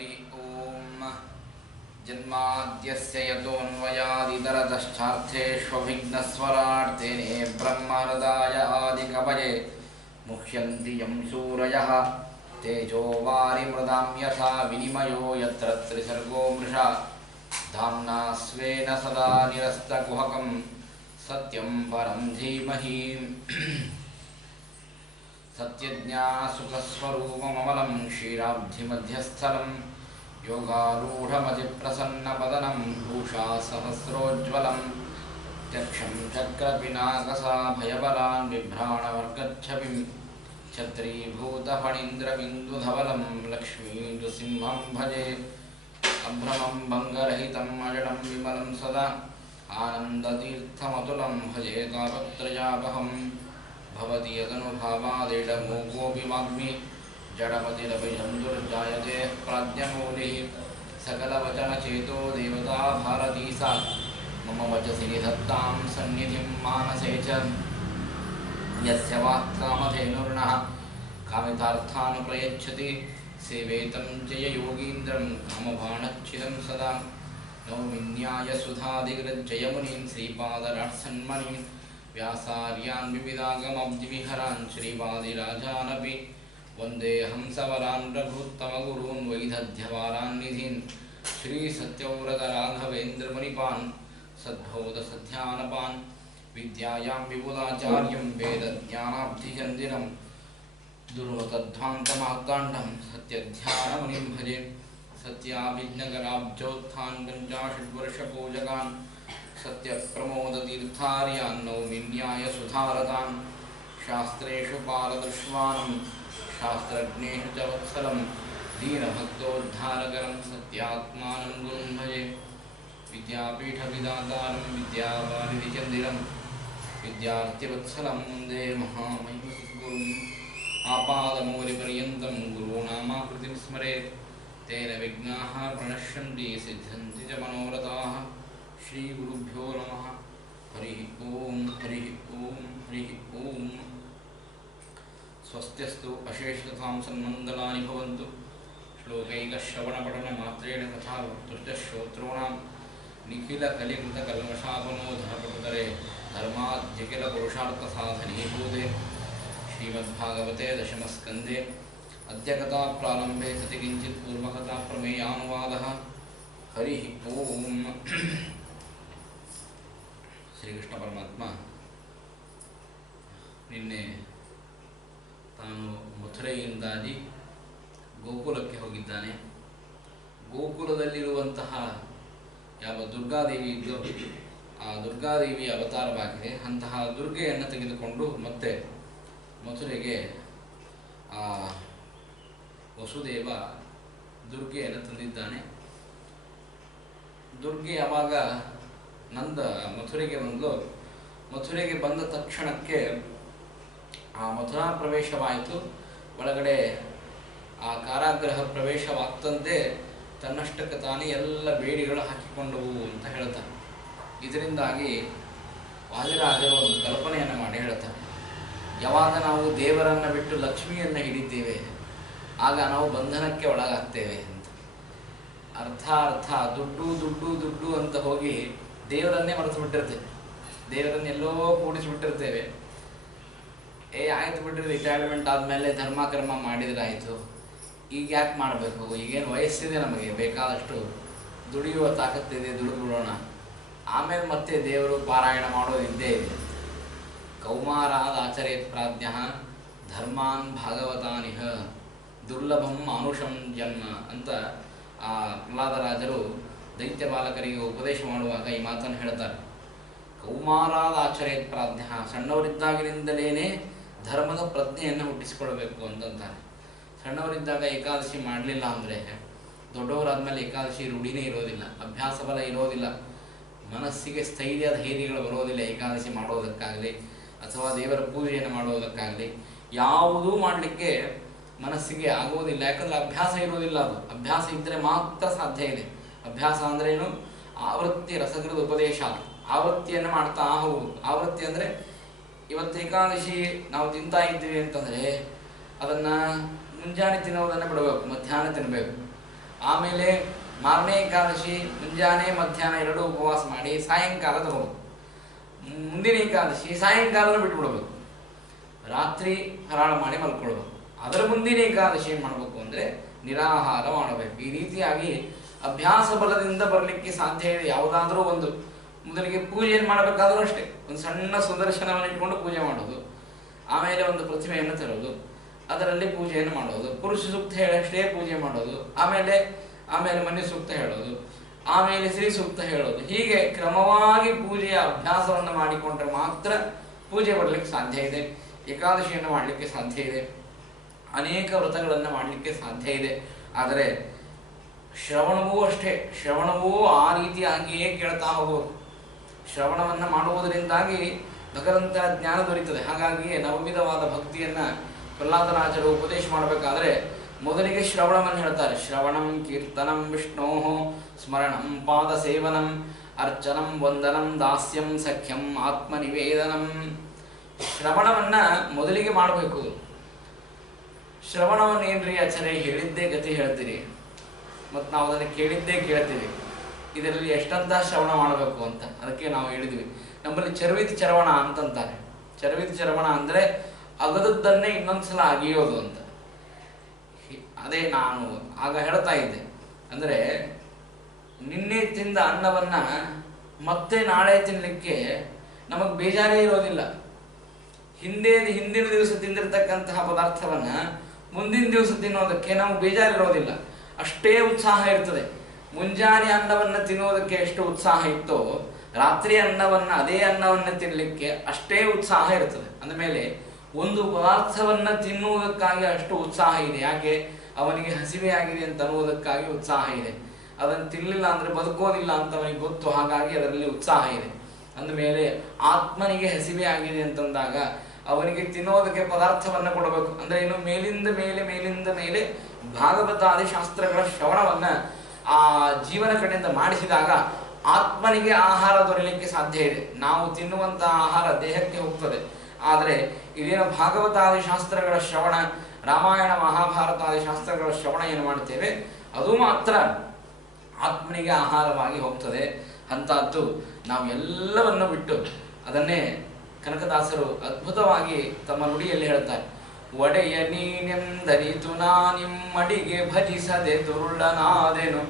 हरि ओम जन्माद्यस्य यतोऽन्वयादितरतश्चार्थेष्वभिघ्नस्वरार्थिने ब्रह्महृदाय आदिकवये मुह्यन्ति यं सूरयः तेजो वारिमृदां यथा विनिमयो यत्र त्रिसर्गो मृषा धाम्ना स्वेन सदा निरस्तकुहकं सत्यं परं धीमहि सत्यज्ञासुखस्वरूपममलं क्षीराब्धिमध्यस्थलं योगारूढमतिप्रसन्नपदनं पूषा सहस्रोज्ज्वलं त्यक्षं चक्रपिनाकसाभयबलान् बिभ्राणवर्गच्छविं छत्रीभूतफणीन्द्रबिन्दुधवलं लक्ष्मीनृसिंहं भजे अभ्रमं भङ्गरहितम् अजडं विमलं सदा आनन्दतीर्थमतुलं भजे तापत्रयापहम् भवति यदनुभावादेडमोकोऽपि वाग्मि जडमतिरभिजन्तुर्जायते प्राज्ञमौलिः सकलवचनचेतो देवता भारती सा मम वचसि निधत्तां सन्निधिं मानसे च यस्य वाक्कामधेनुर्नः कामितार्थानुप्रयच्छति सेवेतं जय योगीन्द्रं कामबाणच्छिदं सदा नौमिन्यायसुधादिग्रजयमुनीं श्रीपादराट्सन्मणिं व्यासार्यान् विविधागमब्धिविहरान् श्रीवादिराजानपि वन्दे हंसवरान् रघुत्तमगुरून् वैदध्यवारान् निधीन् श्रीसत्यव्रतराघवेन्द्रमुनिपान् सद्बोधसध्यानपान् विद्यायां विपुलाचार्यं वेदज्ञानाब्धिचन्दिरं दुर्मतध्वान्तमार्ताण्डं सत्यध्यानमुनिं भजे सत्याभिज्ञकराब्जोत्थान् पञ्चाशद्वर्षपूजकान् सत्यप्रमोदतीर्थार्यान् नौमिन्यायसुधारतान् शास्त्रेषु पारदृश्वानं शास्त्रज्ञेषु च वत्सलं दीनभक्तोद्धारकरं सत्यात्मानं गुरुं भजे विद्यापीठविधातारं विद्यावारिधिचन्दिरं विद्यार्थिवत्सलं वन्दे महामहिमसद्गुरुम् आपादमौलिपर्यन्तं गुरूणामाकृतिं स्मरेत् तेन विघ्नाः प्रणश्यन्ति सिद्ध्यन्ति च मनोरथाः श्रीगुरुभ्यो नमः हरिः ओं हरिः ओं हरिः ओं स्वस्त्यस्तु अशेषतथां सन्मङ्गलानि भवन्तु श्लोकैकश्रवणपठनमात्रेण तथा वक्तुश्चश्रोतॄणां निखिलकलिकृतकल्मषापनोधनपटुतरे धर्माद्यखिलपुरुषार्थसाधनीभूते श्रीमद्भागवते दशमस्कन्धे अद्य कथाप्रारम्भे सति किञ्चित् पूर्वकथाप्रमेयानुवादः हरिः ओं ಶ್ರೀಕೃಷ್ಣ ಪರಮಾತ್ಮ ನಿನ್ನೆ ತಾನು ಮಥುರೆಯಿಂದಾಗಿ ಗೋಕುಲಕ್ಕೆ ಹೋಗಿದ್ದಾನೆ. ಗೋಕುಲದಲ್ಲಿರುವಂತಹ ಯಾವ ದುರ್ಗಾದೇವಿ ಇದ್ದು ಆ ದುರ್ಗಾದೇವಿಯ ಅವತಾರವಾಗಿದೆ. ಅಂತಹ ದುರ್ಗೆಯನ್ನು ತೆಗೆದುಕೊಂಡು ಮತ್ತೆ ಮಥುರೆಗೆ ಆ ವಸುದೇವ ದುರ್ಗೆಯನ್ನು ತಂದಿದ್ದಾನೆ. ದುರ್ಗೆ ಯಾವಾಗ ನಂದ ಮಥುರೆಗೆ ಬಂದಳು. ಮಥುರೆಗೆ ಬಂದ ತಕ್ಷಣಕ್ಕೆ ಆ ಮಥುರಾ ಪ್ರವೇಶವಾಯಿತು. ಒಳಗಡೆ ಆ ಕಾರಾಗೃಹ ಪ್ರವೇಶವಾಗ್ತಂತೆ ತನ್ನಷ್ಟಕ್ಕೆ ತಾನೇ ಎಲ್ಲ ಬೇಡಿಗಳು ಹಾಕಿಕೊಂಡವು ಅಂತ ಹೇಳ್ತಾರೆ. ಇದರಿಂದಾಗಿ ವಾದಿರಾಜರು ಒಂದು ಕಲ್ಪನೆಯನ್ನು ಮಾಡಿ ಹೇಳ್ತಾರೆ, ಯಾವಾಗ ನಾವು ದೇವರನ್ನು ಬಿಟ್ಟು ಲಕ್ಷ್ಮಿಯನ್ನು ಹಿಡಿತೇವೆ ಆಗ ನಾವು ಬಂಧನಕ್ಕೆ ಒಳಗಾಗ್ತೇವೆ ಅಂತ. ಅರ್ಥ ದುಡ್ಡು ದುಡ್ಡು ದುಡ್ಡು ಅಂತ ಹೋಗಿ ದೇವರನ್ನೇ ಮರೆತು ಬಿಟ್ಟಿರ್ತೇವೆ. ದೇವರನ್ನೆಲ್ಲೋ ಕೂಡಿಸಿಬಿಟ್ಟಿರ್ತೇವೆ. ಆಯ್ತು ಬಿಡ್ರಿ, ರಿಟೈರ್ಮೆಂಟ್ ಆದಮೇಲೆ ಧರ್ಮಕರ್ಮ ಮಾಡಿದ್ರಾಯಿತು, ಈಗ ಯಾಕೆ ಮಾಡಬೇಕು, ಈಗೇನು ವಯಸ್ಸಿದೆ, ನಮಗೆ ಬೇಕಾದಷ್ಟು ದುಡಿಯುವ ತಾಕತ್ತಿದೆ, ದುಡಿದು ಬಿಡೋಣ, ಆಮೇಲೆ ಮತ್ತೆ ದೇವರು ಪಾರಾಯಣ ಮಾಡೋದಿದ್ದೇ ಇದೆ. ಕೌಮಾರಾದ ಆಚರೇತ್ ಪ್ರಾಜ್ಞ ಧರ್ಮಾನ್ ಭಾಗವತಾನಿಹ ದುರ್ಲಭಂ ಮಾನುಷಂ ಜನ್ಮ ಅಂತ ಆ ಪ್ರಹ್ಲಾದರಾಜರು ದೈತ್ಯ ಬಾಲಕರಿಗೆ ಉಪದೇಶ ಮಾಡುವಾಗ ಈ ಮಾತನ್ನು ಹೇಳ್ತಾರೆ. ಕೌಮಾರಾದ ಆಚರೇತ್ ಪ್ರಾಜ್ಞ, ಸಣ್ಣವರಿದ್ದಾಗಿನಿಂದಲೇ ಧರ್ಮದ ಪ್ರಜ್ಞೆಯನ್ನು ಹುಟ್ಟಿಸಿಕೊಳ್ಬೇಕು ಅಂತಂತಾರೆ. ಸಣ್ಣವರಿದ್ದಾಗ ಏಕಾದಶಿ ಮಾಡಲಿಲ್ಲ ಅಂದರೆ ದೊಡ್ಡವರಾದ್ಮೇಲೆ ಏಕಾದಶಿ ರೂಢಿನೇ ಇರೋದಿಲ್ಲ, ಅಭ್ಯಾಸ ಬಲ ಇರೋದಿಲ್ಲ, ಮನಸ್ಸಿಗೆ ಸ್ಥೈರ್ಯ ಧೈರ್ಯಗಳು ಬರೋದಿಲ್ಲ ಏಕಾದಶಿ ಮಾಡೋದಕ್ಕಾಗಲಿ ಅಥವಾ ದೇವರ ಪೂಜೆಯನ್ನು ಮಾಡೋದಕ್ಕಾಗಲಿ ಯಾವುದೂ ಮಾಡಲಿಕ್ಕೆ ಮನಸ್ಸಿಗೆ ಆಗೋದಿಲ್ಲ. ಯಾಕಂದರೆ ಅಭ್ಯಾಸ ಇರೋದಿಲ್ಲ. ಅದು ಅಭ್ಯಾಸ ಇದ್ದರೆ ಮಾತ್ರ ಸಾಧ್ಯ ಇದೆ. ಅಭ್ಯಾಸ ಅಂದ್ರೇನು? ಆವೃತ್ತಿ ರಸಗೃದ ಉಪದೇಶ. ಆವೃತ್ತಿಯನ್ನು ಮಾಡ್ತಾ ಹೋಗುವುದು. ಆವೃತ್ತಿ ಅಂದರೆ ಇವತ್ತು ಏಕಾದಶಿ ನಾವು ತಿಂತಾ ಇದ್ದೀವಿ ಅಂತಂದರೆ ಅದನ್ನು ಮುಂಜಾನೆ ತಿನ್ನೋದನ್ನು ಬಿಡಬೇಕು, ಮಧ್ಯಾಹ್ನ ತಿನ್ನಬೇಕು. ಆಮೇಲೆ ಮಾರನೇ ಏಕಾದಶಿ ಮುಂಜಾನೆ ಮಧ್ಯಾಹ್ನ ಎರಡೂ ಉಪವಾಸ ಮಾಡಿ ಸಾಯಂಕಾಲ ತಗೋಬೇಕು. ಮುಂದಿನ ಏಕಾದಶಿ ಸಾಯಂಕಾಲ ಬಿಟ್ಬಿಡ್ಬೇಕು, ರಾತ್ರಿ ಹರಾಳ ಮಾಡಿ ಮಲ್ಕೊಳ್ಬೇಕು. ಅದರ ಮುಂದಿನ ಏಕಾದಶಿ ಏನು ಮಾಡಬೇಕು ಅಂದರೆ ನಿರಾಹಾರ ಮಾಡಬೇಕು. ಈ ರೀತಿಯಾಗಿ ಅಭ್ಯಾಸ ಬಲದಿಂದ ಬರಲಿಕ್ಕೆ ಸಾಧ್ಯ ಇದೆ. ಯಾವುದಾದ್ರೂ ಒಂದು ಮೊದಲಿಗೆ ಪೂಜೆಯನ್ನು ಮಾಡಬೇಕಾದ್ರೂ ಅಷ್ಟೇ, ಒಂದು ಸಣ್ಣ ಸುದರ್ಶನವನ್ನು ಇಟ್ಕೊಂಡು ಪೂಜೆ ಮಾಡೋದು, ಆಮೇಲೆ ಒಂದು ಪ್ರತಿಮೆಯನ್ನು ತರೋದು, ಅದರಲ್ಲಿ ಪೂಜೆಯನ್ನು ಮಾಡೋದು, ಪುರುಷ ಸೂಕ್ತ ಹೇಳಷ್ಟೇ ಪೂಜೆ ಮಾಡೋದು, ಆಮೇಲೆ ಮನೆ ಸೂಕ್ತ ಹೇಳೋದು, ಆಮೇಲೆ ಶ್ರೀ ಸೂಕ್ತ ಹೇಳೋದು. ಹೀಗೆ ಕ್ರಮವಾಗಿ ಪೂಜೆಯ ಅಭ್ಯಾಸವನ್ನು ಮಾಡಿಕೊಂಡ್ರೆ ಮಾತ್ರ ಪೂಜೆ ಬರಲಿಕ್ಕೆ ಸಾಧ್ಯ ಇದೆ. ಏಕಾದಶಿಯನ್ನು ಮಾಡಲಿಕ್ಕೆ ಸಾಧ್ಯ ಇದೆ, ಅನೇಕ ವ್ರತಗಳನ್ನು ಮಾಡಲಿಕ್ಕೆ ಸಾಧ್ಯ ಇದೆ. ಆದರೆ ಶ್ರವಣವೂ ಅಷ್ಟೇ, ಶ್ರವಣವೂ ಆ ರೀತಿಯಾಗಿಯೇ ಕೇಳ್ತಾ ಹೋಗಬೇಕು. ಶ್ರವಣವನ್ನು ಮಾಡುವುದರಿಂದಾಗಿ ಭಗವಂತನ ಜ್ಞಾನ ದೊರೀತದೆ. ಹಾಗಾಗಿಯೇ ನವವಿಧವಾದ ಭಕ್ತಿಯನ್ನು ಪ್ರಹ್ಲಾದರಾಜರು ಉಪದೇಶ ಮಾಡಬೇಕಾದ್ರೆ ಮೊದಲಿಗೆ ಶ್ರವಣವನ್ನು ಹೇಳ್ತಾರೆ. ಶ್ರವಣಂ ಕೀರ್ತನಂ ವಿಷ್ಣೋ ಸ್ಮರಣಂ ಪಾದ ಸೇವನಂ ಅರ್ಚನಂ ವಂದನಂ ದಾಸ್ಯಂ ಸಖ್ಯಂ ಆತ್ಮನಿವೇದನಂ. ಶ್ರವಣವನ್ನು ಮೊದಲಿಗೆ ಮಾಡಬೇಕು. ಶ್ರವಣವನ್ನು ಏನ್ರಿ ಆಚಾರ್ಯ ಹೇಳಿದ್ದೇ ಗತಿ ಹೇಳ್ತೀರಿ, ಮತ್ತು ನಾವು ಅದನ್ನು ಕೇಳಿದ್ದೇ ಕೇಳ್ತೀವಿ, ಇದರಲ್ಲಿ ಎಷ್ಟಂತ ಶ್ರವಣ ಮಾಡಬೇಕು ಅಂತ. ಅದಕ್ಕೆ ನಾವು ಹೇಳಿದ್ವಿ, ನಮ್ಮಲ್ಲಿ ಚರ್ವಿತ ಚರವಣ ಅಂತಂತಾರೆ. ಚರ್ವಿತ ಚರವಣ ಅಂದರೆ ಅಗದದ್ದನ್ನೇ ಇನ್ನೊಂದ್ಸಲ ಅಗಿಯೋದು ಅಂತ. ಅದೇ ನಾನು ಆಗ ಹೇಳ್ತಾ ಇದ್ದೆ, ಅಂದರೆ ನಿನ್ನೆ ತಿಂದ ಅನ್ನವನ್ನು ಮತ್ತೆ ನಾಳೆ ತಿನ್ನಲಿಕ್ಕೆ ನಮಗೆ ಬೇಜಾರೇ ಇರೋದಿಲ್ಲ. ಹಿಂದಿನ ದಿವಸ ತಿಂದಿರತಕ್ಕಂತಹ ಪದಾರ್ಥವನ್ನು ಮುಂದಿನ ದಿವಸ ತಿನ್ನೋದಕ್ಕೆ ನಮಗೆ ಬೇಜಾರಿರೋದಿಲ್ಲ, ಅಷ್ಟೇ ಉತ್ಸಾಹ ಇರ್ತದೆ. ಮುಂಜಾನೆ ಅನ್ನವನ್ನು ತಿನ್ನೋದಕ್ಕೆ ಎಷ್ಟು ಉತ್ಸಾಹ ಇತ್ತೋ ರಾತ್ರಿ ಅದೇ ಅನ್ನವನ್ನು ತಿನ್ನಲಿಕ್ಕೆ ಅಷ್ಟೇ ಉತ್ಸಾಹ ಇರ್ತದೆ. ಅಂದಮೇಲೆ ಒಂದು ಪದಾರ್ಥವನ್ನು ತಿನ್ನುವುದಕ್ಕಾಗಿ ಅಷ್ಟು ಉತ್ಸಾಹ ಇದೆ. ಯಾಕೆ? ಅವನಿಗೆ ಹಸಿವೆ ಆಗಿದೆ ಅಂತ ಅನ್ನುವುದಕ್ಕಾಗಿ ಉತ್ಸಾಹ ಇದೆ. ಅದನ್ನು ತಿನ್ನಲಿಲ್ಲ ಅಂದರೆ ಬದುಕೋದಿಲ್ಲ ಅಂತ ಅವನಿಗೆ ಗೊತ್ತು, ಹಾಗಾಗಿ ಅದರಲ್ಲಿ ಉತ್ಸಾಹ ಇದೆ. ಅಂದಮೇಲೆ ಆತ್ಮನಿಗೆ ಹಸಿವೆ ಆಗಿದೆ ಅಂತಂದಾಗ ಅವನಿಗೆ ತಿನ್ನೋದಕ್ಕೆ ಪದಾರ್ಥವನ್ನು ಕೊಡಬೇಕು. ಅಂದರೆ ಇನ್ನು ಮೇಲಿಂದ ಮೇಲೆ ಭಾಗವತಾದಿ ಶಾಸ್ತ್ರಗಳ ಶ್ರವಣವನ್ನು ಆ ಜೀವನ ಕಡೆಯಿಂದ ಮಾಡಿಸಿದಾಗ ಆತ್ಮನಿಗೆ ಆಹಾರ ದೊರೆಯಲಿಕ್ಕೆ ಸಾಧ್ಯ ಇದೆ. ನಾವು ತಿನ್ನುವಂತಹ ಆಹಾರ ದೇಹಕ್ಕೆ ಹೋಗ್ತದೆ, ಆದರೆ ಇದೇನು ಭಾಗವತಾದಿ ಶಾಸ್ತ್ರಗಳ ಶ್ರವಣ, ರಾಮಾಯಣ ಮಹಾಭಾರತಾದಿ ಶಾಸ್ತ್ರಗಳ ಶ್ರವಣ ಏನು ಮಾಡ್ತೇವೆ ಅದು ಮಾತ್ರ ಆತ್ಮನಿಗೆ ಆಹಾರವಾಗಿ ಹೋಗ್ತದೆ. ಅಂಥದ್ದು ನಾವು ಎಲ್ಲವನ್ನು ಬಿಟ್ಟು ಅದನ್ನೇ ಕನಕದಾಸರು ಅದ್ಭುತವಾಗಿ ತಮ್ಮ ನುಡಿಯಲ್ಲಿ ಹೇಳ್ತಾರೆ. ಒಡೆಯ ನೀನೆಂದರಿತು ನಾನಿಮ್ಮಡಿಗೆ ಭಜಿಸದೆ ದುರುಳನಾದೆನು,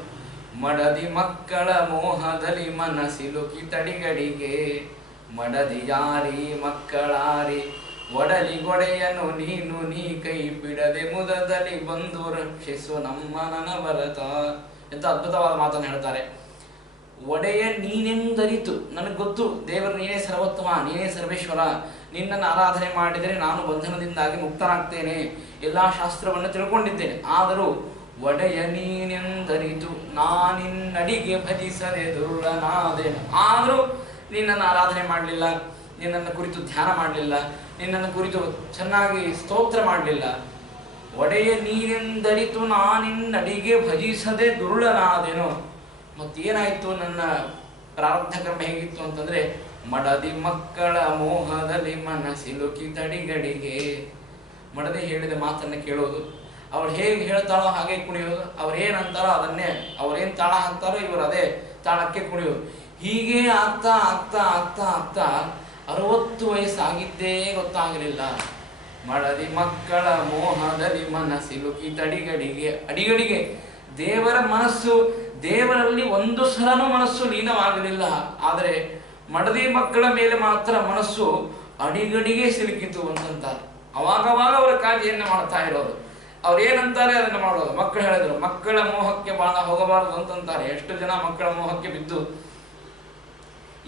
ಮಡದಿ ಮಕ್ಕಳ ಮೋಹದಲ್ಲಿ ಮನಸ್ಸಿಲುಕಿ ತಡಿಗಡಿಗೆ, ಮಡದಿ ಯಾರಿ ಮಕ್ಕಳಾರಿ ಒಡಲಿಗೊಡೆಯನು ನೀನು ನೀ ಕೈ ಬಿಡದೆ ಮುದದಲ್ಲಿ ಬಂದು ರಕ್ಷಿಸು ನಮ್ಮ ನನವರತ ಎಂತ ಅದ್ಭುತವಾದ ಮಾತನ್ನು ಹೇಳ್ತಾರೆ. ಒಡೆಯ ನೀನೆಂದರಿತು, ನನಗೆ ಗೊತ್ತು ದೇವರು ನೀನೇ ಸರ್ವೋತ್ತಮ, ನೀನೇ ಸರ್ವೇಶ್ವರ, ನಿನ್ನನ್ನು ಆರಾಧನೆ ಮಾಡಿದರೆ ನಾನು ಬಂಧನದಿಂದಾಗಿ ಮುಕ್ತನಾಗ್ತೇನೆ, ಎಲ್ಲ ಶಾಸ್ತ್ರವನ್ನು ತಿಳ್ಕೊಂಡಿದ್ದೇನೆ. ಆದರೂ ಒಡೆಯ ನೀನೆಂದರಿತು ನಾನಿನ್ನಡಿಗೆ ಭಜಿಸದೆ ದುರುಳನಾದೆನು. ಆದರೂ ನಿನ್ನನ್ನು ಆರಾಧನೆ ಮಾಡಲಿಲ್ಲ, ನಿನ್ನನ್ನು ಕುರಿತು ಧ್ಯಾನ ಮಾಡಲಿಲ್ಲ, ನಿನ್ನನ್ನು ಕುರಿತು ಚೆನ್ನಾಗಿ ಸ್ತೋತ್ರ ಮಾಡಲಿಲ್ಲ. ಒಡೆಯ ನೀನೆಂದರಿತು ನಾನಿನ್ನಡಿಗೆ ಭಜಿಸದೆ ದುರುಳನಾದೆನು. ಮತ್ತೇನಾಯಿತು? ನನ್ನ ಪ್ರಾರಬ್ಧ ಕರ್ಮ ಹೇಗಿತ್ತು ಅಂತಂದರೆ, ಮಡದಿ ಮಕ್ಕಳ ಮೋಹದಲ್ಲಿ ಮನಸ್ಸಿಲುಕಿ ತಡಿಗಡಿಗೆ. ಮಡದಿ ಹೇಳಿದ ಮಾತನ್ನು ಕೇಳೋದು, ಅವಳು ಹೇಗೆ ಹೇಳ್ತಾಳೋ ಹಾಗೆ ಕುಣಿಯೋದು, ಅವ್ರೇನಂತಾರೋ ಅದನ್ನೇ, ಅವ್ರೇನು ತಾಳ ಹಾಕ್ತಾರೋ ಇವರು ಅದೇ ತಾಳಕ್ಕೆ ಕುಣಿಯೋದು. ಹೀಗೆ ಆಗ್ತಾ ಆಗ್ತಾ ಆಗ್ತಾ ಆಗ್ತಾ 60 ವಯಸ್ಸಾಗಿದ್ದೇ ಗೊತ್ತಾಗಲಿಲ್ಲ. ಮಡದಿ ಮಕ್ಕಳ ಮೋಹದಲ್ಲಿ ಮನಸ್ಸಿಲುಕಿ ತಡಿಗಡಿಗೆ, ಅಡಿಗಡಿಗೆ ದೇವರ ಮನಸ್ಸು, ದೇವರಲ್ಲಿ ಒಂದು ಸಲನೂ ಮನಸ್ಸು ಲೀನವಾಗಲಿಲ್ಲ. ಆದರೆ ಮಡದಿ ಮಕ್ಕಳ ಮೇಲೆ ಮಾತ್ರ ಮನಸ್ಸು ಅಡಿಗಡಿಗೆ ಸಿಲುಕಿತು ಅಂತಂತಾರೆ. ಅವಾಗವಾಗ ಅವರ ಕಾಳಜಿಯನ್ನು ಮಾಡ್ತಾ ಇರೋದು, ಅವ್ರೇನಂತಾರೆ ಅದನ್ನು ಮಾಡೋದು. ಮಕ್ಕಳು ಹೇಳಿದ್ರು ಮಕ್ಕಳ ಮೋಹಕ್ಕೆ ಬಾಳ ಹೋಗಬಾರದು ಅಂತಂತಾರೆ. ಎಷ್ಟು ಜನ ಮಕ್ಕಳ ಮೋಹಕ್ಕೆ ಬಿದ್ದು,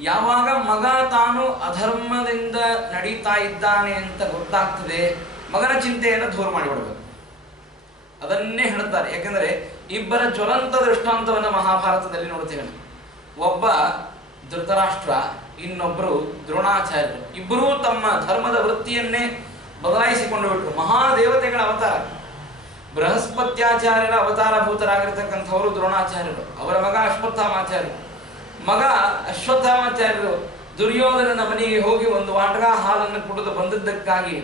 ಯಾವಾಗ ಮಗ ತಾನು ಅಧರ್ಮದಿಂದ ನಡೀತಾ ಇದ್ದಾನೆ ಅಂತ ಗೊತ್ತಾಗ್ತದೆ, ಮಗನ ಚಿಂತೆಯನ್ನು ದೂರ ಮಾಡಿಬಿಡ್ಬೇಕು. ಅದನ್ನೇ ಹೇಳ್ತಾರೆ. ಯಾಕೆಂದರೆ ಇಬ್ಬರ ಜ್ವಲಂತ ದೃಷ್ಟಾಂತವನ್ನು ಮಹಾಭಾರತದಲ್ಲಿ ನೋಡ್ತೇವೆ. ಒಬ್ಬ ಧೃತರಾಷ್ಟ್ರ, ಇನ್ನೊಬ್ಬರು ದ್ರೋಣಾಚಾರ್ಯರು. ಇಬ್ಬರೂ ತಮ್ಮ ಧರ್ಮದ ವೃತ್ತಿಯನ್ನೇ ಬದಲಾಯಿಸಿಕೊಂಡು ಬಿಟ್ಟರು. ಮಹಾದೇವತೆಗಳ ಅವತಾರ, ಬೃಹಸ್ಪತ್ಯಾಚಾರ್ಯರ ಅವತಾರಭೂತರಾಗಿರ್ತಕ್ಕಂಥವರು ದ್ರೋಣಾಚಾರ್ಯರು. ಅವರ ಮಗ ಅಶ್ವತ್ಥಾಮಾಚಾರ್ಯರು. ಮಗ ಅಶ್ವತ್ಥಾಮಾಚಾರ್ಯರು ದುರ್ಯೋಧನನ ಮನೆಗೆ ಹೋಗಿ ಒಂದು ವಾಟಗ ಹಾಲನ್ನು ಕುಡಿದು ಬಂದದ್ದಕ್ಕಾಗಿ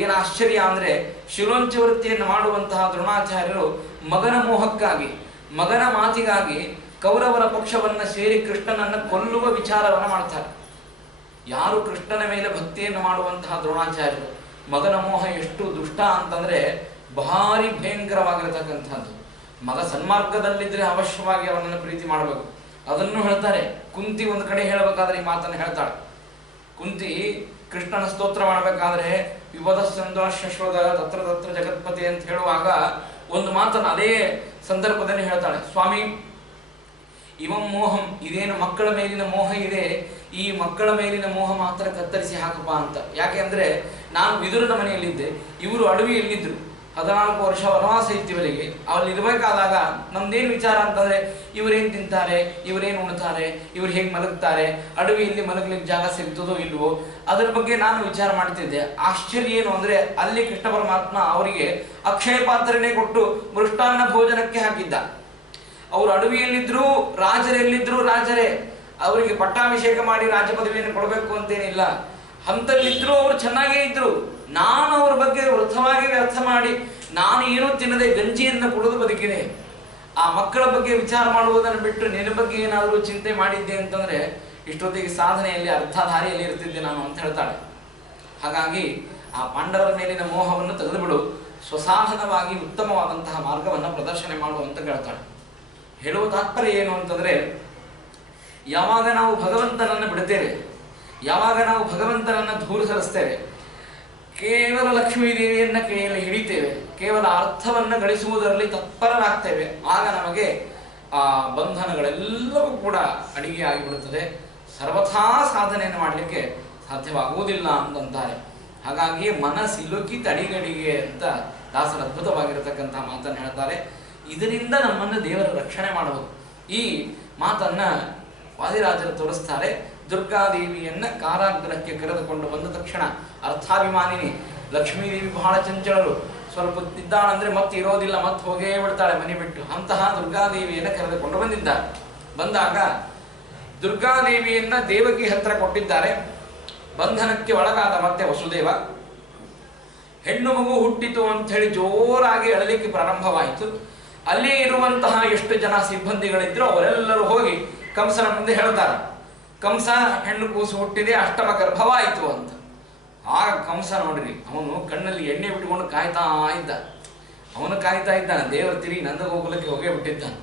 ಏನು ಆಶ್ಚರ್ಯ ಅಂದರೆ, ಶಿರೋಂಚ ವೃತ್ತಿಯನ್ನು ಮಾಡುವಂತಹ ದ್ರೋಣಾಚಾರ್ಯರು ಮಗನ ಮೋಹಕ್ಕಾಗಿ ಮಗನ ಮಾತಿಗಾಗಿ ಕೌರವರ ಪಕ್ಷವನ್ನು ಸೇರಿ ಕೃಷ್ಣನನ್ನು ಕೊಲ್ಲುವ ವಿಚಾರವನ್ನು ಮಾಡ್ತಾರೆ. ಯಾರು ಕೃಷ್ಣನ ಮೇಲೆ ಭಕ್ತಿಯನ್ನು ಮಾಡುವಂತಹ ದ್ರೋಣಾಚಾರ್ಯರು, ಮಗನ ಮೋಹ ಎಷ್ಟು ದುಷ್ಟ ಅಂತಂದ್ರೆ ಭಾರಿ ಭಯಂಕರವಾಗಿರತಕ್ಕಂಥದ್ದು. ಮಗ ಸನ್ಮಾರ್ಗದಲ್ಲಿದ್ರೆ ಅವಶ್ಯವಾಗಿ ಅವನನ್ನು ಪ್ರೀತಿ ಮಾಡಬೇಕು, ಅದನ್ನು ಹೇಳ್ತಾರೆ. ಕುಂತಿ ಒಂದು ಕಡೆ ಹೇಳಬೇಕಾದ್ರೆ ಈ ಮಾತನ್ನು ಹೇಳ್ತಾಳೆ. ಕುಂತಿ ಕೃಷ್ಣನ ಸ್ತೋತ್ರ ಮಾಡಬೇಕಾದ್ರೆ ವಿಪದ ಸಂತೋಷದ ತತ್ರ ತತ್ರ ಜಗತ್ಪತಿ ಅಂತ ಹೇಳುವಾಗ ಒಂದು ಮಾತನ್ನು ಅದೇ ಸಂದರ್ಭದಲ್ಲಿ ಹೇಳ್ತಾಳೆ. ಸ್ವಾಮಿ, ಇವಂ ಮೋಹಂ, ಇದೇನು ಮಕ್ಕಳ ಮೇಲಿನ ಮೋಹ ಇದೆ, ಈ ಮಕ್ಕಳ ಮೇಲಿನ ಮೋಹ ಮಾತ್ರ ಕತ್ತರಿಸಿ ಹಾಕಪ್ಪ ಅಂತ. ಯಾಕೆ ಅಂದ್ರೆ ನಾನು ವಿದುರನ ಮನೆಯಲ್ಲಿದ್ದೆ, ಇವರು ಅಡವಿಯಲ್ಲಿದ್ದರು. 14 ವರ್ಷ ವನವಾಸ ಇತ್ತಿವರಿಗೆ. ಅಲ್ಲಿ ಇರಬೇಕಾದಾಗ ನಮ್ದೇನು ವಿಚಾರ ಅಂತಂದ್ರೆ ಇವರೇನು ತಿಂತಾರೆ, ಇವರೇನು ಉಣ್ತಾರೆ, ಇವ್ರು ಹೇಗೆ ಮಲಗ್ತಾರೆ, ಅಡವಿಯಲ್ಲಿ ಮಲಗಲಿಕ್ಕೆ ಜಾಗ ಸಿಗ್ತದೋ ಇಲ್ವೋ, ಅದರ ಬಗ್ಗೆ ನಾನು ವಿಚಾರ ಮಾಡ್ತಿದ್ದೆ. ಆಶ್ಚರ್ಯ ಏನು ಅಂದ್ರೆ ಅಲ್ಲಿ ಕೃಷ್ಣ ಪರಮಾತ್ಮ ಅವರಿಗೆ ಅಕ್ಷಯ ಪಾತ್ರನೇ ಕೊಟ್ಟು ಮೃಷ್ಟಾನ್ನ ಭೋಜನಕ್ಕೆ ಹಾಕಿದ್ದ. ಅವರು ಅಡವಿಯಲ್ಲಿದ್ರು, ರಾಜರೆಲ್ಲಿದ್ರು ರಾಜರೇ, ಅವರಿಗೆ ಪಟ್ಟಾಭಿಷೇಕ ಮಾಡಿ ರಾಜ ಪದವಿಯನ್ನು ಕೊಡಬೇಕು ಅಂತೇನಿಲ್ಲ. ಹಂತಲ್ಲಿದ್ರು ಅವರು ಚೆನ್ನಾಗೇ ಇದ್ರು. ನಾನು ಅವ್ರ ಬಗ್ಗೆ ವೃಥವಾಗಿ ವ್ಯರ್ಥ ಮಾಡಿ ನಾನು ಏನೂ ತಿನ್ನದೆ ಗಂಜಿಯನ್ನು ಕುಡಿದು ಬದುಕಿದೆ. ಆ ಮಕ್ಕಳ ಬಗ್ಗೆ ವಿಚಾರ ಮಾಡುವುದನ್ನು ಬಿಟ್ಟು ನಿನ್ನ ಬಗ್ಗೆ ಏನಾದರೂ ಚಿಂತೆ ಮಾಡಿದ್ದೆ ಅಂತಂದ್ರೆ ಇಷ್ಟೊತ್ತಿಗೆ ಸಾಧನೆಯಲ್ಲಿ ಅರ್ಧ ದಾರಿಯಲ್ಲಿ ಇರ್ತಿದ್ದೆ ನಾನು ಅಂತ ಹೇಳ್ತಾಳೆ. ಹಾಗಾಗಿ ಆ ಪಾಂಡವರ ಮೇಲಿನ ಮೋಹವನ್ನು ತೆಗೆದುಬಿಡು, ಸ್ವಸಾಧನವಾಗಿ ಉತ್ತಮವಾದಂತಹ ಮಾರ್ಗವನ್ನು ಪ್ರದರ್ಶನ ಮಾಡು ಅಂತ ಹೇಳ್ತಾಳೆ. ಹೇಳುವ ತಾತ್ಪರ್ಯ ಏನು ಅಂತಂದ್ರೆ, ಯಾವಾಗ ನಾವು ಭಗವಂತನನ್ನು ಬಿಡುತ್ತೇವೆ, ಯಾವಾಗ ನಾವು ಭಗವಂತನನ್ನು ದೂರ ಸರಿಸ್ತೇವೆ, ಕೇವಲ ಲಕ್ಷ್ಮೀದೇವಿಯನ್ನ ಕೈಯಲ್ಲಿ ಹಿಡಿತೇವೆ, ಕೇವಲ ಅರ್ಥವನ್ನು ಗಳಿಸುವುದರಲ್ಲಿ ತತ್ಪರರಾಗ್ತೇವೆ, ಆಗ ನಮಗೆ ಆ ಬಂಧನಗಳೆಲ್ಲವೂ ಕೂಡ ಅಡಿಗೆ ಆಗಿಬಿಡುತ್ತದೆ. ಸರ್ವಥಾ ಸಾಧನೆಯನ್ನು ಮಾಡಲಿಕ್ಕೆ ಸಾಧ್ಯವಾಗುವುದಿಲ್ಲ ಅಂತಂತಾರೆ. ಹಾಗಾಗಿ ಮನಸ್ಸಿಲುಕಿ ತಡಿಗಡಿಗೆ ಅಂತ ದಾಸರ ಅದ್ಭುತವಾಗಿರತಕ್ಕಂತಹ ಮಾತನ್ನು ಹೇಳ್ತಾರೆ. ಇದರಿಂದ ನಮ್ಮನ್ನು ದೇವರ ರಕ್ಷಣೆ ಮಾಡಬಹುದು. ಈ ಮಾತನ್ನ ವಾದಿರಾಜರು ತೋರಿಸ್ತಾರೆ. ದುರ್ಗಾದೇವಿಯನ್ನ ಕಾರಾಗೃಹಕ್ಕೆ ಕರೆದುಕೊಂಡು ಬಂದ ತಕ್ಷಣ ಅರ್ಥಾಭಿಮಾನಿನಿ ಲಕ್ಷ್ಮೀದೇವಿ ಬಹಳ ಚಂಚಲರು, ಸ್ವಲ್ಪ ಇದ್ದಾಳಂದ್ರೆ ಮತ್ತೆ ಇರೋದಿಲ್ಲ, ಮತ್ತೆ ಹೋಗೇ ಬಿಡ್ತಾಳೆ ಮನೆ ಬಿಟ್ಟು. ಅಂತಹ ದುರ್ಗಾದೇವಿಯನ್ನ ಕರೆದುಕೊಂಡು ಬಂದಾಗ ದುರ್ಗಾದೇವಿಯನ್ನ ದೇವಕಿ ಹತ್ರ ಕೊಟ್ಟಿದ್ದಾರೆ. ಬಂಧನಕ್ಕೆ ಒಳಗಾದ ಮತ್ತೆ ವಸುದೇವ. ಹೆಣ್ಣು ಮಗು ಹುಟ್ಟಿತು ಅಂತ ಹೇಳಿ ಜೋರಾಗಿ ಅಳಲಿಕ್ಕೆ ಪ್ರಾರಂಭವಾಯಿತು. ಅಲ್ಲೇ ಇರುವಂತಹ ಎಷ್ಟು ಜನ ಸಿಬ್ಬಂದಿಗಳಿದ್ರು ಅವರೆಲ್ಲರೂ ಹೋಗಿ ಕಂಸನ ಮುಂದೆ ಹೇಳ್ತಾರೆ, ಕಂಸ, ಹೆಣ್ಣು ಕೂಸು ಹುಟ್ಟಿದೆ, ಅಷ್ಟಮ ಗರ್ಭವಾಯಿತು ಅಂತ. ಆಗ ಕಂಸ ನೋಡ್ರಿ, ಅವನು ಕಣ್ಣಲ್ಲಿ ಎಣ್ಣೆ ಬಿಟ್ಟುಕೊಂಡು ಕಾಯ್ತಾ ಇದ್ದಾನೆ. ದೇವರ ತಿರುಗಿ ನಂದಗೋಕುಲಕ್ಕೆ ಹೋಗೇ ಬಿಟ್ಟಿದ್ದಾನೆ.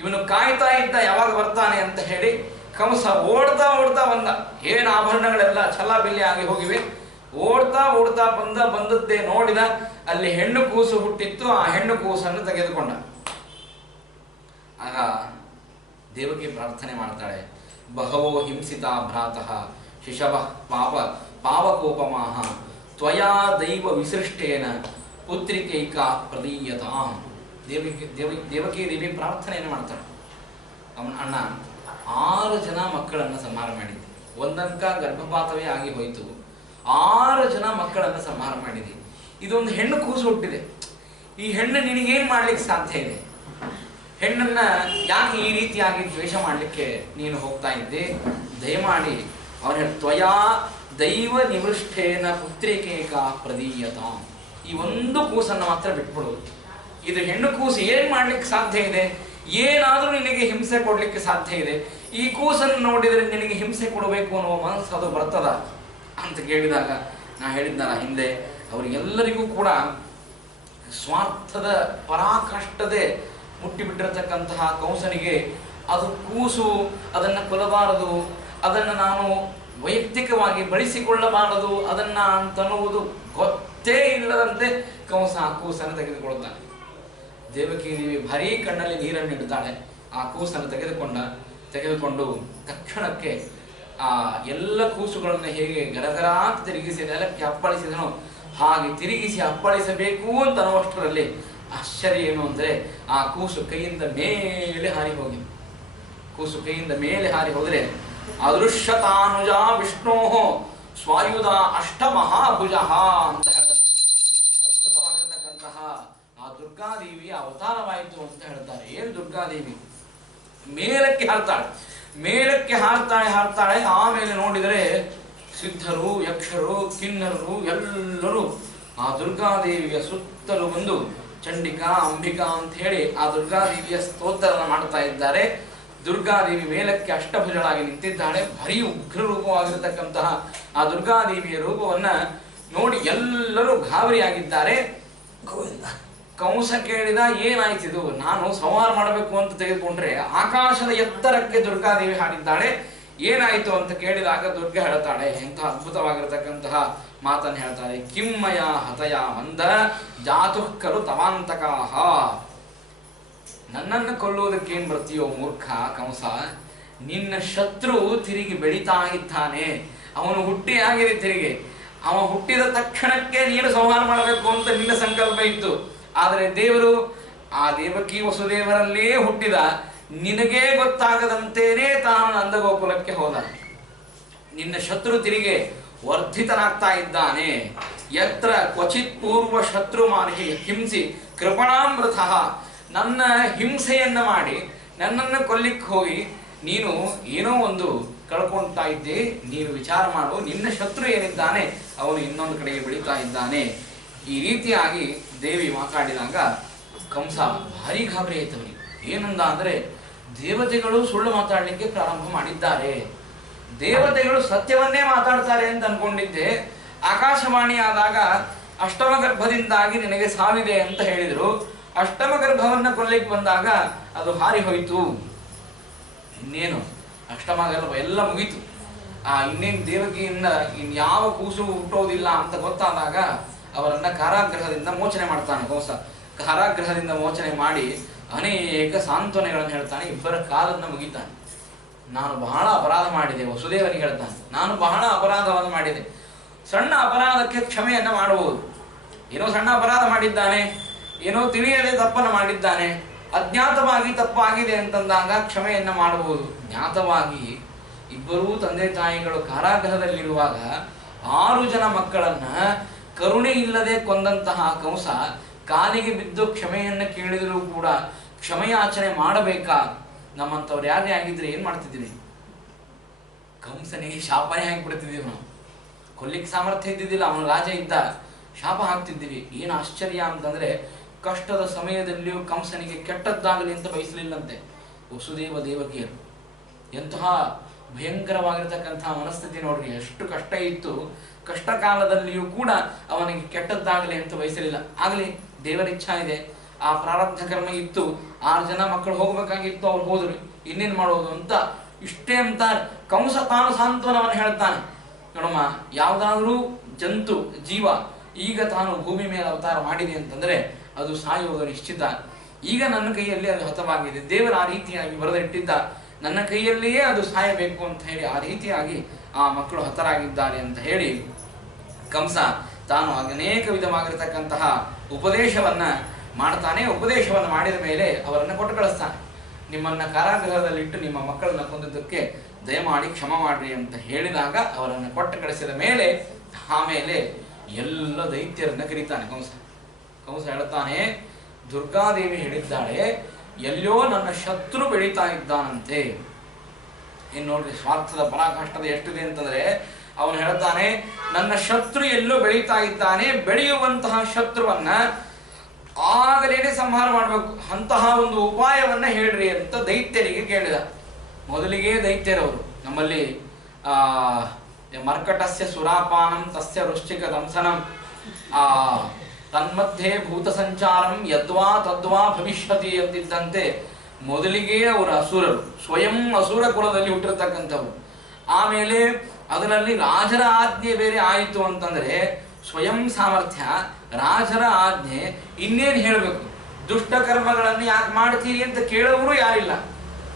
ಇವನು ಕಾಯ್ತಾ ಇದ್ದ ಯಾವಾಗ ಬರ್ತಾನೆ ಅಂತ ಹೇಳಿ ಕಂಸ ಓಡ್ತಾ ಬಂದ. ಏನು ಆಭರಣಗಳೆಲ್ಲ ಛಲಾಬಿಲ್ಲಿ ಆಗಿ ಹೋಗಿವೆ. ಓಡ್ತಾ ಬಂದದ್ದೇ ನೋಡಿದ, ಅಲ್ಲಿ ಹೆಣ್ಣು ಕೂಸು ಹುಟ್ಟಿತ್ತು. ಆ ಹೆಣ್ಣು ಕೂಸನ್ನು ತೆಗೆದುಕೊಂಡ. ಆಗ ದೇವಕಿ ಪ್ರಾರ್ಥನೆ ಮಾಡ್ತಾಳೆ, ಬಹವೋ ಹಿಂಸಿತಾ ಭ್ರಾತಃ ಶಿಶವ ಪಾವಕೋಪಮಾಹ ತ್ವಯಾ ದೈವ ವಿಸೃಷ್ಟೇನ ಪುತ್ರಿಕೈಕಾ ಪ್ರದೀಯತಾಂ. ದೇವಕಿ ದೇವಿ ಪ್ರಾರ್ಥನೆಯನ್ನು ಮಾಡ್ತಾಳೆ. ಅಣ್ಣ 6 ಜನ ಮಕ್ಕಳನ್ನು ಸಂಹಾರ ಮಾಡಿದ್ದೆ, ಒಂದಂಕ ಗರ್ಭಪಾತವೇ ಆಗಿ ಹೋಯಿತು. 6 ಜನ ಮಕ್ಕಳನ್ನು ಸಂಹಾರ ಮಾಡಿದೆ. ಇದೊಂದು ಹೆಣ್ಣು ಕೂಸು ಹುಟ್ಟಿದೆ. ಈ ಹೆಣ್ಣು ನಿನಗೇನು ಮಾಡ್ಲಿಕ್ಕೆ ಸಾಧ್ಯ ಇದೆ? ಹೆಣ್ಣನ್ನ ಯಾಕೆ ಈ ರೀತಿಯಾಗಿ ದ್ವೇಷ ಮಾಡಲಿಕ್ಕೆ ನೀನು ಹೋಗ್ತಾ ಇದ್ದೆ? ದಯಮಾಡಿ ಅವನ ತ್ವಯಾ ದೈವ ನಿವೃಷ್ಟೇನ ಪುತ್ರಿಕೇಕ ಪ್ರದೀಯತ, ಈ ಒಂದು ಕೂಸನ್ನು ಮಾತ್ರ ಬಿಟ್ಬಿಡು. ಇದು ಹೆಣ್ಣು ಕೂಸು ಏನ್ ಮಾಡ್ಲಿಕ್ಕೆ ಸಾಧ್ಯ ಇದೆ? ಏನಾದರೂ ನಿನಗೆ ಹಿಂಸೆ ಕೊಡ್ಲಿಕ್ಕೆ ಸಾಧ್ಯ ಇದೆ? ಈ ಕೂಸನ್ನು ನೋಡಿದರೆ ನಿನಗೆ ಹಿಂಸೆ ಕೊಡಬೇಕು ಅನ್ನುವ ಮನಸ್ಸು ಅದು ಬರ್ತದ ಅಂತ ಕೇಳಿದಾಗ ನಾ ಹೇಳಿದ್ನಲ್ಲ ಹಿಂದೆ, ಅವರಿಗೆಲ್ಲರಿಗೂ ಕೂಡ ಸ್ವಾರ್ಥದ ಪರಾಕಾಷ್ಠತೆ ಮುಟ್ಟಿಬಿಟ್ಟಿರತಕ್ಕಂತಹ ಕಂಸನಿಗೆ ಅದು ಕೂಸು, ಅದನ್ನು ಕೊಲ್ಲಬಾರದು, ಅದನ್ನು ನಾನು ವೈಯಕ್ತಿಕವಾಗಿ ಬಳಸಿಕೊಳ್ಳಬಾರದು, ಅದನ್ನು ಅಂತನ್ನುವುದು ಗೊತ್ತೇ ಇಲ್ಲದಂತೆ ಕಂಸ ಆ ಕೂಸನ್ನು ತೆಗೆದುಕೊಳ್ಳುತ್ತಾನೆ. ದೇವಕಿ ದೇವಿ ಭಾರೀ ಕಣ್ಣಲ್ಲಿ ನೀರನ್ನು ಇಡ್ತಾಳೆ. ಆ ಕೂಸನ್ನು ತೆಗೆದುಕೊಂಡು ತಕ್ಷಣಕ್ಕೆ ಆ ಎಲ್ಲ ಕೂಸುಗಳನ್ನು ಹೇಗೆ ಗರಗರ ಅಂತ ತಿರುಗಿಸಿ ನೆಲಕ್ಕೆ ಅಪ್ಪಳಿಸಿದನೋ ಹಾಗೆ ತಿರುಗಿಸಿ ಅಪ್ಪಳಿಸಬೇಕು ಅಂತ ಅನ್ನುವಷ್ಟರಲ್ಲಿ ಆಶ್ಚರ್ಯ ಏನು ಅಂದರೆ ಆ ಕೂಸು ಕೈಯಿಂದ ಮೇಲೆ ಹಾರಿ ಹೋಗಿ, ಕೂಸು ಕೈಯಿಂದ ಮೇಲೆ ಹಾರಿ ಹೋದರೆ ಅದೃಶ್ಯತಾನುಜ ವಿಷ್ಣೋ ಸ್ವಾಯುಧ ಅಷ್ಟಮಹಾಭುಜ ಅಂತ ಹೇಳ್ತಾರೆ. ಅದ್ಭುತವಾಗಿರತಕ್ಕಂತಹ ಆ ದುರ್ಗಾದೇವಿಯ ಅವತಾರವಾಯಿತು ಅಂತ ಹೇಳ್ತಾರೆ. ಏನು ದುರ್ಗಾದೇವಿ ಮೇಲಕ್ಕೆ ಹಾರ್ತಾಳೆ. ಆಮೇಲೆ ನೋಡಿದರೆ ಸಿದ್ಧರು, ಯಕ್ಷರು, ಕಿನ್ನರರು ಎಲ್ಲರೂ ಆ ದುರ್ಗಾದೇವಿಯ ಸುತ್ತಲೂ ಬಂದು ಚಂಡಿಕಾ ಅಂಬಿಕಾ ಅಂತ ಹೇಳಿ ಆ ದುರ್ಗಾದೇವಿಯ ಸ್ತೋತ್ರವನ್ನು ಮಾಡ್ತಾ ಇದ್ದಾರೆ. ದುರ್ಗಾದೇವಿ ಮೇಲಕ್ಕೆ ಅಷ್ಟಭುಜಳಾಗಿ ನಿಂತಿದ್ದಾಳೆ. ಭಾರಿ ಉಗ್ರ ರೂಪವಾಗಿರತಕ್ಕಂತಹ ಆ ದುರ್ಗಾದೇವಿಯ ರೂಪವನ್ನ ನೋಡಿ ಎಲ್ಲರೂ ಗಾಬರಿಯಾಗಿದ್ದಾರೆ. ಕಂಸ ಕೇಳಿದ, ಏನಾಯ್ತಿದು? ನಾನು ಸಂಹಾರ ಮಾಡಬೇಕು ಅಂತ ತೆಗೆದುಕೊಂಡ್ರೆ ಆಕಾಶದ ಎತ್ತರಕ್ಕೆ ದುರ್ಗಾದೇವಿ ಹಾಡಿದ್ದಾಳೆ, ಏನಾಯ್ತು ಅಂತ ಕೇಳಿದಾಗ ದುರ್ಗಾ ಹೇಳ್ತಾಳೆ, ಎಂತಹ ಅದ್ಭುತವಾಗಿರತಕ್ಕಂತಹ ಮಾತನ್ನು ಹೇಳ್ತಾಳೆ. ಕಿಮ್ಮಯ ಹತಯ ಮಂದ ಜಾತು ಕರು ತವಾಂತಕಾಹ. ನನ್ನನ್ನು ಕೊಲ್ಲುವುದಕ್ಕೆ ಏನ್ ಬರ್ತೀಯೋ ಮೂರ್ಖ ಕಂಸ, ನಿನ್ನ ಶತ್ರು ತಿರುಗಿ ಬೆಳೀತಾ ಇದ್ದಾನೆ. ಅವನು ಹುಟ್ಟಿ ಆಗಿದೆ ತಿರುಗಿ. ಅವ ಹುಟ್ಟಿದ ತಕ್ಷಣಕ್ಕೆ ನೀನು ಸಂಹಾರ ಮಾಡಬೇಕು ಅಂತ ನಿನ್ನ ಸಂಕಲ್ಪ ಇತ್ತು. ಆದರೆ ದೇವರು ಆ ದೇವಕಿ ವಸುದೇವರಲ್ಲೇ ಹುಟ್ಟಿದ, ನಿನಗೇ ಗೊತ್ತಾಗದಂತೇನೆ ತಾನು ನಂದಗೋಕುಲಕ್ಕೆ ಹೋದ. ನಿನ್ನ ಶತ್ರು ತಿರುಗಿ ವರ್ಧಿತನಾಗ್ತಾ ಇದ್ದಾನೆ. ಯತ್ರ ಕ್ವಚಿತ್ ಪೂರ್ವ ಶತ್ರು ಮಾರ್ಹಿ ಹಿಂಸಿ ಕೃಪಣಾಮೃತ. ನನ್ನ ಹಿಂಸೆಯನ್ನ ಮಾಡಿ ನನ್ನನ್ನು ಕೊಲ್ಲಿಕ್ಕೆ ಹೋಗಿ ನೀನು ಏನೋ ಒಂದು ಕಳ್ಕೊಳ್ತಾ ಇದ್ದೆ. ನೀನು ವಿಚಾರ ಮಾಡು, ನಿನ್ನ ಶತ್ರು ಏನಿದ್ದಾನೆ ಅವನು ಇನ್ನೊಂದು ಕಡೆಗೆ ಬೆಳೀತಾ ಇದ್ದಾನೆ. ಈ ರೀತಿಯಾಗಿ ದೇವಿ ಮಾತಾಡಿದಾಗ ಕಂಸ ಭಾರಿ ಗಾಬರಿ ಆಯ್ತವನಿಗೆ. ಏನಂದ ಅಂದ್ರೆ, ದೇವತೆಗಳು ಸುಳ್ಳು ಮಾತಾಡಲಿಕ್ಕೆ ಪ್ರಾರಂಭ ಮಾಡಿದ್ದಾರೆ. ದೇವತೆಗಳು ಸತ್ಯವನ್ನೇ ಮಾತಾಡ್ತಾರೆ ಅಂತ ಅನ್ಕೊಂಡಿದ್ದೆ. ಆಕಾಶವಾಣಿ ಆದಾಗ ಅಷ್ಟಮ ಗರ್ಭದಿಂದಾಗಿ ನಿನಗೆ ಸಾವಿದೆ ಅಂತ ಹೇಳಿದ್ರು. ಅಷ್ಟಮ ಗರ್ಭವನ್ನ ಕೊಲ್ಲಿಕ್ಕೆ ಬಂದಾಗ ಅದು ಹಾರಿ ಹೋಯಿತು. ಇನ್ನೇನು ಅಷ್ಟಮ ಗರ್ಭ ಎಲ್ಲ ಮುಗೀತು. ಇನ್ನೇನು ದೇವಕಿಯಿಂದ ಇನ್ಯಾವ ಕೂಸು ಹುಟ್ಟೋದಿಲ್ಲ ಅಂತ ಗೊತ್ತಾದಾಗ ಅವರನ್ನ ಕಾರಾಗೃಹದಿಂದ ಮೋಚನೆ ಮಾಡ್ತಾನೆ ಕಂಸ. ಕಾರಾಗೃಹದಿಂದ ಮೋಚನೆ ಮಾಡಿ ಅನೇಕ ಸಾಂತ್ವನೆಗಳನ್ನು ಹೇಳ್ತಾನೆ. ಇಬ್ಬರ ಕಾಲನ್ನ ಮುಗಿತಾನೆ. ನಾನು ಬಹಳ ಅಪರಾಧ ಮಾಡಿದೆ, ವಸುದೇವನಿಗೆ ಹೇಳ್ತಾನೆ, ನಾನು ಬಹಳ ಅಪರಾಧವನ್ನು ಮಾಡಿದೆ. ಸಣ್ಣ ಅಪರಾಧಕ್ಕೆ ಕ್ಷಮೆಯನ್ನ ಮಾಡಬಹುದು. ಏನೋ ಸಣ್ಣ ಅಪರಾಧ ಮಾಡಿದ್ದಾನೆ, ಏನೋ ತಿಳಿಯದೆ ತಪ್ಪನ್ನು ಮಾಡಿದ್ದಾನೆ, ಅಜ್ಞಾತವಾಗಿ ತಪ್ಪಾಗಿದೆ ಅಂತಂದಾಗ ಕ್ಷಮೆಯನ್ನ ಮಾಡಬಹುದು. ಜ್ಞಾತವಾಗಿ ಇಬ್ಬರೂ ತಂದೆ ತಾಯಿಗಳು ಕಾರಾಗೃಹದಲ್ಲಿರುವಾಗ 6 ಜನ ಮಕ್ಕಳನ್ನ ಕರುಣೆ ಇಲ್ಲದೆ ಕೊಂದಂತಹ ಕಂಸ ಕಾಲಿಗೆ ಬಿದ್ದು ಕ್ಷಮೆಯನ್ನ ಕೇಳಿದರೂ ಕೂಡ ಕ್ಷಮೆಯಾಚನೆ ಮಾಡಬೇಕಾ? ನಮ್ಮಂಥವ್ರು ಯಾರೇ ಆಗಿದ್ರೆ ಏನ್ ಮಾಡ್ತಿದ್ದೀವಿ? ಕಂಸನಿಗೆ ಶಾಪನೇ ಹಾಕಿಬಿಡ್ತಿದ್ದೀವಿ ನಾವು. ಕೊಲ್ಲಿಕ್ಕೆ ಸಾಮರ್ಥ್ಯ ಇದ್ದಿದ್ದಿಲ್ಲ, ಅವನು ರಾಜ ಇದ್ದ, ಶಾಪ ಹಾಕ್ತಿದ್ದೀವಿ. ಏನು ಆಶ್ಚರ್ಯ ಅಂತಂದ್ರೆ, ಕಷ್ಟದ ಸಮಯದಲ್ಲಿಯೂ ಕಂಸನಿಗೆ ಕೆಟ್ಟದ್ದಾಗಲಿ ಅಂತ ಬಯಸಲಿಲ್ಲಂತೆ ವಸುದೇವ ದೇವಕಿಯರು. ಎಂತಹ ಭಯಂಕರವಾಗಿರತಕ್ಕಂತಹ ಮನಸ್ಥಿತಿ ನೋಡ್ರಿ. ಎಷ್ಟು ಕಷ್ಟ ಇತ್ತು, ಕಷ್ಟ ಕಾಲದಲ್ಲಿಯೂ ಕೂಡ ಅವನಿಗೆ ಕೆಟ್ಟದ್ದಾಗಲಿ ಅಂತ ಬಯಸಲಿಲ್ಲ. ಆಗಲಿ, ದೇವರ ಇಚ್ಛಾ ಇದೆ, ಆ ಪ್ರಾರಬ್ಧ ಕರ್ಮ ಇತ್ತು. 6 ಜನ ಮಕ್ಕಳು ಹೋಗ್ಬೇಕಾಗಿತ್ತು, ಅವ್ರು ಹೋದ್ರು, ಇನ್ನೇನ್ ಮಾಡೋದು ಅಂತ ಇಷ್ಟೇ ಅಂತ ಕಂಸ ತಾನು ಸಾಂತ್ವನವನ್ನು ಹೇಳ್ತಾನೆ. ನೋಡಮ್ಮ, ಯಾವುದಾದ್ರೂ ಜಂತು ಜೀವ ಈಗ ತಾನು ಭೂಮಿ ಮೇಲೆ ಅವತಾರ ಮಾಡಿದೆ ಅಂತಂದ್ರೆ ಅದು ಸಾಯುವುದು ನಿಶ್ಚಿತ. ಈಗ ನನ್ನ ಕೈಯಲ್ಲಿ ಅದು ಹತವಾಗಿದೆ. ದೇವರು ಆ ರೀತಿಯಾಗಿ ಬರೆದಿಟ್ಟಿದ್ದ, ನನ್ನ ಕೈಯಲ್ಲಿಯೇ ಅದು ಸಾಯಬೇಕು ಅಂತ ಹೇಳಿ ಆ ರೀತಿಯಾಗಿ ಆ ಮಕ್ಕಳು ಹತರಾಗಿದ್ದಾರೆ ಅಂತ ಹೇಳಿ ಕಂಸ ತಾನು ಅನೇಕ ವಿಧವಾಗಿರತಕ್ಕಂತಹ ಉಪದೇಶವನ್ನ ಮಾಡ್ತಾನೆ. ಉಪದೇಶವನ್ನು ಮಾಡಿದ ಮೇಲೆ ಅವರನ್ನು ಕೊಟ್ಟು ಕಳಿಸ್ತಾನೆ. ನಿಮ್ಮನ್ನ ಕಾರಾಗೃಹದಲ್ಲಿಟ್ಟು ನಿಮ್ಮ ಮಕ್ಕಳನ್ನ ಕೊಂದದ್ದಕ್ಕೆ ದಯಮಾಡಿ ಕ್ಷಮ ಮಾಡ್ರಿ ಅಂತ ಹೇಳಿದಾಗ ಅವರನ್ನು ಕೊಟ್ಟು ಕಳಿಸಿದ ಮೇಲೆ ಆಮೇಲೆ ಎಲ್ಲ ದೈತ್ಯರನ್ನ ಕರೀತಾನೆ ಕಂಸ. ಕಂಸ ಹೇಳ್ತಾನೆ, ದುರ್ಗಾದೇವಿ ಹೇಳಿದ್ದಾಳೆ, ಎಲ್ಲೋ ನನ್ನ ಶತ್ರು ಬೆಳೀತಾ ಇದ್ದಾನಂತೆ. ಇನ್ನು ನೋಡ್ರಿ, ಸ್ವಾರ್ಥದ ಪರಾಕಾಷ್ಠದ ಎಷ್ಟಿದೆ ಅಂತಂದ್ರೆ, ಅವನು ಹೇಳ್ತಾನೆ, ನನ್ನ ಶತ್ರು ಎಲ್ಲೋ ಬೆಳೀತಾ ಇದ್ದಾನೆ, ಬೆಳೆಯುವಂತಹ ಶತ್ರುವನ್ನ ಆಗಲೇನೆ ಸಂಹಾರ ಮಾಡಬೇಕು, ಅಂತಹ ಒಂದು ಉಪಾಯವನ್ನ ಹೇಳ್ರಿ ಅಂತ ದೈತ್ಯರಿಗೆ ಕೇಳಿದ. ಮೊದಲಿಗೆ ದೈತ್ಯರವರು ನಮ್ಮಲ್ಲಿ ಮರ್ಕಟಸ್ಯ ಸುರಾಪಾನಂ ತಸ್ಯ ವೃಶ್ಚಿಕ ದಂಸನಂ ತನ್ಮಧ್ಯೆ ಭೂತ ಸಂಚಾರಂ ಯದ್ವಾ ತದ್ವಾ ಭವಿಷ್ಯತಿ ಅಂತಿದ್ದಂತೆ ಮೊದಲಿಗೆ ಅವರು ಅಸುರರು, ಸ್ವಯಂ ಅಸುರ ಕುಲದಲ್ಲಿ ಹುಟ್ಟಿರ್ತಕ್ಕಂಥವ್ರು. ಆಮೇಲೆ ಅದರಲ್ಲಿ ರಾಜರ ಆಜ್ಞೆ ಬೇರೆ ಆಯಿತು ಅಂತಂದ್ರೆ ಸ್ವಯಂ ಸಾಮರ್ಥ್ಯ, ರಾಜರ ಆಜ್ಞೆ, ಇನ್ನೇನು ಹೇಳಬೇಕು? ದುಷ್ಟ ಕರ್ಮಗಳನ್ನು ಯಾಕೆ ಮಾಡ್ತೀರಿ ಅಂತ ಕೇಳೋರು ಯಾರಿಲ್ಲ.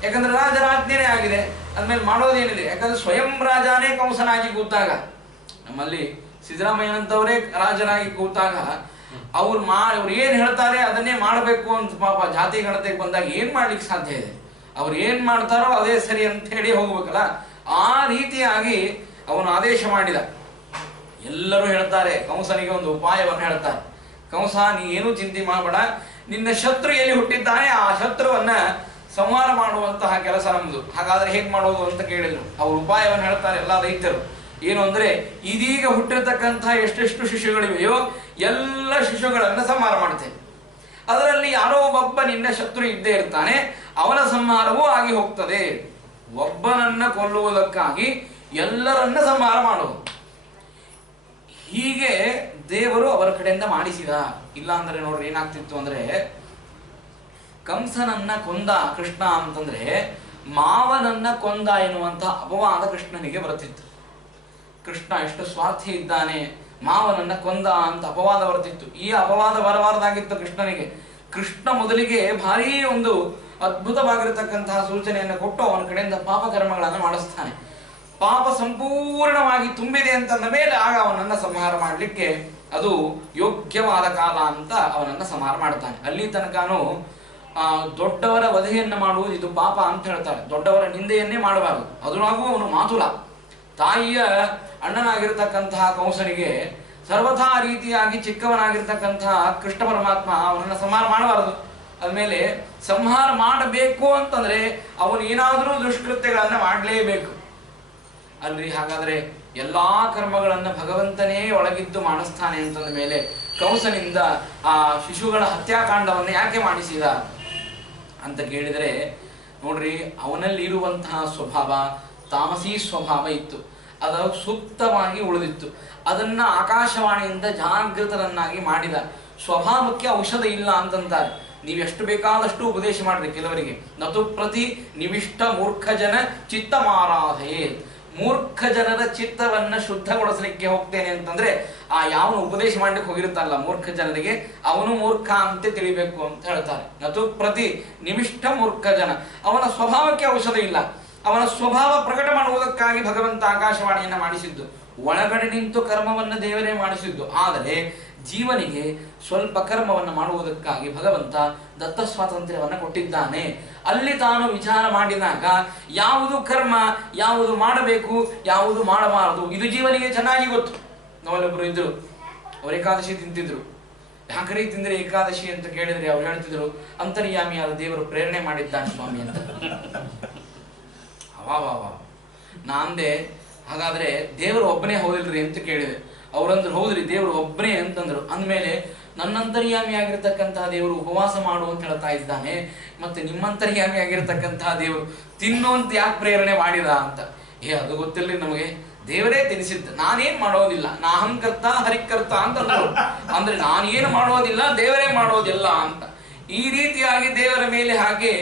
ಯಾಕಂದ್ರೆ ರಾಜರ ಆಜ್ಞೆನೇ ಆಗಿದೆ, ಅದ್ಮೇಲೆ ಮಾಡೋದೇನಿದೆ? ಯಾಕಂದ್ರೆ ಸ್ವಯಂ ರಾಜನೇ ಕಂಸನಾಗಿ ಕೂತಾಗ, ನಮ್ಮಲ್ಲಿ ಸಿದ್ದರಾಮಯ್ಯನಂತವರೇ ರಾಜನಾಗಿ ಕೂತಾಗ ಅವ್ರು ಏನ್ ಹೇಳ್ತಾರೆ ಅದನ್ನೇ ಮಾಡಬೇಕು ಅಂತ ಪಾಪ ಜಾತಿ ಗಣತೆಗೆ ಬಂದಾಗ ಏನ್ ಮಾಡ್ಲಿಕ್ಕೆ ಸಾಧ್ಯ ಇದೆ? ಅವ್ರು ಏನ್ ಮಾಡ್ತಾರೋ ಅದೇ ಸರಿ ಅಂತ ಹೇಳಿ ಹೋಗ್ಬೇಕಲ್ಲ. ಆ ರೀತಿಯಾಗಿ ಅವನು ಆದೇಶ ಮಾಡಿದ. ಎಲ್ಲರೂ ಹೇಳ್ತಾರೆ, ಕಂಸನಿಗೆ ಒಂದು ಉಪಾಯವನ್ನು ಹೇಳ್ತಾರೆ. ಕಂಸ, ನೀ ಏನೂ ಚಿಂತೆ ಮಾಡಬೇಡ, ನಿನ್ನ ಶತ್ರು ಎಲ್ಲಿ ಹುಟ್ಟಿದ್ದಾನೆ ಆ ಶತ್ರುವನ್ನ ಸಂಹಾರ ಮಾಡುವಂತಹ ಕೆಲಸ ನಮ್ದು. ಹಾಗಾದ್ರೆ ಹೇಗ್ ಮಾಡೋದು ಅಂತ ಕೇಳಿದ್ರು. ಅವ್ರ ಉಪಾಯವನ್ನು ಹೇಳ್ತಾರೆ ಎಲ್ಲಾ ದೈತ್ಯರು. ಏನು ಅಂದ್ರೆ, ಇದೀಗ ಹುಟ್ಟಿರ್ತಕ್ಕಂತಹ ಎಷ್ಟೆಷ್ಟು ಶಿಶುಗಳಿವೆಯೋ ಎಲ್ಲ ಶಿಶುಗಳನ್ನ ಸಂಹಾರ ಮಾಡ್ತೇವೆ. ಅದರಲ್ಲಿ ಯಾರೋ ಒಬ್ಬ ನಿನ್ನ ಶತ್ರು ಇದ್ದೇ ಇರ್ತಾನೆ, ಅವನ ಸಂಹಾರವೂ ಆಗಿ ಹೋಗ್ತದೆ. ಒಬ್ಬನನ್ನ ಕೊಲ್ಲುವುದಕ್ಕಾಗಿ ಎಲ್ಲರನ್ನ ಸಂಹಾರ ಮಾಡುವುದು. ಹೀಗೆ ದೇವರು ಅವರ ಕಡೆಯಿಂದ ಮಾಡಿಸಿದ. ಇಲ್ಲ ಅಂದ್ರೆ ನೋಡ್ರಿ ಏನಾಗ್ತಿತ್ತು ಅಂದ್ರೆ, ಕಂಸನನ್ನ ಕೊಂದ ಕೃಷ್ಣ ಅಂತಂದ್ರೆ ಮಾವನನ್ನ ಕೊಂದ ಎನ್ನುವಂತಹ ಅಪವಾದ ಕೃಷ್ಣನಿಗೆ ಬರುತ್ತಿತ್ತು. ಕೃಷ್ಣ ಎಷ್ಟು ಸ್ವಾರ್ಥಿ ಇದ್ದಾನೆ, ಮಾವನನ್ನ ಕೊಂದ ಅಂತ ಅಪವಾದ ಬರ್ತಿತ್ತು. ಈ ಅಪವಾದ ಬರಬಾರದಾಗಿತ್ತು ಕೃಷ್ಣನಿಗೆ. ಕೃಷ್ಣ ಮೊದಲಿಗೆ ಭಾರೀ ಒಂದು ಅದ್ಭುತವಾಗಿರತಕ್ಕಂತಹ ಸೂಚನೆಯನ್ನು ಕೊಟ್ಟು ಅವನ ಕಡೆಯಿಂದ ಪಾಪಕರ್ಮಗಳನ್ನು ಮಾಡಿಸ್ತಾನೆ. ಪಾಪ ಸಂಪೂರ್ಣವಾಗಿ ತುಂಬಿದೆ ಅಂತಂದ ಮೇಲೆ ಆಗ ಅವನನ್ನ ಸಂಹಾರ ಮಾಡಲಿಕ್ಕೆ ಅದು ಯೋಗ್ಯವಾದ ಕಾಲ ಅಂತ ಅವನನ್ನ ಸಂಹಾರ ಮಾಡ್ತಾನೆ. ಅಲ್ಲಿ ತನಕನೂ ದೊಡ್ಡವರ ವಧೆಯನ್ನು ಮಾಡುವುದು ಇದು ಪಾಪ ಅಂತ ಹೇಳ್ತಾರೆ. ದೊಡ್ಡವರ ನಿಂದೆಯನ್ನೇ ಮಾಡಬಾರದು. ಅದ್ರಾಗೂ ಅವನು ಮಾತುಲ, ತಾಯಿಯ ಅಣ್ಣನಾಗಿರ್ತಕ್ಕಂತಹ ಕಂಸನಿಗೆ ಸರ್ವಥಾ ರೀತಿಯಾಗಿ ಚಿಕ್ಕವನಾಗಿರ್ತಕ್ಕಂತಹ ಕೃಷ್ಣ ಪರಮಾತ್ಮ ಅವನನ್ನು ಸಂಹಾರ ಮಾಡಬಾರದು. ಅದ್ಮೇಲೆ ಸಂಹಾರ ಮಾಡಬೇಕು ಅಂತಂದ್ರೆ ಅವನು ಏನಾದರೂ ದುಷ್ಕೃತ್ಯಗಳನ್ನ ಮಾಡಲೇಬೇಕು ಅಲ್ರಿ. ಹಾಗಾದ್ರೆ ಎಲ್ಲಾ ಕರ್ಮಗಳನ್ನ ಭಗವಂತನೇ ಒಳಗಿದ್ದು ಮಾಡಿಸ್ತಾನೆ ಅಂತಂದ ಮೇಲೆ ಕಂಸನಿಂದ ಆ ಶಿಶುಗಳ ಹತ್ಯಾಕಾಂಡವನ್ನು ಯಾಕೆ ಮಾಡಿಸಿದ ಅಂತ ಕೇಳಿದರೆ, ನೋಡ್ರಿ ಅವನಲ್ಲಿ ಇರುವಂತಹ ಸ್ವಭಾವ ತಾಮಸೀ ಸ್ವಭಾವ ಇತ್ತು. ಅದು ಸೂಕ್ತವಾಗಿ ಉಳಿದಿತ್ತು. ಅದನ್ನ ಆಕಾಶವಾಣಿಯಿಂದ ಜಾಗೃತರನ್ನಾಗಿ ಮಾಡಿದ. ಸ್ವಭಾವಕ್ಕೆ ಔಷಧ ಇಲ್ಲ ಅಂತಂತಾರೆ. ನೀವು ಎಷ್ಟು ಬೇಕಾದಷ್ಟು ಉಪದೇಶ ಮಾಡ್ರಿ ಕೆಲವರಿಗೆ. ನತು ಪ್ರತಿ ನಿವಿಷ್ಟ ಮೂರ್ಖ ಜನ ಚಿತ್ತ ಮಾರಾಧೆ. ಮೂರ್ಖ ಜನರ ಚಿತ್ತವನ್ನ ಶುದ್ಧಗೊಳಿಸಲಿಕ್ಕೆ ಹೋಗ್ತೇನೆ ಅಂತಂದ್ರೆ ಆ ಯಾವನು ಉಪದೇಶ ಮಾಡ್ಲಿಕ್ಕೆ ಹೋಗಿರುತ್ತಲ್ಲ ಮೂರ್ಖ ಜನರಿಗೆ, ಅವನು ಮೂರ್ಖ ಅಂತ ತಿಳಿಬೇಕು ಅಂತ ಹೇಳ್ತಾರೆ. ನತು ಪ್ರತಿ ನಿವಿಷ್ಟ ಮೂರ್ಖ ಜನ, ಅವನ ಸ್ವಭಾವಕ್ಕೆ ಔಷಧ ಇಲ್ಲ. ಅವನ ಸ್ವಭಾವ ಪ್ರಕಟ ಮಾಡುವುದಕ್ಕಾಗಿ ಭಗವಂತ ಆಕಾಶವಾಣಿಯನ್ನ ಮಾಡಿಸಿದ್ದು. ಒಳಗಡೆ ನಿಂತು ಕರ್ಮವನ್ನು ದೇವರೇ ಮಾಡಿಸಿದ್ದು. ಆದರೆ ಜೀವನಿಗೆ ಸ್ವಲ್ಪ ಕರ್ಮವನ್ನು ಮಾಡುವುದಕ್ಕಾಗಿ ಭಗವಂತ ದತ್ತ ಸ್ವಾತಂತ್ರ್ಯವನ್ನು ಕೊಟ್ಟಿದ್ದಾನೆ. ಅಲ್ಲಿ ತಾನು ವಿಚಾರ ಮಾಡಿದಾಗ ಯಾವುದು ಕರ್ಮ, ಯಾವುದು ಮಾಡಬೇಕು, ಯಾವುದು ಮಾಡಬಾರದು ಇದು ಜೀವನಿಗೆ ಚೆನ್ನಾಗಿ ಗೊತ್ತು. ನಾವಲ್ಲೊಬ್ರು ಇದ್ರು, ಅವ್ರು ಏಕಾದಶಿ ತಿಂತಿದ್ರು. ಯಾಕರಿ ತಿಂದ್ರೆ ಏಕಾದಶಿ ಅಂತ ಕೇಳಿದ್ರೆ ಅವ್ರು ಹೇಳ್ತಿದ್ರು, ಅಂತರ್ಯಾಮಿಯಾದ ದೇವರು ಪ್ರೇರಣೆ ಮಾಡಿದ್ದಾನೆ ಸ್ವಾಮಿ ಅಂತ. ಅವಾವ ನಾಂದೆ, ಹಾಗಾದ್ರೆ ದೇವರು ಒಬ್ಬನೇ ಹೌದಿಲ್ರಿ ಅಂತ ಕೇಳಿದೆ. ಅವ್ರಂದ್ರು ಹೌದ್ರಿ ದೇವರು ಒಬ್ಬನೇ ಅಂತಂದ್ರು. ಅಂದಮೇಲೆ ನನ್ನಂತರ್ಯಾಮಿ ಆಗಿರ್ತಕ್ಕಂತಹ ದೇವರು ಉಪವಾಸ ಮಾಡು ಅಂತ ಹೇಳ್ತಾ ಇದ್ದಾನೆ, ಮತ್ತೆ ನಿಮ್ಮಂತರ್ಯಾಮಿ ಆಗಿರ್ತಕ್ಕಂತಹ ದೇವರು ತಿನ್ನು ಅಂತ ಯಾಕೆ ಪ್ರೇರಣೆ ಮಾಡಿದ ಅಂತ. ಅದು ಗೊತ್ತಿಲ್ಲ ನಮಗೆ. ದೇವರೇ ತಿನ್ನಿಸಿದ್ದ, ನಾನೇನ್ ಮಾಡೋದಿಲ್ಲ, ನಾಹಂಕರ್ತ ಹರಿಕರ್ತ ಅಂತಂದ್ರು. ಅಂದ್ರೆ ನಾನೇನು ಮಾಡೋದಿಲ್ಲ, ದೇವರೇ ಮಾಡೋದಿಲ್ಲ ಅಂತ. ಈ ರೀತಿಯಾಗಿ ದೇವರ ಮೇಲೆ ಹಾಗೆ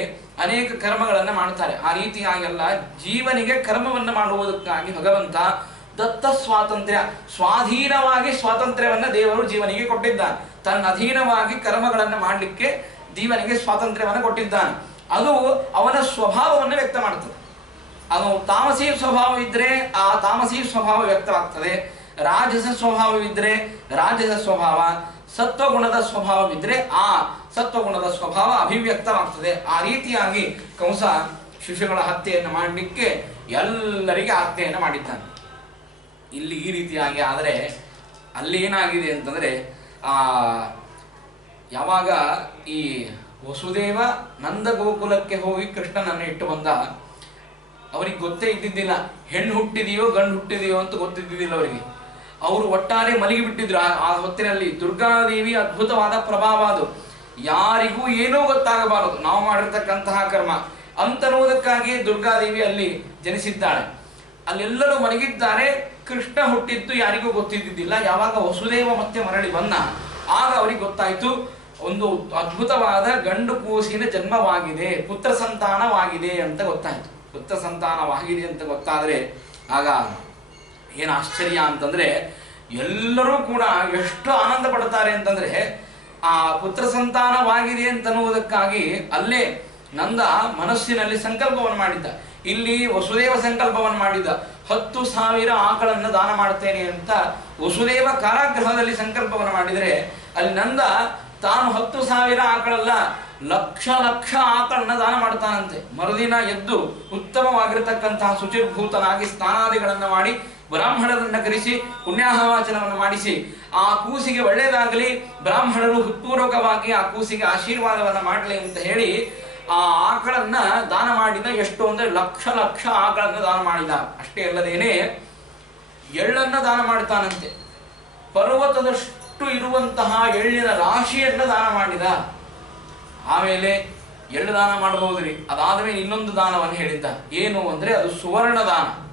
ಅನೇಕ ಕರ್ಮಗಳನ್ನು ಮಾಡ್ತಾರೆ. ಆ ರೀತಿಯಾಗೆಲ್ಲ ಜೀವನಿಗೆ ಕರ್ಮವನ್ನು ಮಾಡುವುದಕ್ಕಾಗಿ ಭಗವಂತ ದತ್ತ ಸ್ವಾತಂತ್ರ್ಯ, ಸ್ವಾಧೀನವಾಗಿ ಸ್ವಾತಂತ್ರ್ಯವನ್ನ ದೇವರು ಜೀವನಿಗೆ ಕೊಟ್ಟಿದ್ದಾನೆ. ತನ್ನ ಅಧೀನವಾಗಿ ಕರ್ಮಗಳನ್ನು ಮಾಡಲಿಕ್ಕೆ ಜೀವನಿಗೆ ಸ್ವಾತಂತ್ರ್ಯವನ್ನು ಕೊಟ್ಟಿದ್ದಾನೆ. ಅದು ಅವನ ಸ್ವಭಾವವನ್ನು ವ್ಯಕ್ತ ಮಾಡ್ತದೆ. ಅದು ತಾಮಸೀ ಸ್ವಭಾವವಿದ್ರೆ ಆ ತಾಮಸೀ ಸ್ವಭಾವ ವ್ಯಕ್ತವಾಗ್ತದೆ. ರಾಜಸ ಸ್ವಭಾವವಿದ್ರೆ ರಾಜಸ ಸ್ವಭಾವ, ಸತ್ವಗುಣದ ಸ್ವಭಾವವಿದ್ರೆ ಆ ಸತ್ವಗುಣದ ಸ್ವಭಾವ ಅಭಿವ್ಯಕ್ತವಾಗ್ತದೆ. ಆ ರೀತಿಯಾಗಿ ಕಂಸ ಶಿಶುಗಳ ಹತ್ಯೆಯನ್ನು ಮಾಡಲಿಕ್ಕೆ ಎಲ್ಲರಿಗೆ ಆಜ್ಞೆಯನ್ನು ಮಾಡಿದ್ದಾನೆ. ಇಲ್ಲಿ ಈ ರೀತಿಯಾಗಿ ಆದರೆ ಅಲ್ಲಿ ಏನಾಗಿದೆ ಅಂತಂದ್ರೆ, ಯಾವಾಗ ಈ ವಸುದೇವ ನಂದ ಗೋಕುಲಕ್ಕೆ ಹೋಗಿ ಕೃಷ್ಣನನ್ನು ಇಟ್ಟು ಬಂದ, ಅವರಿಗೆ ಗೊತ್ತೇ ಇದ್ದಿದ್ದಿಲ್ಲ ಹೆಣ್ಣು ಹುಟ್ಟಿದೆಯೋ ಗಂಡು ಹುಟ್ಟಿದೆಯೋ ಅಂತ ಗೊತ್ತಿದ್ದಿದ್ದಿಲ್ಲ ಅವರಿಗೆ. ಅವರು ಒಟ್ಟಾರೆ ಮಲಗಿಬಿಟ್ಟಿದ್ರು. ಆ ಹೊತ್ತಿನಲ್ಲಿ ದುರ್ಗಾದೇವಿ ಅದ್ಭುತವಾದ ಪ್ರಭಾವ, ಅದು ಯಾರಿಗೂ ಏನೂ ಗೊತ್ತಾಗಬಾರದು ನಾವು ಮಾಡಿರ್ತಕ್ಕಂತಹ ಕರ್ಮ ಅಂತನ್ನುವುದಕ್ಕಾಗಿ ದುರ್ಗಾದೇವಿ ಅಲ್ಲಿ ಜನಿಸಿದ್ದಾಳೆ. ಅಲ್ಲೆಲ್ಲರೂ ಮಲಗಿದ್ದಾರೆ. ಕೃಷ್ಣ ಹುಟ್ಟಿದ್ದು ಯಾರಿಗೂ ಗೊತ್ತಿದ್ದಿದ್ದಿಲ್ಲ. ಯಾವಾಗ ವಸುದೇವ ಮತ್ತೆ ಮರಳಿ ಬಂದ ಆಗ ಅವರಿಗೆ ಗೊತ್ತಾಯ್ತು, ಒಂದು ಅದ್ಭುತವಾದ ಗಂಡು ಕೂಸಿನ ಜನ್ಮವಾಗಿದೆ, ಪುತ್ರ ಸಂತಾನವಾಗಿದೆ ಅಂತ ಗೊತ್ತಾಯ್ತು. ಪುತ್ರ ಸಂತಾನವಾಗಿದೆ ಅಂತ ಗೊತ್ತಾದ್ರೆ ಆಗ ಏನು ಆಶ್ಚರ್ಯ ಅಂತಂದ್ರೆ, ಎಲ್ಲರೂ ಕೂಡ ಎಷ್ಟು ಆನಂದ ಪಡ್ತಾರೆ ಅಂತಂದ್ರೆ, ಆ ಪುತ್ರ ಸಂತಾನವಾಗಿದೆ ಅಂತನ್ನುವುದಕ್ಕಾಗಿ ಅಲ್ಲೇ ನಂದ ಮನಸ್ಸಿನಲ್ಲಿ ಸಂಕಲ್ಪವನ್ನು ಮಾಡಿದ್ದ. ಇಲ್ಲಿ ವಸುದೇವ ಸಂಕಲ್ಪವನ್ನು ಮಾಡಿದ್ದ, 10,000 ಆಕಳನ್ನು ದಾನ ಮಾಡ್ತೇನೆ ಅಂತ ವಸುದೇವ ಕಾರಾಗೃಹದಲ್ಲಿ ಸಂಕಲ್ಪವನ್ನು ಮಾಡಿದರೆ, ಅಲ್ಲಿ ನಂದ ತಾನು 10,000 ಆಕಳಲ್ಲ, ಲಕ್ಷ ಲಕ್ಷ ಆಕಳನ್ನ ದಾನ ಮಾಡ್ತಾನಂತೆ. ಮರುದಿನ ಎದ್ದು ಉತ್ತಮವಾಗಿರತಕ್ಕಂತಹ ಶುಚಿರ್ಭೂತನಾಗಿ ಸ್ನಾನಾದಿಗಳನ್ನು ಮಾಡಿ ಬ್ರಾಹ್ಮಣರನ್ನ ಕರೆಸಿ ಪುಣ್ಯಾಹವಾಚನವನ್ನು ಮಾಡಿಸಿ ಆ ಕೂಸಿಗೆ ಒಳ್ಳೆಯದಾಗಲಿ, ಬ್ರಾಹ್ಮಣರು ಹೃತ್ಪೂರ್ವಕವಾಗಿ ಆ ಕೂಸಿಗೆ ಆಶೀರ್ವಾದವನ್ನು ಮಾಡಲಿ ಅಂತ ಹೇಳಿ ಆ ಆಕಳನ್ನ ದಾನ ಮಾಡಿದ. ಎಷ್ಟು ಅಂದ್ರೆ ಲಕ್ಷ ಲಕ್ಷ ಆಕಳನ್ನ ದಾನ ಮಾಡಿದ. ಅಷ್ಟೇ ಅಲ್ಲದೇನೆ ಎಳ್ಳನ್ನ ದಾನ ಮಾಡ್ತಾನಂತೆ. ಪರ್ವತದಷ್ಟು ಇರುವಂತಹ ಎಳ್ಳಿನ ರಾಶಿಯನ್ನ ದಾನ ಮಾಡಿದ. ಆಮೇಲೆ ಎರಡು ದಾನ ಮಾಡಬಹುದ್ರಿ. ಅದಾದ್ಮೇಲೆ ಇನ್ನೊಂದು ದಾನವನ್ನು ಹೇಳಿದ್ದ. ಏನು ಅಂದ್ರೆ ಅದು ಸುವರ್ಣ ದಾನ.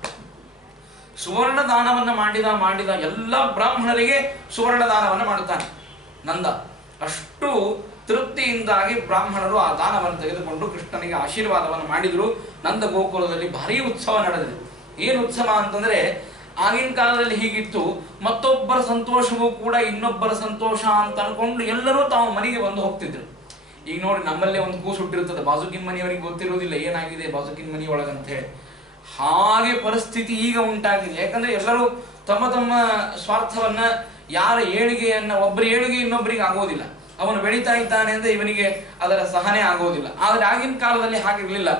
ಸುವರ್ಣ ದಾನವನ್ನು ಮಾಡಿದ ಎಲ್ಲ ಬ್ರಾಹ್ಮಣರಿಗೆ ಸುವರ್ಣ ದಾನವನ್ನು ಮಾಡುತ್ತಾನೆ ನಂದ. ಅಷ್ಟು ತೃಪ್ತಿಯಿಂದಾಗಿ ಬ್ರಾಹ್ಮಣರು ಆ ದಾನವನ್ನು ತೆಗೆದುಕೊಂಡು ಕೃಷ್ಣನಿಗೆ ಆಶೀರ್ವಾದವನ್ನು ಮಾಡಿದ್ರು. ನಂದ ಗೋಕುಲದಲ್ಲಿ ಭಾರಿ ಉತ್ಸವ ನಡೆದಿದೆ. ಏನು ಉತ್ಸವ ಅಂತಂದ್ರೆ, ಆಗಿನ ಕಾಲದಲ್ಲಿ ಹೀಗಿತ್ತು, ಮತ್ತೊಬ್ಬರ ಸಂತೋಷವೂ ಕೂಡ ಇನ್ನೊಬ್ಬರ ಸಂತೋಷ ಅಂತ ಅನ್ಕೊಂಡು ಎಲ್ಲರೂ ತಾವು ಮನೆಗೆ ಬಂದು ಹೋಗ್ತಿದ್ರು. ಈಗ ನೋಡಿ, ನಮ್ಮಲ್ಲೇ ಒಂದು ಕೂಸು ಹುಟ್ಟಿರ್ತದೆ, ಬಾಜುಕಿನ ಮನೆಯವರಿಗೆ ಗೊತ್ತಿರೋದಿಲ್ಲ ಏನಾಗಿದೆ ಬಾಜುಕಿನ ಮನೆ ಒಳಗಂತ ಹೇಳಿ. ಹಾಗೆ ಪರಿಸ್ಥಿತಿ ಈಗ ಉಂಟಾಗಿದೆ. ಯಾಕಂದ್ರೆ ಎಲ್ಲರೂ ತಮ್ಮ ತಮ್ಮ ಸ್ವಾರ್ಥವನ್ನ, ಯಾರ ಏಳಿಗೆಯನ್ನ, ಒಬ್ಬರ ಏಳಿಗೆ ಇನ್ನೊಬ್ಬರಿಗೆ ಆಗೋದಿಲ್ಲ. ಅವನು ಬೆಳೀತಾ ಇದ್ದಾನೆ ಅಂದ್ರೆ ಇವನಿಗೆ ಅದರ ಸಹನೆ ಆಗೋದಿಲ್ಲ. ಆದ್ರೆ ಆಗಿನ ಕಾಲದಲ್ಲಿ ಹಾಗಿರ್ಲಿಲ್ಲ.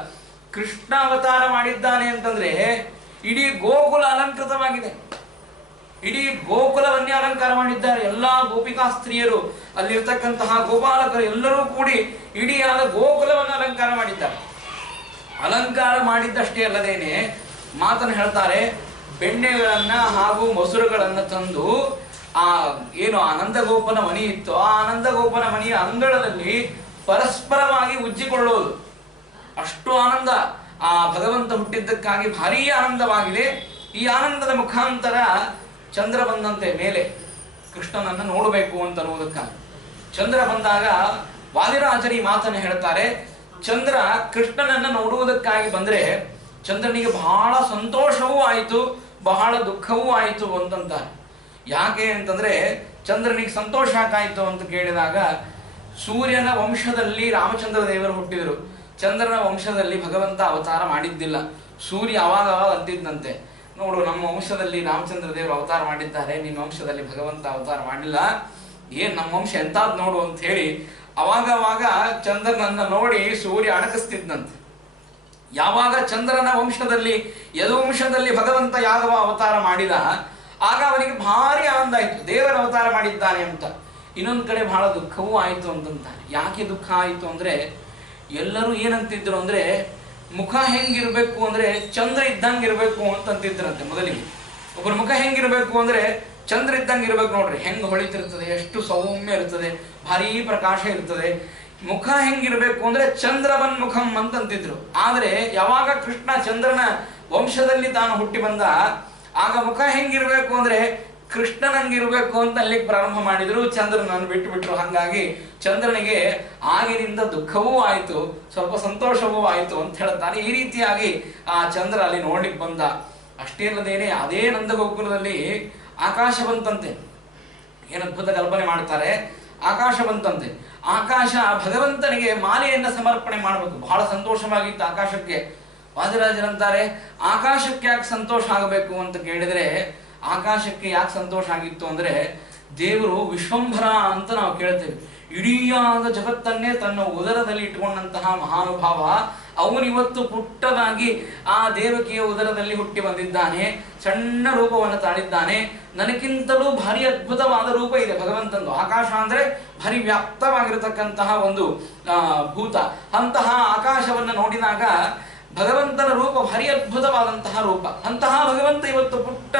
ಕೃಷ್ಣ ಅವತಾರ ಮಾಡಿದ್ದಾನೆ ಅಂತಂದ್ರೆ ಇಡೀ ಗೋಕುಲ ಅಲಂಕೃತವಾಗಿದೆ. ಇಡೀ ಗೋಕುಲವನ್ನೇ ಅಲಂಕಾರ ಮಾಡಿದ್ದಾರೆ. ಎಲ್ಲಾ ಗೋಪಿಕಾ ಸ್ತ್ರೀಯರು, ಅಲ್ಲಿರ್ತಕ್ಕಂತಹ ಗೋಪಾಲಕರು ಎಲ್ಲರೂ ಕೂಡಿ ಇಡೀ ಆದ ಗೋಕುಲವನ್ನು ಅಲಂಕಾರ ಮಾಡಿದ್ದಾರೆ. ಅಲಂಕಾರ ಮಾಡಿದ್ದಷ್ಟೇ ಅಲ್ಲದೇನೆ ಮಾತನ್ನು ಹೇಳ್ತಾರೆ, ಬೆಣ್ಣೆಗಳನ್ನ ಹಾಗೂ ಮೊಸರುಗಳನ್ನ ತಂದು ಏನು ಆನಂದಗೋಪನ ಮನಿ ಇತ್ತು, ಆ ಆನಂದಗೋಪನ ಮನೆಯ ಅಂಗಳದಲ್ಲಿ ಪರಸ್ಪರವಾಗಿ ಉಜ್ಜಿಕೊಳ್ಳೋದು. ಅಷ್ಟು ಆನಂದ ಆ ಭಗವಂತ ಹುಟ್ಟಿದ್ದಕ್ಕಾಗಿ ಭಾರೀ ಆನಂದವಾಗಿದೆ. ಈ ಆನಂದದ ಮುಖಾಂತರ ಚಂದ್ರ ಬಂದಂತೆ ಮೇಲೆ ಕೃಷ್ಣನನ್ನು ನೋಡಬೇಕು ಅಂತ ಅನ್ನುವುದಕ್ಕಾಗಿ ಚಂದ್ರ ಬಂದಾಗ ವಾದಿರಾಜರಿ ಮಾತನ್ನು ಹೇಳ್ತಾರೆ, ಚಂದ್ರ ಕೃಷ್ಣನನ್ನು ನೋಡುವುದಕ್ಕಾಗಿ ಬಂದ್ರೆ ಚಂದ್ರನಿಗೆ ಬಹಳ ಸಂತೋಷವೂ ಆಯಿತು, ಬಹಳ ದುಃಖವೂ ಆಯಿತು ಅಂತಂತಾರೆ. ಯಾಕೆ ಅಂತಂದ್ರೆ ಚಂದ್ರನಿಗೆ ಸಂತೋಷ ಯಾಕಾಯ್ತು ಅಂತ ಕೇಳಿದಾಗ, ಸೂರ್ಯನ ವಂಶದಲ್ಲಿ ರಾಮಚಂದ್ರ ದೇವರು ಹುಟ್ಟಿದರು. ಚಂದ್ರನ ವಂಶದಲ್ಲಿ ಭಗವಂತ ಅವತಾರ ಮಾಡಿದ್ದಿಲ್ಲ. ಸೂರ್ಯ ಅವಾಗ ಅಂತಿದ್ದಂತೆ, ನೋಡು ನಮ್ಮ ವಂಶದಲ್ಲಿ ರಾಮಚಂದ್ರ ದೇವರು ಅವತಾರ ಮಾಡಿದ್ದಾರೆ, ನಿನ್ನ ವಂಶದಲ್ಲಿ ಭಗವಂತ ಅವತಾರ ಮಾಡಿಲ್ಲ, ಏನ್ ನಮ್ಮ ವಂಶ ಎಂತಾದ್ ನೋಡು ಅಂತ ಹೇಳಿ ಅವಾಗ ಚಂದ್ರನನ್ನ ನೋಡಿ ಸೂರ್ಯ ಅಣಕಿಸ್ತಿದ್ದಂತೆ. ಯಾವಾಗ ಚಂದ್ರನ ವಂಶದಲ್ಲಿ, ಯದುವಂಶದಲ್ಲಿ ಭಗವಂತ ಯಾದವ ಅವತಾರ ಮಾಡಿದ, ಆಗ ಅವನಿಗೆ ಭಾರಿ ಆನಂದ ಆಯಿತು, ದೇವರ ಅವತಾರ ಮಾಡಿದ್ದಾನೆ ಅಂತ. ಇನ್ನೊಂದು ಕಡೆ ಬಹಳ ದುಃಖವೂ ಆಯಿತು ಅಂತಂತಾರೆ. ಯಾಕೆ ದುಃಖ ಆಯಿತು ಅಂದ್ರೆ, ಎಲ್ಲರೂ ಏನಂತಿದ್ರು ಅಂದ್ರೆ, ಮುಖ ಹೆಂಗಿರ್ಬೇಕು ಅಂದ್ರೆ ಚಂದ್ರ ಇದ್ದಂಗೆ ಇರ್ಬೇಕು ಅಂತಂತಿದ್ರಂತೆ. ಮೊದಲಿಗೆ ಒಬ್ಬರ ಮುಖ ಹೆಂಗಿರ್ಬೇಕು ಅಂದ್ರೆ ಚಂದ್ರ ಇದ್ದಂಗೆ ಇರ್ಬೇಕು. ನೋಡ್ರಿ ಹೆಂಗ್ ಹೊಳಿತಿರ್ತದೆ, ಎಷ್ಟು ಸೌಮ್ಯ ಇರ್ತದೆ, ಭಾರೀ ಪ್ರಕಾಶ ಇರ್ತದೆ. ಮುಖ ಹೆಂಗಿರ್ಬೇಕು ಅಂದ್ರೆ ಚಂದ್ರವನ್ ಮುಖಂ ಅಂತಂತಿದ್ರು. ಆದ್ರೆ ಯಾವಾಗ ಕೃಷ್ಣ ಚಂದ್ರನ ವಂಶದಲ್ಲಿ ತಾನು ಹುಟ್ಟಿ ಬಂದ, ಆಗ ಮುಖ ಹೆಂಗಿರ್ಬೇಕು ಅಂದ್ರೆ ಕೃಷ್ಣನಂಗಿರ್ಬೇಕು ಅಂತ ಅಲ್ಲಿಗೆ ಪ್ರಾರಂಭ ಮಾಡಿದ್ರು, ಚಂದ್ರನನ್ನು ಬಿಟ್ಟುಬಿಟ್ರು. ಹಾಗಾಗಿ ಚಂದ್ರನಿಗೆ ಆಗಿನಿಂದ ದುಃಖವೂ ಆಯಿತು, ಸ್ವಲ್ಪ ಸಂತೋಷವೂ ಆಯಿತು ಅಂತ ಹೇಳ್ತಾರೆ. ಈ ರೀತಿಯಾಗಿ ಆ ಚಂದ್ರ ಅಲ್ಲಿ ನೋಡ್ಲಿಕ್ಕೆ ಬಂದ. ಅಷ್ಟೇ ಅಲ್ಲದೇನೆ ಅದೇ ನಂದಗೋಕುಲದಲ್ಲಿ ಆಕಾಶ ಬಂತಂತೆ. ಏನು ಅದ್ಭುತ ಕಲ್ಪನೆ ಮಾಡ್ತಾರೆ, ಆಕಾಶ ಬಂತಂತೆ. ಆಕಾಶ ಭಗವಂತನಿಗೆ ಮಾಲೆಯನ್ನ ಸಮರ್ಪಣೆ ಮಾಡಬೇಕು. ಬಹಳ ಸಂತೋಷವಾಗಿತ್ತು ಆಕಾಶಕ್ಕೆ. ವಾದಿರಾಜರಂತಾರೆ, ಆಕಾಶಕ್ಕೆ ಯಾಕೆ ಸಂತೋಷ ಆಗಬೇಕು ಅಂತ ಕೇಳಿದ್ರೆ, ಆಕಾಶಕ್ಕೆ ಯಾಕೆ ಸಂತೋಷ ಆಗಿತ್ತು ಅಂದ್ರೆ, ದೇವರು ವಿಶ್ವಂಭರ ಅಂತ ನಾವು ಕೇಳ್ತೇವೆ. ಇಡೀಯಾದ ಜಗತ್ತನ್ನೇ ತನ್ನ ಉದರದಲ್ಲಿ ಇಟ್ಟುಕೊಂಡಂತಹ ಮಹಾನುಭಾವ ಅವನಿವತ್ತು ಪುಟ್ಟದಾಗಿ ಆ ದೇವಕಿಯ ಉದರದಲ್ಲಿ ಹುಟ್ಟಿ ಬಂದಿದ್ದಾನೆ. ಸಣ್ಣ ರೂಪವನ್ನು ತಾಳಿದ್ದಾನೆ. ನನಗಿಂತಲೂ ಭಾರಿ ಅದ್ಭುತವಾದ ರೂಪ ಇದೆ ಭಗವಂತಂದು. ಆಕಾಶ ಅಂದ್ರೆ ಭಾರಿ ವ್ಯಾಪ್ತವಾಗಿರತಕ್ಕಂತಹ ಒಂದು ಭೂತ. ಅಂತಹ ಆಕಾಶವನ್ನು ನೋಡಿದಾಗ ಭಗವಂತನ ರೂಪ ಭಾರಿ ಅದ್ಭುತವಾದಂತಹ ರೂಪ. ಅಂತಹ ಭಗವಂತ ಇವತ್ತು ಪುಟ್ಟ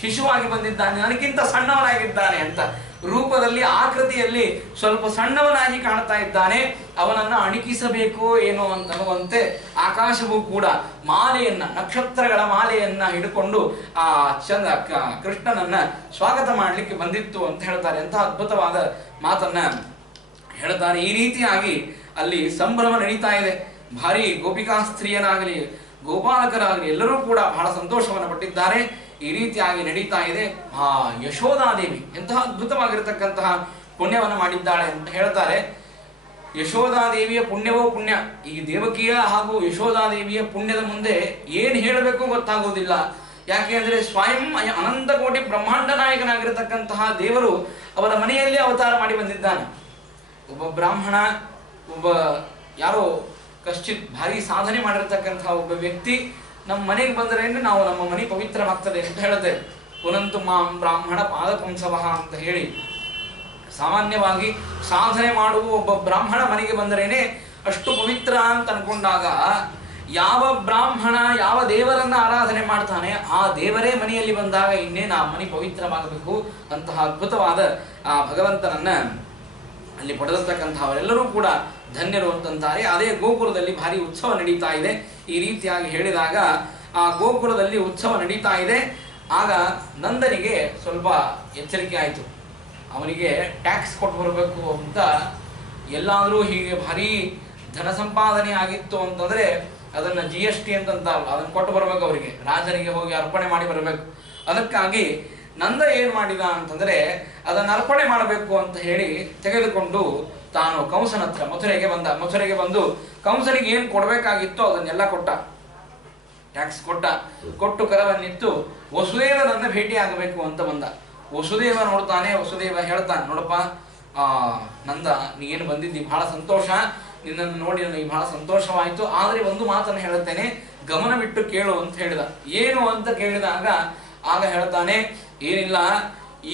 ಶಿಶುವಾಗಿ ಬಂದಿದ್ದಾನೆ, ನನಗಿಂತ ಸಣ್ಣವನಾಗಿದ್ದಾನೆ ಅಂತ. ರೂಪದಲ್ಲಿ, ಆಕೃತಿಯಲ್ಲಿ ಸ್ವಲ್ಪ ಸಣ್ಣವನಾಗಿ ಕಾಣ್ತಾ ಇದ್ದಾನೆ. ಅವನನ್ನು ಅಣಕಿಸಬೇಕು ಏನೋ ಅಂತನ್ನುವಂತೆ ಆಕಾಶವೂ ಕೂಡ ಮಾಲೆಯನ್ನ, ನಕ್ಷತ್ರಗಳ ಮಾಲೆಯನ್ನ ಹಿಡ್ಕೊಂಡು ಆ ಕೃಷ್ಣನನ್ನ ಸ್ವಾಗತ ಮಾಡಲಿಕ್ಕೆ ಬಂದಿತ್ತು ಅಂತ ಹೇಳ್ತಾರೆ. ಎಂತಹ ಅದ್ಭುತವಾದ ಮಾತನ್ನ ಹೇಳ್ತಾರೆ. ಈ ರೀತಿಯಾಗಿ ಅಲ್ಲಿ ಸಂಭ್ರಮ ನಡೀತಾ ಇದೆ. ಭಾರಿ ಗೋಪಿಕಾ ಸ್ತ್ರೀಯರಾಗಲಿ, ಗೋಪಾಲಕರಾಗಲಿ ಎಲ್ಲರೂ ಕೂಡ ಬಹಳ ಸಂತೋಷವನ್ನು ಪಟ್ಟಿದ್ದಾರೆ. ಈ ರೀತಿಯಾಗಿ ನಡೀತಾ ಇದೆ. ಆ ಯಶೋಧಾದೇವಿ ಎಂತಹ ಅದ್ಭುತವಾಗಿರತಕ್ಕಂತಹ ಪುಣ್ಯವನ್ನು ಮಾಡಿದ್ದಾಳೆ ಅಂತ ಹೇಳ್ತಾರೆ. ಯಶೋಧಾದೇವಿಯ ಪುಣ್ಯವೋ ಪುಣ್ಯ. ಈ ದೇವಕಿಯ ಹಾಗೂ ಯಶೋಧಾದೇವಿಯ ಪುಣ್ಯದ ಮುಂದೆ ಏನು ಹೇಳಬೇಕು ಗೊತ್ತಾಗೋದಿಲ್ಲ. ಯಾಕೆ ಅಂದ್ರೆ ಸ್ವಯಂ ಅನಂತ ಕೋಟಿ ಬ್ರಹ್ಮಾಂಡ ನಾಯಕನಾಗಿರತಕ್ಕಂತಹ ದೇವರು ಅವರ ಮನೆಯಲ್ಲಿ ಅವತಾರ ಮಾಡಿ ಬಂದಿದ್ದಾನೆ. ಒಬ್ಬ ಬ್ರಾಹ್ಮಣ, ಒಬ್ಬ ಯಾರೋ ಕಶ್ಚಿತ್ ಭಾರಿ ಸಾಧನೆ ಮಾಡಿರ್ತಕ್ಕಂತಹ ಒಬ್ಬ ವ್ಯಕ್ತಿ ನಮ್ಮ ಮನೆಗೆ ಬಂದರೆ ನಾವು ನಮ್ಮ ಮನೆ ಪವಿತ್ರವಾಗ್ತದೆ ಅಂತ ಹೇಳುತ್ತೇವೆ. ಪುನಂತು ಮಾಂ ಬ್ರಾಹ್ಮಣ ಪಾದಪುಂಸವಃ ಅಂತ ಹೇಳಿ ಸಾಮಾನ್ಯವಾಗಿ ಸಾಧನೆ ಮಾಡುವ ಒಬ್ಬ ಬ್ರಾಹ್ಮಣ ಮನೆಗೆ ಬಂದರೇನೆ ಅಷ್ಟು ಪವಿತ್ರ ಅಂತ ಅನ್ಕೊಂಡಾಗ, ಯಾವ ಬ್ರಾಹ್ಮಣ ಯಾವ ದೇವರನ್ನ ಆರಾಧನೆ ಮಾಡ್ತಾನೆ ಆ ದೇವರೇ ಮನೆಯಲ್ಲಿ ಬಂದಾಗ ಇನ್ನೇನು ಆ ಮನೆ ಪವಿತ್ರವಾಗಬೇಕು. ಅಂತಹ ಅದ್ಭುತವಾದ ಆ ಭಗವಂತನನ್ನ ಅಲ್ಲಿ ಪಡೆದಿರ್ತಕ್ಕಂಥವರೆಲ್ಲರೂ ಕೂಡ ಧನ್ಯರು ಅಂತಂತಾರೆ. ಅದೇ ಗೋಕುಲದಲ್ಲಿ ಭಾರಿ ಉತ್ಸವ ನಡೀತಾ ಇದೆ. ಈ ರೀತಿಯಾಗಿ ಹೇಳಿದಾಗ ಆ ಗೋಕುಲದಲ್ಲಿ ಉತ್ಸವ ನಡೀತಾ ಇದೆ. ಆಗ ನಂದನಿಗೆ ಸ್ವಲ್ಪ ಎಚ್ಚರಿಕೆ ಆಯಿತು. ಅವನಿಗೆ ಟ್ಯಾಕ್ಸ್ ಕೊಟ್ಟು ಬರಬೇಕು ಅಂತ, ಎಲ್ಲಾದರೂ ಹೀಗೆ ಭಾರಿ ಧನ ಸಂಪಾದನೆ ಆಗಿತ್ತು ಅಂತಂದರೆ ಅದನ್ನು GST ಅಂತಂತಾರಲ್ಲ, ಅದನ್ನು ಕೊಟ್ಟು ಬರಬೇಕು, ಅವರಿಗೆ ರಾಜನಿಗೆ ಹೋಗಿ ಅರ್ಪಣೆ ಮಾಡಿ ಬರಬೇಕು. ಅದಕ್ಕಾಗಿ ನಂದ ಏನು ಮಾಡಿದ ಅಂತಂದರೆ ಅದನ್ನು ಅರ್ಪಣೆ ಮಾಡಬೇಕು ಅಂತ ಹೇಳಿ ತೆಗೆದುಕೊಂಡು ತಾನು ಕಂಸನ ಹತ್ರ ಮಥುರೆಗೆ ಬಂದ. ಮಥುರೆಗೆ ಬಂದು ಕಂಸನಿಗೆ ಏನು ಕೊಡಬೇಕಾಗಿತ್ತು ಅದನ್ನೆಲ್ಲ ಕೊಟ್ಟ, ಟ್ಯಾಕ್ಸ್ ಕೊಟ್ಟು ಕರವನ್ನಿತ್ತು ವಸುದೇವನನ್ನ ಭೇಟಿ ಆಗಬೇಕು ಅಂತ ಬಂದ. ವಸುದೇವ ನೋಡ್ತಾನೆ. ವಸುದೇವ ಹೇಳ್ತಾನೆ, ನೋಡಪ್ಪ ನಂದ, ನೀನು ಬಂದಿದ್ದಿ ಬಹಳ ಸಂತೋಷ, ನಿನ್ನನ್ನು ನೋಡಿ ನನಗೆ ಬಹಳ ಸಂತೋಷವಾಯಿತು. ಆದರೆ ಒಂದು ಮಾತನ್ನು ಹೇಳುತ್ತೇನೆ, ಗಮನವಿಟ್ಟು ಕೇಳು ಅಂತ ಹೇಳಿದ. ಏನು ಅಂತ ಕೇಳಿದಾಗ ಆಗ ಹೇಳ್ತಾನೆ, ಏನಿಲ್ಲ,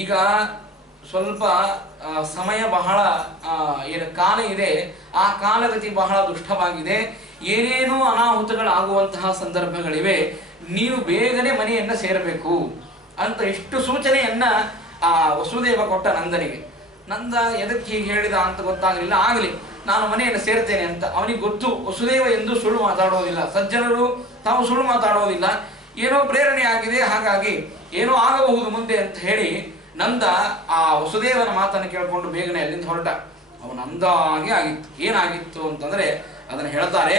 ಈಗ ಸ್ವಲ್ಪ ಸಮಯ ಬಹಳ ಏನು ಕಾಲ ಇದೆ, ಆ ಕಾಲಗತಿ ಬಹಳ ದುಷ್ಟವಾಗಿದೆ, ಏನೇನೋ ಅನಾಹುತಗಳಾಗುವಂತಹ ಸಂದರ್ಭಗಳಿವೆ, ನೀನು ಬೇಗನೆ ಮನೆಯನ್ನು ಸೇರಬೇಕು ಅಂತ ಇಷ್ಟು ಸೂಚನೆಯನ್ನ ಆ ವಸುದೇವ ಕೊಟ್ಟ ನಂದನಿಗೆ. ನಂದ ಎದಕ್ಕೆ ಹೀಗೆ ಹೇಳಿದ ಅಂತ ಗೊತ್ತಾಗಲಿಲ್ಲ. ಆಗಲಿ, ನಾನು ಮನೆಯನ್ನು ಸೇರ್ತೇನೆ ಅಂತ ಅವನಿಗೆ ಗೊತ್ತು. ವಸುದೇವ ಎಂದು ಸುಳ್ಳು ಮಾತಾಡೋದಿಲ್ಲ, ಸಜ್ಜನರು ತಾವು ಸುಳ್ಳು ಮಾತಾಡೋದಿಲ್ಲ. ಏನೋ ಪ್ರೇರಣೆ ಆಗಿದೆ, ಹಾಗಾಗಿ ಏನೋ ಆಗಬಹುದು ಮುಂದೆ ಅಂತ ಹೇಳಿ ನಂದ ಆ ವಸುದೇವನ ಮಾತನ್ನು ಕೇಳಿಕೊಂಡು ಬೇಗನೆ ಅಲ್ಲಿಂದ ಹೊರಟ. ಅವನ ಅಂದಾಗೆ ಆಗಿತ್ತು. ಏನಾಗಿತ್ತು ಅಂತಂದ್ರೆ ಅದನ್ನು ಹೇಳ್ತಾರೆ.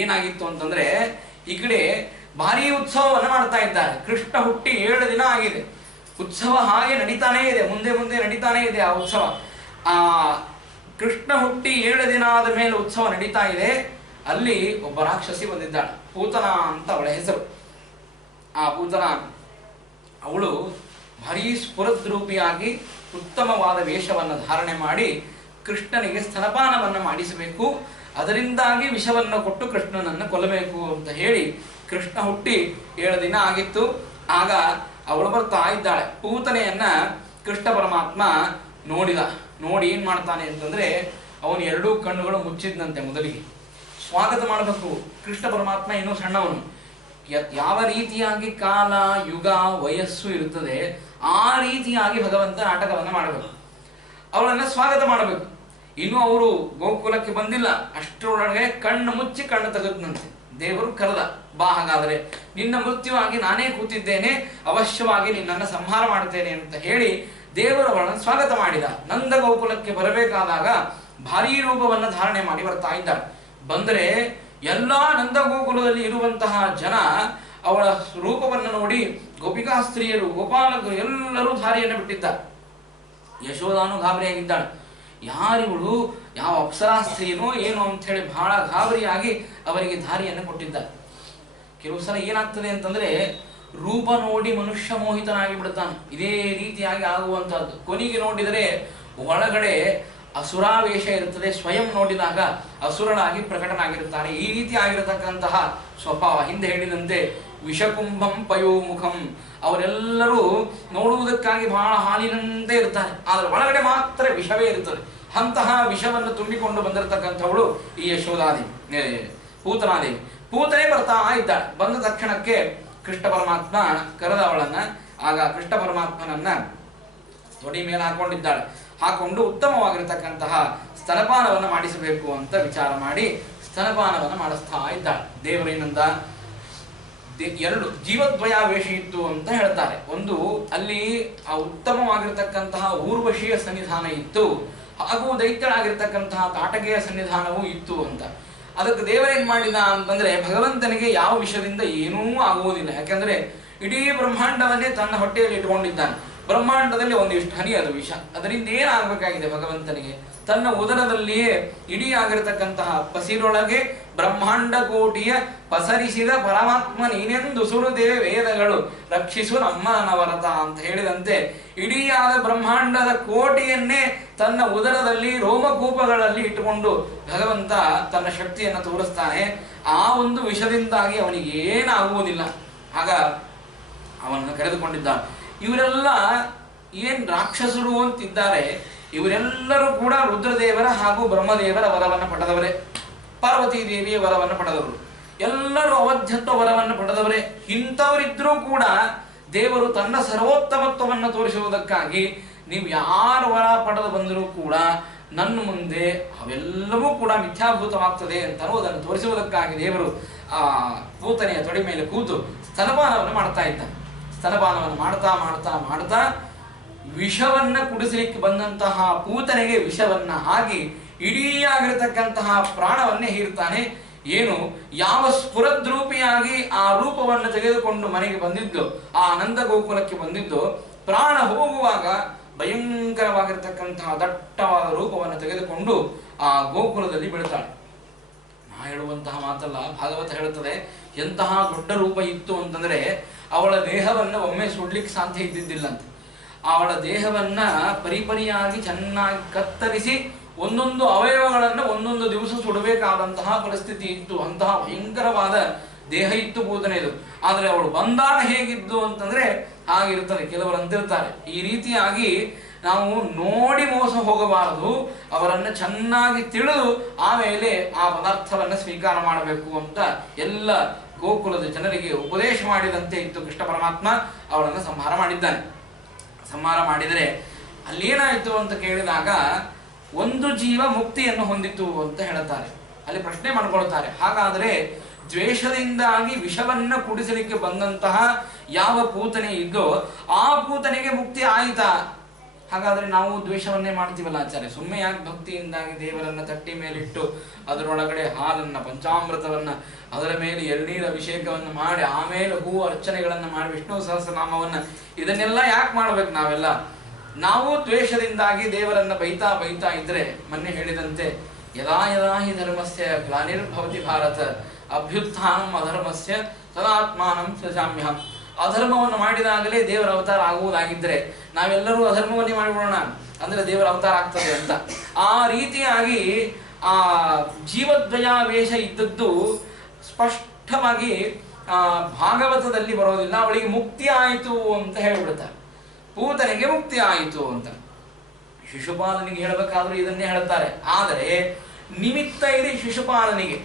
ಏನಾಗಿತ್ತು ಅಂತಂದ್ರೆ ಈ ಕಡೆ ಭಾರೀ ಉತ್ಸವವನ್ನು ಮಾಡ್ತಾ ಇದ್ದಾರೆ. ಕೃಷ್ಣ ಹುಟ್ಟಿ 7 ದಿನ ಆಗಿದೆ. ಉತ್ಸವ ಹಾಗೆ ನಡೀತಾನೇ ಇದೆ, ಮುಂದೆ ಮುಂದೆ ನಡೀತಾನೇ ಇದೆ ಆ ಉತ್ಸವ. ಆ ಕೃಷ್ಣ ಹುಟ್ಟಿ 7 ದಿನ ಆದ ಮೇಲೆ ಉತ್ಸವ ನಡೀತಾ ಇದೆ. ಅಲ್ಲಿ ಒಬ್ಬ ರಾಕ್ಷಸಿ ಬಂದಿದ್ದಾಳೆ, ಪೂತನ ಅಂತ ಅವಳ ಹೆಸರು. ಆ ಪೂತನ ಅವಳು ಭಾರೀ ಸ್ಫುರದ್ರೂಪಿಯಾಗಿ ಉತ್ತಮವಾದ ವೇಷವನ್ನು ಧಾರಣೆ ಮಾಡಿ ಕೃಷ್ಣನಿಗೆ ಸ್ತನಪಾನವನ್ನು ಮಾಡಿಸಬೇಕು, ಅದರಿಂದಾಗಿ ವಿಷವನ್ನು ಕೊಟ್ಟು ಕೃಷ್ಣನನ್ನು ಕೊಲ್ಲಬೇಕು ಅಂತ ಹೇಳಿ ಕೃಷ್ಣ ಹುಟ್ಟಿ 7 ದಿನ ಆಗಿತ್ತು. ಆಗ ಅವಳು ಬರ್ತಾ ಇದ್ದಾಳೆ. ಪೂತನೆಯನ್ನ ಕೃಷ್ಣ ಪರಮಾತ್ಮ ನೋಡಿದ. ನೋಡಿ ಏನ್ ಮಾಡ್ತಾನೆ ಅಂತಂದ್ರೆ ಅವನು 2 ಕಣ್ಣುಗಳು ಮುಚ್ಚಿದ್ದಂತೆ. ಮೊದಲಿಗೆ ಸ್ವಾಗತ ಮಾಡಬೇಕು. ಕೃಷ್ಣ ಪರಮಾತ್ಮ ಇನ್ನೂ ಸಣ್ಣವನು. ಯಾವ ರೀತಿಯಾಗಿ ಕಾಲ ಯುಗ ವಯಸ್ಸು ಇರುತ್ತದೆ ಆ ರೀತಿಯಾಗಿ ಭಗವಂತ ನಾಟಕವನ್ನು ಮಾಡಬೇಕು. ಅವಳನ್ನ ಸ್ವಾಗತ ಮಾಡಬೇಕು. ಇನ್ನು ಅವರು ಗೋಕುಲಕ್ಕೆ ಬಂದಿಲ್ಲ, ಅಷ್ಟರೊಳಗೆ ಕಣ್ಣು ಮುಚ್ಚಿ ಕಣ್ಣು ತೆಗೆದಂತೆ. ದೇವರು ಕರೆದ, ಬಾ, ಹಾಗಾದರೆ ನಿನ್ನ ಮೃತ್ಯುವಾಗಿ ನಾನೇ ಕೂತಿದ್ದೇನೆ, ಅವಶ್ಯವಾಗಿ ನಿನ್ನನ್ನು ಸಂಹಾರ ಮಾಡ್ತೇನೆ ಅಂತ ಹೇಳಿ ದೇವರು ಅವಳನ್ನು ಸ್ವಾಗತ ಮಾಡಿದ. ನಂದ ಗೋಕುಲಕ್ಕೆ ಬರಬೇಕಾದಾಗ ಭಾರೀ ರೂಪವನ್ನು ಧಾರಣೆ ಮಾಡಿ ಬರ್ತಾ ಇದ್ದಾಳೆ. ಬಂದರೆ ಎಲ್ಲ ನಂದ ಗೋಕುಲದಲ್ಲಿ ಇರುವಂತಹ ಜನ ಅವಳ ರೂಪವನ್ನು ನೋಡಿ ಗೋಪಿಕಾ ಸ್ತ್ರೀಯರು, ಗೋಪಾಲಕರು ಎಲ್ಲರೂ ಧಾರಿಯನ್ನು ಬಿಟ್ಟಿದ್ದಾರೆ. ಯಶೋದಾನು ಗಾಬರಿಯಾಗಿದ್ದಾಳೆ. ಯಾರಿವಳು, ಯಾವ ಅಪ್ಸರಾ ಸ್ತ್ರೀನೋ ಏನೋ ಅಂತ ಹೇಳಿ ಬಹಳ ಗಾಬರಿಯಾಗಿ ಅವರಿಗೆ ಧಾರಿಯನ್ನು ಕೊಟ್ಟಿದ್ದಾರೆ. ಕೆಲವು ಸಲ ಏನಾಗ್ತದೆ ಅಂತಂದ್ರೆ ರೂಪ ನೋಡಿ ಮನುಷ್ಯ ಮೋಹಿತನಾಗಿ ಬಿಡ್ತಾನೆ. ಇದೇ ರೀತಿಯಾಗಿ ಆಗುವಂತಹದ್ದು. ಕೊನೆಗೆ ನೋಡಿದರೆ ಒಳಗಡೆ ಅಸುರಾವೇಶ ಇರುತ್ತದೆ, ಸ್ವಯಂ ನೋಡಿದಾಗ ಅಸುರನಾಗಿ ಪ್ರಕಟನಾಗಿರುತ್ತಾರೆ. ಈ ರೀತಿ ಆಗಿರತಕ್ಕಂತಹ ಸ್ವಭಾವ. ಹಿಂದೆ ಹೇಳಿದಂತೆ ವಿಷಕುಂಭಂ ಪಯೋಮುಖಂ, ಅವರೆಲ್ಲರೂ ನೋಡುವುದಕ್ಕಾಗಿ ಬಹಳ ಹಾಲಿನಂತೆ ಇರ್ತಾರೆ, ಆದರೆ ಒಳಗಡೆ ಮಾತ್ರ ವಿಷವೇ ಇರುತ್ತದೆ. ಅಂತಹ ವಿಷವನ್ನು ತುಂಬಿಕೊಂಡು ಬಂದಿರತಕ್ಕಂಥವಳು ಈ ಯಶೋದಾದೇವಿ, ಪೂತನಾದೇವಿ. ಪೂತನೆ ಬರ್ತಾ ಇದ್ದಾಳೆ. ಬಂದ ತಕ್ಷಣಕ್ಕೆ ಕೃಷ್ಣ ಪರಮಾತ್ಮ ಕರೆದ ಅವಳನ್ನ. ಆಗ ಕೃಷ್ಣ ಪರಮಾತ್ಮನನ್ನ ತೊಡಿ ಮೇಲೆ ಹಾಕೊಂಡಿದ್ದಾಳೆ. ಹಾಕೊಂಡು ಉತ್ತಮವಾಗಿರತಕ್ಕಂತಹ ಸ್ತನಪಾನವನ್ನು ಮಾಡಿಸಬೇಕು ಅಂತ ವಿಚಾರ ಮಾಡಿ ಸ್ತನಪಾನವನ್ನು ಮಾಡಿಸ್ತಾ ಇದ್ದಾಳೆ. ದೇವರೇನಂದ, 2 ಜೀವದ್ವಯ ವೇಷ ಇತ್ತು ಅಂತ ಹೇಳ್ತಾರೆ. ಒಂದು ಅಲ್ಲಿ ಆ ಉತ್ತಮವಾಗಿರತಕ್ಕಂತಹ ಊರ್ವಶಿಯ ಸನ್ನಿಧಾನ ಇತ್ತು, ಹಾಗೂ ದೈತ್ಯಳಾಗಿರ್ತಕ್ಕಂತಹ ತಾಟಕೆಯ ಸನ್ನಿಧಾನವೂ ಇತ್ತು ಅಂತ. ಅದಕ್ಕೆ ದೇವರೇನ್ ಮಾಡಿದ ಅಂತಂದ್ರೆ ಭಗವಂತನಿಗೆ ಯಾವ ವಿಷಯದಿಂದ ಏನೂ ಆಗುವುದಿಲ್ಲ. ಯಾಕಂದ್ರೆ ಇಡೀ ಬ್ರಹ್ಮಾಂಡವನ್ನೇ ತನ್ನ ಹೊಟ್ಟೆಯಲ್ಲಿ ಇಟ್ಟುಕೊಂಡಿದ್ದಾನೆ. ಬ್ರಹ್ಮಾಂಡದಲ್ಲಿ ಒಂದಿಷ್ಟು ಹನಿ ಅದು ವಿಷ. ಅದರಿಂದ ಏನಾಗಬೇಕಾಗಿದೆ ಭಗವಂತನಿಗೆ? ತನ್ನ ಉದರದಲ್ಲಿಯೇ ಇಡೀ ಆಗಿರತಕ್ಕಂತಹ ಪಸಿರೊಳಗೆ ಬ್ರಹ್ಮಾಂಡ ಕೋಟಿಯ ಪಸರಿಸಿದ ಪರಮಾತ್ಮ ನೀನೆಂದು ಸುರುದೇ ವೇದಗಳು ರಕ್ಷಿಸು ನಮ್ಮ ನವರತ ಅಂತ ಹೇಳಿದಂತೆ ಇಡೀ ಆದ ಬ್ರಹ್ಮಾಂಡದ ಕೋಟಿಯನ್ನೇ ತನ್ನ ಉದರದಲ್ಲಿ ರೋಮಕೂಪಗಳಲ್ಲಿ ಇಟ್ಟುಕೊಂಡು ಭಗವಂತ ತನ್ನ ಶಕ್ತಿಯನ್ನು ತೋರಿಸ್ತಾನೆ. ಆ ಒಂದು ವಿಷದಿಂದಾಗಿ ಅವನಿಗೆ ಏನಾಗುವುದಿಲ್ಲ. ಆಗ ಅವನನ್ನು ಕರೆದುಕೊಂಡಿದ್ದ. ಇವರೆಲ್ಲ ಏನ್ ರಾಕ್ಷಸರು ಅಂತಿದ್ದಾರೆ, ಇವರೆಲ್ಲರೂ ಕೂಡ ರುದ್ರದೇವರ ಹಾಗೂ ಬ್ರಹ್ಮದೇವರ ವರವನ್ನು ಪಡೆದವರೇ, ಪಾರ್ವತೀ ದೇವಿಯ ವರವನ್ನು ಪಡೆದವರು, ಎಲ್ಲರೂ ಅವಧ್ಯತ್ವ ವರವನ್ನು ಪಡೆದವರೇ. ಇಂಥವರಿದ್ರೂ ಕೂಡ ದೇವರು ತನ್ನ ಸರ್ವೋತ್ತಮತ್ವವನ್ನು ತೋರಿಸುವುದಕ್ಕಾಗಿ ನೀವು ಯಾರು ವರ ಪಡೆದು ಬಂದರೂ ಕೂಡ ನನ್ನ ಮುಂದೆ ಅವೆಲ್ಲವೂ ಕೂಡ ಮಿಥ್ಯಾಭೂತವಾಗ್ತದೆ ಅಂತಲೂ ಅದನ್ನು ತೋರಿಸುವುದಕ್ಕಾಗಿ ದೇವರು ಆ ಪೂತನೆಯ ತೊಡೆ ಮೇಲೆ ಕೂತು ಸ್ತನಪಾನವನ್ನು ಮಾಡ್ತಾ ಇದ್ದ. ಸ್ತನಪಾನವನ್ನು ಮಾಡ್ತಾ ಮಾಡ್ತಾ ಮಾಡ್ತಾ ವಿಷವನ್ನ ಕುಡಿಸಲಿಕ್ಕೆ ಬಂದಂತಹ ಪೂತನೆಗೆ ವಿಷವನ್ನ ಹಾಕಿ ಇಡೀ ಆಗಿರತಕ್ಕಂತಹ ಪ್ರಾಣವನ್ನೇ ಹೀರ್ತಾನೆ. ಏನು ಯಾವ ಸ್ಫುರದ್ರೂಪಿಯಾಗಿ ಆ ರೂಪವನ್ನು ತೆಗೆದುಕೊಂಡು ಮನೆಗೆ ಬಂದಿದ್ದು, ಆ ಆನಂದ ಗೋಕುಲಕ್ಕೆ ಬಂದಿದ್ದು, ಪ್ರಾಣ ಹೋಗುವಾಗ ಭಯಂಕರವಾಗಿರ್ತಕ್ಕಂತಹ ದಟ್ಟವಾದ ರೂಪವನ್ನು ತೆಗೆದುಕೊಂಡು ಆ ಗೋಕುಲದಲ್ಲಿ ಬೀಳ್ತಾಳೆ. ನಾ ಹೇಳುವಂತಹ ಮಾತಲ್ಲ, ಭಾಗವತ ಹೇಳುತ್ತದೆ. ಎಂತಹ ದೊಡ್ಡ ರೂಪ ಇತ್ತು ಅಂತಂದ್ರೆ ಅವಳ ದೇಹವನ್ನು ಒಮ್ಮೆ ಸುಡ್ಲಿಕ್ಕೆ ಸಾಧ್ಯ ಇದ್ದಿದ್ದಿಲ್ಲಂತೆ. ಅವಳ ದೇಹವನ್ನ ಪರಿಪರಿಯಾಗಿ ಚೆನ್ನಾಗಿ ಕತ್ತರಿಸಿ ಒಂದೊಂದು ಅವಯವಗಳನ್ನು ಒಂದೊಂದು ದಿವಸ ಸುಡಬೇಕಾದಂತಹ ಪರಿಸ್ಥಿತಿ ಇತ್ತು. ಅಂತಹ ಭಯಂಕರವಾದ ದೇಹ ಇತ್ತು ಪೂತನೆಯದು. ಆದರೆ ಅವಳು ಬಂದಾಗ ಹೇಗಿದ್ದು ಅಂತಂದ್ರೆ ಹಾಗಿರ್ತದೆ. ಕೆಲವರು ಅಂತಿರ್ತಾರೆ, ಈ ರೀತಿಯಾಗಿ ನಾವು ನೋಡಿ ಮೋಸ ಹೋಗಬಾರದು, ಅವರನ್ನು ಚೆನ್ನಾಗಿ ತಿಳಿದು ಆಮೇಲೆ ಆ ಪದಾರ್ಥವನ್ನು ಸ್ವೀಕಾರ ಮಾಡಬೇಕು ಅಂತ ಎಲ್ಲ ಗೋಕುಲದ ಜನರಿಗೆ ಉಪದೇಶ ಮಾಡಿದಂತೆ ಇತ್ತು. ಕೃಷ್ಣ ಪರಮಾತ್ಮ ಅವಳನ್ನು ಸಂಹಾರ ಮಾಡಿದ್ದಾನೆ. ಸಂಹಾರ ಮಾಡಿದರೆ ಅಲ್ಲೇನಾಯಿತು ಅಂತ ಕೇಳಿದಾಗ ಒಂದು ಜೀವ ಮುಕ್ತಿಯನ್ನು ಹೊಂದಿತು ಅಂತ ಹೇಳುತ್ತಾರೆ. ಅಲ್ಲಿ ಪ್ರಶ್ನೆ ಮಾಡ್ಕೊಳ್ತಾರೆ, ಹಾಗಾದರೆ ದ್ವೇಷದಿಂದಾಗಿ ವಿಷವನ್ನ ಕುಡಿಸಲಿಕ್ಕೆ ಬಂದಂತಹ ಯಾವ ಪೂತನೆ ಇದ್ದೋ ಆ ಪೂತನೆಗೆ ಮುಕ್ತಿ ಆಯಿತಾ? ಹಾಗಾದ್ರೆ ನಾವು ದ್ವೇಷವನ್ನೇ ಮಾಡ್ತೀವಲ್ಲ ಆಚಾರ್ಯ, ಸುಮ್ಮನೆ ಯಾಕೆ ಭಕ್ತಿಯಿಂದಾಗಿ ದೇವರನ್ನ ತಟ್ಟಿ ಮೇಲಿಟ್ಟು ಅದರೊಳಗಡೆ ಹಾಲನ್ನ ಪಂಚಾಮೃತವನ್ನ ಅದರ ಮೇಲೆ ಎಳ್ನೀರ ಅಭಿಷೇಕವನ್ನು ಮಾಡಿ ಆಮೇಲೆ ಹೂ ಅರ್ಚನೆಗಳನ್ನು ಮಾಡಿ ವಿಷ್ಣು ಸಹಸ್ರನಾಮವನ್ನ ಇದನ್ನೆಲ್ಲ ಯಾಕೆ ಮಾಡ್ಬೇಕು ನಾವೆಲ್ಲ? ನಾವು ದ್ವೇಷದಿಂದಾಗಿ ದೇವರನ್ನ ಬೈತಾ ಬೈತಾ ಇದ್ರೆ ಮೊನ್ನೆ ಹೇಳಿದಂತೆ ಯದಾ ಯದಾ ಹಿ ಧರ್ಮಸ್ಯ ಗ್ಲಾನಿರ್ಭವತಿ ಭಾರತ ಅಭ್ಯುತ್ಥಾನಂ ಅಧರ್ಮಸ್ಯ ತದಾತ್ಮಾನಂ ಸೃಜಾಮ್ಯಹಂ. ಅಧರ್ಮವನ್ನು ಮಾಡಿದಾಗಲೇ ದೇವರ ಅವತಾರ ಆಗುವುದಾಗಿದ್ದರೆ ನಾವೆಲ್ಲರೂ ಅಧರ್ಮವನ್ನೇ ಮಾಡಿಬಿಡೋಣ ಅಂದ್ರೆ ದೇವರ ಅವತಾರ ಆಗ್ತದೆ ಅಂತ. ಆ ರೀತಿಯಾಗಿ ಆ ಜೀವದ್ವಯಾವೇಶ ಇದ್ದದ್ದು ಸ್ಪಷ್ಟವಾಗಿ ಭಾಗವತದಲ್ಲಿ ಬರೋದಿಲ್ಲ. ಅವಳಿಗೆ ಮುಕ್ತಿ ಆಯಿತು ಅಂತ ಹೇಳಿಬಿಡ್ತಾರೆ, ಪೂತನೆಗೆ ಮುಕ್ತಿ ಆಯಿತು ಅಂತ. ಶಿಶುಪಾಲನಿಗೆ ಹೇಳಬೇಕಾದ್ರೂ ಇದನ್ನೇ ಹೇಳ್ತಾರೆ. ಆದರೆ ನಿಮಿತ್ತ ಇದೆ ಶಿಶುಪಾಲನಿಗೆ.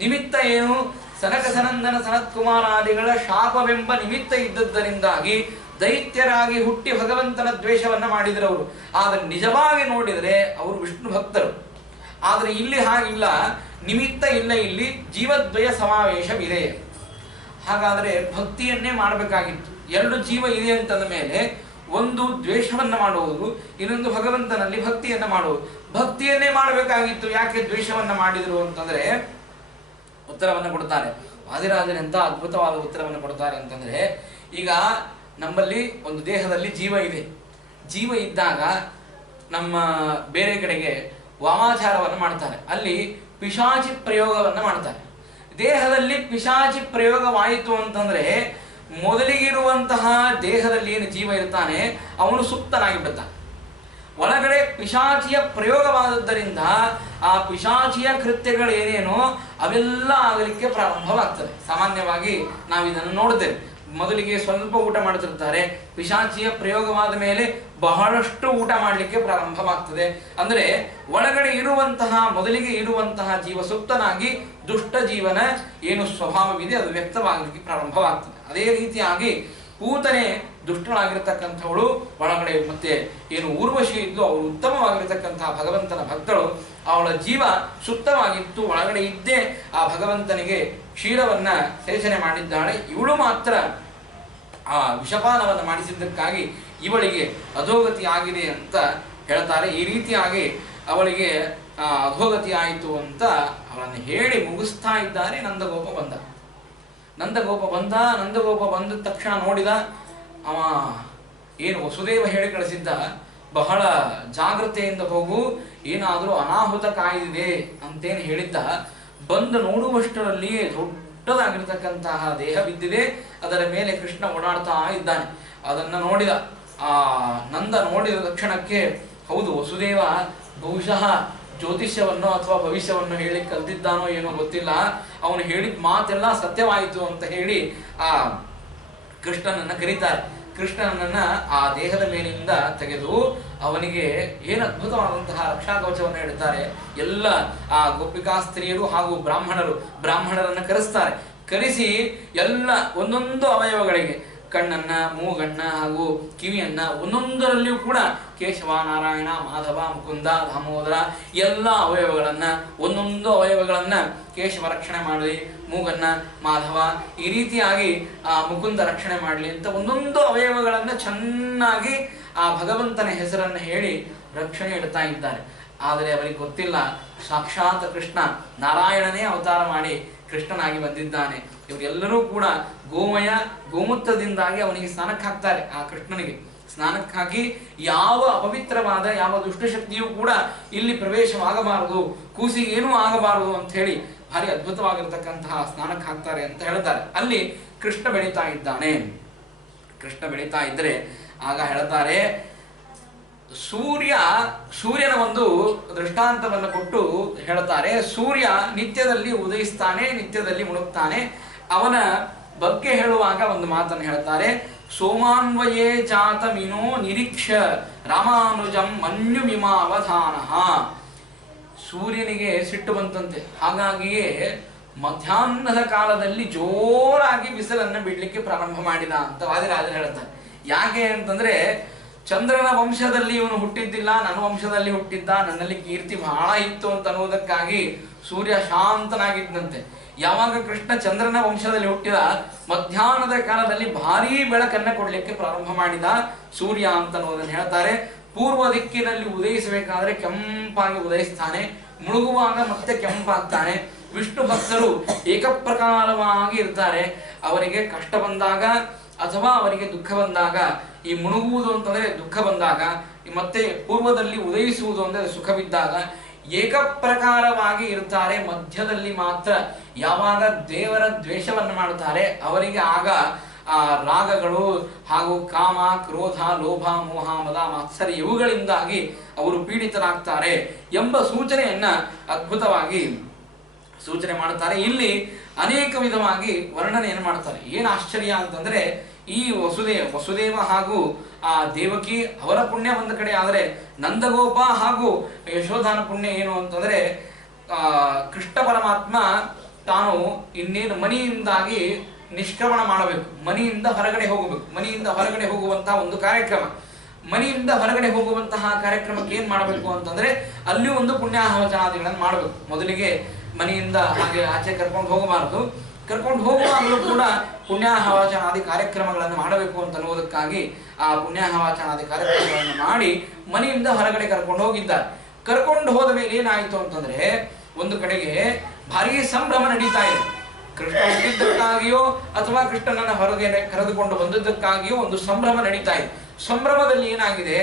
ನಿಮಿತ್ತ ಏನು? ಸನಕ ಸನಂದನ ಸನತ್ಕುಮಾರಾದಿಗಳ ಶಾಪವೆಂಬ ನಿಮಿತ್ತ ಇದ್ದದ್ದರಿಂದಾಗಿ ದೈತ್ಯರಾಗಿ ಹುಟ್ಟಿ ಭಗವಂತನ ದ್ವೇಷವನ್ನ ಮಾಡಿದರವರು. ಆದರೆ ನಿಜವಾಗಿ ನೋಡಿದರೆ ಅವರು ವಿಷ್ಣು ಭಕ್ತರು. ಆದರೆ ಇಲ್ಲಿ ಹಾಗಿಲ್ಲ, ನಿಮಿತ್ತ ಇಲ್ಲ, ಇಲ್ಲಿ ಜೀವದ್ವಯ ಸಮಾವೇಶವಿದೆ. ಹಾಗಾದರೆ ಭಕ್ತಿಯನ್ನೇ ಮಾಡಬೇಕಾಗಿತ್ತು. ಎರಡು ಜೀವ ಇದೆ ಅಂತಂದ ಮೇಲೆ ಒಂದು ದ್ವೇಷವನ್ನ ಮಾಡುವುದು, ಇನ್ನೊಂದು ಭಗವಂತನಲ್ಲಿ ಭಕ್ತಿಯನ್ನ ಮಾಡುವುದು. ಭಕ್ತಿಯನ್ನೇ ಮಾಡಬೇಕಾಗಿತ್ತು, ಯಾಕೆ ದ್ವೇಷವನ್ನ ಮಾಡಿದ್ರು ಅಂತಂದ್ರೆ ಉತ್ತರವನ್ನು ಕೊಡ್ತಾರೆ. ವಾದಿರಾಜನೆಂತ ಅದ್ಭುತವಾದ ಉತ್ತರವನ್ನು ಕೊಡ್ತಾರೆ ಅಂತಂದ್ರೆ, ಈಗ ನಮ್ಮಲ್ಲಿ ಒಂದು ದೇಹದಲ್ಲಿ ಜೀವ ಇದೆ. ಜೀವ ಇದ್ದಾಗ ನಮ್ಮ ಬೇರೆ ಕಡೆಗೆ ವಾಮಾಚಾರವನ್ನು ಮಾಡ್ತಾರೆ, ಅಲ್ಲಿ ಪಿಶಾಚಿ ಪ್ರಯೋಗವನ್ನು ಮಾಡ್ತಾರೆ. ದೇಹದಲ್ಲಿ ಪಿಶಾಚಿ ಪ್ರಯೋಗವಾಯಿತು ಅಂತಂದ್ರೆ ಮೊದಲಿಗಿರುವಂತಹ ದೇಹದಲ್ಲಿ ಏನು ಜೀವ ಇರ್ತಾನೆ ಅವನು ಸುಪ್ತನಾಗಿ ಬಿಡ್ತಾನೆ. ಒಳಗಡೆ ಪಿಶಾಚಿಯ ಪ್ರಯೋಗವಾದದ್ದರಿಂದ ಆ ಪಿಶಾಚಿಯ ಕೃತ್ಯಗಳು ಏನೇನೋ ಅವೆಲ್ಲ ಆಗಲಿಕ್ಕೆ ಪ್ರಾರಂಭವಾಗ್ತದೆ. ಸಾಮಾನ್ಯವಾಗಿ ನಾವು ಇದನ್ನು ನೋಡ್ತೇವೆ. ಮೊದಲಿಗೆ ಸ್ವಲ್ಪ ಊಟ ಮಾಡ್ತಿರ್ತಾರೆ, ಪಿಶಾಚಿಯ ಪ್ರಯೋಗವಾದ ಮೇಲೆ ಬಹಳಷ್ಟು ಊಟ ಮಾಡಲಿಕ್ಕೆ ಪ್ರಾರಂಭವಾಗ್ತದೆ. ಅಂದ್ರೆ ಒಳಗಡೆ ಇರುವಂತಹ ಮೊದಲಿಗೆ ಇರುವಂತಹ ಜೀವ ಸುಪ್ತನಾಗಿ ದುಷ್ಟ ಜೀವನ ಏನು ಸ್ವಭಾವವಿದೆ ಅದು ವ್ಯಕ್ತವಾಗಲಿಕ್ಕೆ ಪ್ರಾರಂಭವಾಗ್ತದೆ. ಅದೇ ರೀತಿಯಾಗಿ ಪೂತನೆ ದುಷ್ಟಳಾಗಿರ್ತಕ್ಕಂಥವಳು, ಒಳಗಡೆ ಮತ್ತೆ ಏನು ಊರ್ವಶಿ ಇದ್ದು ಅವಳು ಉತ್ತಮವಾಗಿರ್ತಕ್ಕಂತಹ ಭಗವಂತನ ಭಕ್ತಳು. ಅವಳ ಜೀವ ಸುಪ್ತವಾಗಿತ್ತು, ಒಳಗಡೆ ಇದ್ದೇ ಆ ಭಗವಂತನಿಗೆ ಕ್ಷೀರವನ್ನ ಸೇಚನೆ ಮಾಡಿದ್ದಾಳೆ. ಇವಳು ಮಾತ್ರ ಆ ವಿಷಪಾನವನ್ನು ಮಾಡಿಸಿದ್ದಕ್ಕಾಗಿ ಇವಳಿಗೆ ಅಧೋಗತಿ ಆಗಿದೆ ಅಂತ ಹೇಳ್ತಾರೆ. ಈ ರೀತಿಯಾಗಿ ಅವಳಿಗೆ ಅಧೋಗತಿ ಆಯಿತು ಅಂತ ಅವಳನ್ನು ಹೇಳಿ ಮುಗಿಸ್ತಾ ಇದ್ದಾರೆ. ನಂದಗೋಪ ಬಂದ. ನಂದಗೋಪ ಬಂದ ತಕ್ಷಣ ನೋಡಿದ, ಅವ ಏನು ವಸುದೇವ ಹೇಳಿ ಕಳಿಸಿದ್ದ, ಬಹಳ ಜಾಗ್ರತೆಯಿಂದ ಹೋಗು, ಏನಾದರೂ ಅನಾಹುತ ಕಾಯ್ದಿದೆ ಅಂತೇನು ಹೇಳಿದ್ದ. ಬಂದು ನೋಡುವಷ್ಟರಲ್ಲಿಯೇ ದೊಡ್ಡದಾಗಿರ್ತಕ್ಕಂತಹ ದೇಹ ಬಿದ್ದಿದೆ, ಅದರ ಮೇಲೆ ಕೃಷ್ಣ ಓಡಾಡ್ತಾ ಇದ್ದಾನೆ. ಅದನ್ನ ನೋಡಿದ ಆ ನಂದ ನೋಡಿದ ತಕ್ಷಣಕ್ಕೆ, ಹೌದು ವಸುದೇವ ಬಹುಶಃ ಜ್ಯೋತಿಷ್ಯವನ್ನು ಅಥವಾ ಭವಿಷ್ಯವನ್ನು ಹೇಳಿ ಕಲ್ತಿದ್ದಾನೋ ಏನೋ ಗೊತ್ತಿಲ್ಲ, ಅವನು ಹೇಳಿದ ಮಾತೆಲ್ಲ ಸತ್ಯವಾಯಿತು ಅಂತ ಹೇಳಿ ಆ ಕೃಷ್ಣನನ್ನ ಕರೀತಾರೆ. ಕೃಷ್ಣನನ್ನ ಆ ದೇಹದ ಮೇಲಿಂದ ತೆಗೆದು ಅವನಿಗೆ ಏನು ಅದ್ಭುತವಾದಂತಹ ರಕ್ಷಾ ಕವಚವನ್ನು ಹೇಳ್ತಾರೆ. ಎಲ್ಲ ಆ ಗೋಪಿಕಾ ಸ್ತ್ರೀಯರು ಹಾಗೂ ಬ್ರಾಹ್ಮಣರನ್ನ ಕರೆಸ್ತಾರೆ. ಕರೆಸಿ ಎಲ್ಲ ಒಂದೊಂದು ಅವಯವಗಳಿಗೆ ಕಣ್ಣನ್ನ, ಮೂಗನ್ನ ಹಾಗೂ ಕಿವಿಯನ್ನ ಒಂದೊಂದರಲ್ಲಿಯೂ ಕೂಡ ಕೇಶವ, ನಾರಾಯಣ, ಮಾಧವ, ಮುಕುಂದ, ದಾಮೋದರ ಎಲ್ಲ ಅವಯವಗಳನ್ನ, ಒಂದೊಂದು ಅವಯವಗಳನ್ನ ಕೇಶವ ರಕ್ಷಣೆ ಮಾಡಲಿ, ಮೂಗನ್ನ ಮಾಧವ ಈ ರೀತಿಯಾಗಿ ಆ ಮುಕುಂದ ರಕ್ಷಣೆ ಮಾಡಲಿ ಅಂತ ಒಂದೊಂದು ಅವಯವಗಳನ್ನ ಚೆನ್ನಾಗಿ ಆ ಭಗವಂತನ ಹೆಸರನ್ನು ಹೇಳಿ ರಕ್ಷಣೆ ಇಡ್ತಾ ಇದ್ದಾರೆ. ಆದರೆ ಅವರಿಗೆ ಗೊತ್ತಿಲ್ಲ, ಸಾಕ್ಷಾತ್ ಕೃಷ್ಣ ನಾರಾಯಣನೇ ಅವತಾರ ಮಾಡಿ ಕೃಷ್ಣನಾಗಿ ಬಂದಿದ್ದಾನೆ. ಇವರೆಲ್ಲರೂ ಕೂಡ ಗೋಮಯ ಗೋಮೂತ್ರದಿಂದಾಗಿ ಅವನಿಗೆ ಸ್ನಾನಕ್ಕೆ ಹಾಕ್ತಾರೆ. ಆ ಕೃಷ್ಣನಿಗೆ ಸ್ನಾನಕ್ಕಾಗಿ ಯಾವ ಅಪವಿತ್ರವಾದ ಯಾವ ದುಷ್ಟಶಕ್ತಿಯೂ ಕೂಡ ಇಲ್ಲಿ ಪ್ರವೇಶವಾಗಬಾರದು, ಕೂಸಿಗೆ ಏನೂ ಆಗಬಾರದು ಅಂತ ಹೇಳಿ ಭಾರಿ ಅದ್ಭುತವಾಗಿರತಕ್ಕಂತಹ ಸ್ನಾನಕ್ಕೆ ಹಾಕ್ತಾರೆ ಅಂತ ಹೇಳ್ತಾರೆ. ಅಲ್ಲಿ ಕೃಷ್ಣ ಬೆಳೀತಾ ಇದ್ದಾನೆ. ಕೃಷ್ಣ ಬೆಳೀತಾ ಇದ್ರೆ ಆಗ ಹೇಳ್ತಾರೆ, ಸೂರ್ಯನ ಒಂದು ದೃಷ್ಟಾಂತವನ್ನು ಕೊಟ್ಟು ಹೇಳ್ತಾರೆ, ಸೂರ್ಯ ನಿತ್ಯದಲ್ಲಿ ಉದಯಿಸ್ತಾನೆ, ನಿತ್ಯದಲ್ಲಿ ಮುಳುಗ್ತಾನೆ. ಅವನ ಬಗ್ಗೆ ಹೇಳುವಾಗ ಒಂದು ಮಾತನ್ನು ಹೇಳ್ತಾರೆ, ಸೋಮಾನ್ವಯೇ ಜಾತಮಿನೋ ನಿರೀಕ್ಷ ರಾಮಾನುಜಂ ಮನ್ಯುಮಿಮಾವಧಾನ. ಸೂರ್ಯನಿಗೆ ಸಿಟ್ಟು ಬಂತಂತೆ, ಹಾಗಾಗಿಯೇ ಮಧ್ಯಾಹ್ನದ ಕಾಲದಲ್ಲಿ ಜೋರಾಗಿ ಬಿಸಿಲನ್ನು ಬಿಡ್ಲಿಕ್ಕೆ ಪ್ರಾರಂಭ ಮಾಡಿದ ಅಂತ ವಾದಿರಾಜರು ಹೇಳ್ತಾರೆ. ಯಾಕೆ ಅಂತಂದ್ರೆ, ಚಂದ್ರನ ವಂಶದಲ್ಲಿ ಇವನು ಹುಟ್ಟಿದ್ದಿಲ್ಲ, ನನ್ನ ವಂಶದಲ್ಲಿ ಹುಟ್ಟಿದ್ದ, ನನ್ನಲ್ಲಿ ಕೀರ್ತಿ ಬಹಳ ಇತ್ತು ಅಂತ ಅನ್ನೋದಕ್ಕಾಗಿ ಸೂರ್ಯ ಶಾಂತನಾಗಿದ್ದಂತೆ. ಯಾವಾಗ ಕೃಷ್ಣ ಚಂದ್ರನ ವಂಶದಲ್ಲಿ ಹುಟ್ಟಿದ, ಮಧ್ಯಾಹ್ನದ ಕಾಲದಲ್ಲಿ ಭಾರೀ ಬೆಳಕನ್ನ ಕೊಡ್ಲಿಕ್ಕೆ ಪ್ರಾರಂಭ ಮಾಡಿದ ಸೂರ್ಯ ಅಂತ ಅನ್ನೋದನ್ನು ಹೇಳ್ತಾರೆ. ಪೂರ್ವ ದಿಕ್ಕಿನಲ್ಲಿ ಉದಯಿಸಬೇಕಾದ್ರೆ ಕೆಂಪಾಗಿ ಉದಯಿಸ್ತಾನೆ, ಮುಳುಗುವಾಗ ಮತ್ತೆ ಕೆಂಪಾಗ್ತಾನೆ. ವಿಷ್ಣು ಭಕ್ತರು ಏಕಪ್ರಕಾರವಾಗಿ ಇರ್ತಾರೆ. ಅವರಿಗೆ ಕಷ್ಟ ಬಂದಾಗ ಅಥವಾ ಅವರಿಗೆ ದುಃಖ ಬಂದಾಗ, ಈ ಮುಳುಗುವುದು ಅಂತಂದ್ರೆ ದುಃಖ ಬಂದಾಗ, ಮತ್ತೆ ಪೂರ್ವದಲ್ಲಿ ಉದಯಿಸುವುದು ಅಂದ್ರೆ ಸುಖವಿದ್ದಾಗ ಏಕಪ್ರಕಾರವಾಗಿ ಇರ್ತಾರೆ. ಮಧ್ಯದಲ್ಲಿ ಮಾತ್ರ ಯಾವಾಗ ದೇವರ ದ್ವೇಷವನ್ನು ಮಾಡುತ್ತಾರೆ ಅವರಿಗೆ ಆಗ ಆ ರಾಗಗಳು ಹಾಗೂ ಕಾಮ, ಕ್ರೋಧ, ಲೋಭ, ಮೋಹ, ಮದ, ಮಾತ್ಸರ್ಯ ಇವುಗಳಿಂದಾಗಿ ಅವರು ಪೀಡಿತರಾಗ್ತಾರೆ ಎಂಬ ಸೂಚನೆಯನ್ನ ಅದ್ಭುತವಾಗಿ ಸೂಚನೆ ಮಾಡುತ್ತಾರೆ. ಇಲ್ಲಿ ಅನೇಕ ವಿಧವಾಗಿ ವರ್ಣನೆಯನ್ನು ಮಾಡ್ತಾರೆ. ಏನು ಆಶ್ಚರ್ಯ ಅಂತಂದ್ರೆ, ಈ ವಸುದೇವ ಹಾಗೂ ಆ ದೇವಕಿ ಅವರ ಪುಣ್ಯ ಒಂದು ಕಡೆ, ಆದರೆ ನಂದಗೋಪ ಹಾಗೂ ಯಶೋಧನ ಪುಣ್ಯ ಏನು ಅಂತಂದ್ರೆ, ಕೃಷ್ಣ ಪರಮಾತ್ಮ ತಾನು ಇನ್ನೇನು ಮನೆಯಿಂದಾಗಿ ನಿಷ್ಕ್ರಮಣ ಮಾಡಬೇಕು, ಮನೆಯಿಂದ ಹೊರಗಡೆ ಹೋಗಬೇಕು. ಮನೆಯಿಂದ ಹೊರಗಡೆ ಹೋಗುವಂತಹ ಒಂದು ಕಾರ್ಯಕ್ರಮ, ಮನೆಯಿಂದ ಹೊರಗಡೆ ಹೋಗುವಂತಹ ಕಾರ್ಯಕ್ರಮಕ್ಕೆ ಏನ್ ಮಾಡಬೇಕು ಅಂತಂದ್ರೆ, ಅಲ್ಲಿಯೂ ಒಂದು ಪುಣ್ಯಾಹವಚನಾದಿಗಳನ್ನು ಮಾಡಬೇಕು. ಮೊದಲಿಗೆ ಮನೆಯಿಂದ ಹಾಗೆ ಆಚೆ ಕರ್ಕೊಂಡು ಹೋಗಬಾರದು, ಕರ್ಕೊಂಡು ಹೋಗುವಾಗಲೂ ಕೂಡ ಪುಣ್ಯಾಹವಾಚನಾದಿ ಕಾರ್ಯಕ್ರಮಗಳನ್ನು ಮಾಡಬೇಕು ಅಂತ ಅನ್ನೋದಕ್ಕಾಗಿ ಆ ಪುಣ್ಯಾಹವಾಚನಾದಿ ಕಾರ್ಯಕ್ರಮಗಳನ್ನು ಮಾಡಿ ಮನೆಯಿಂದ ಹೊರಗಡೆ ಕರ್ಕೊಂಡು ಹೋಗಿದ್ದಾರೆ. ಕರ್ಕೊಂಡು ಹೋದ ಮೇಲೆ ಏನಾಯಿತು ಅಂತಂದ್ರೆ, ಒಂದು ಕಡೆಗೆ ಭಾರೀ ಸಂಭ್ರಮ ನಡೀತಾ ಇದೆ. ಕೃಷ್ಣ ಹುಟ್ಟಿದ್ದಕ್ಕಾಗಿಯೋ ಅಥವಾ ಕೃಷ್ಣನನ್ನ ಹೊರಗೆ ಕರೆದುಕೊಂಡು ಬಂದದ್ದಕ್ಕಾಗಿಯೋ ಒಂದು ಸಂಭ್ರಮ ನಡೀತಾ ಇದೆ. ಸಂಭ್ರಮದಲ್ಲಿ ಏನಾಗಿದೆ,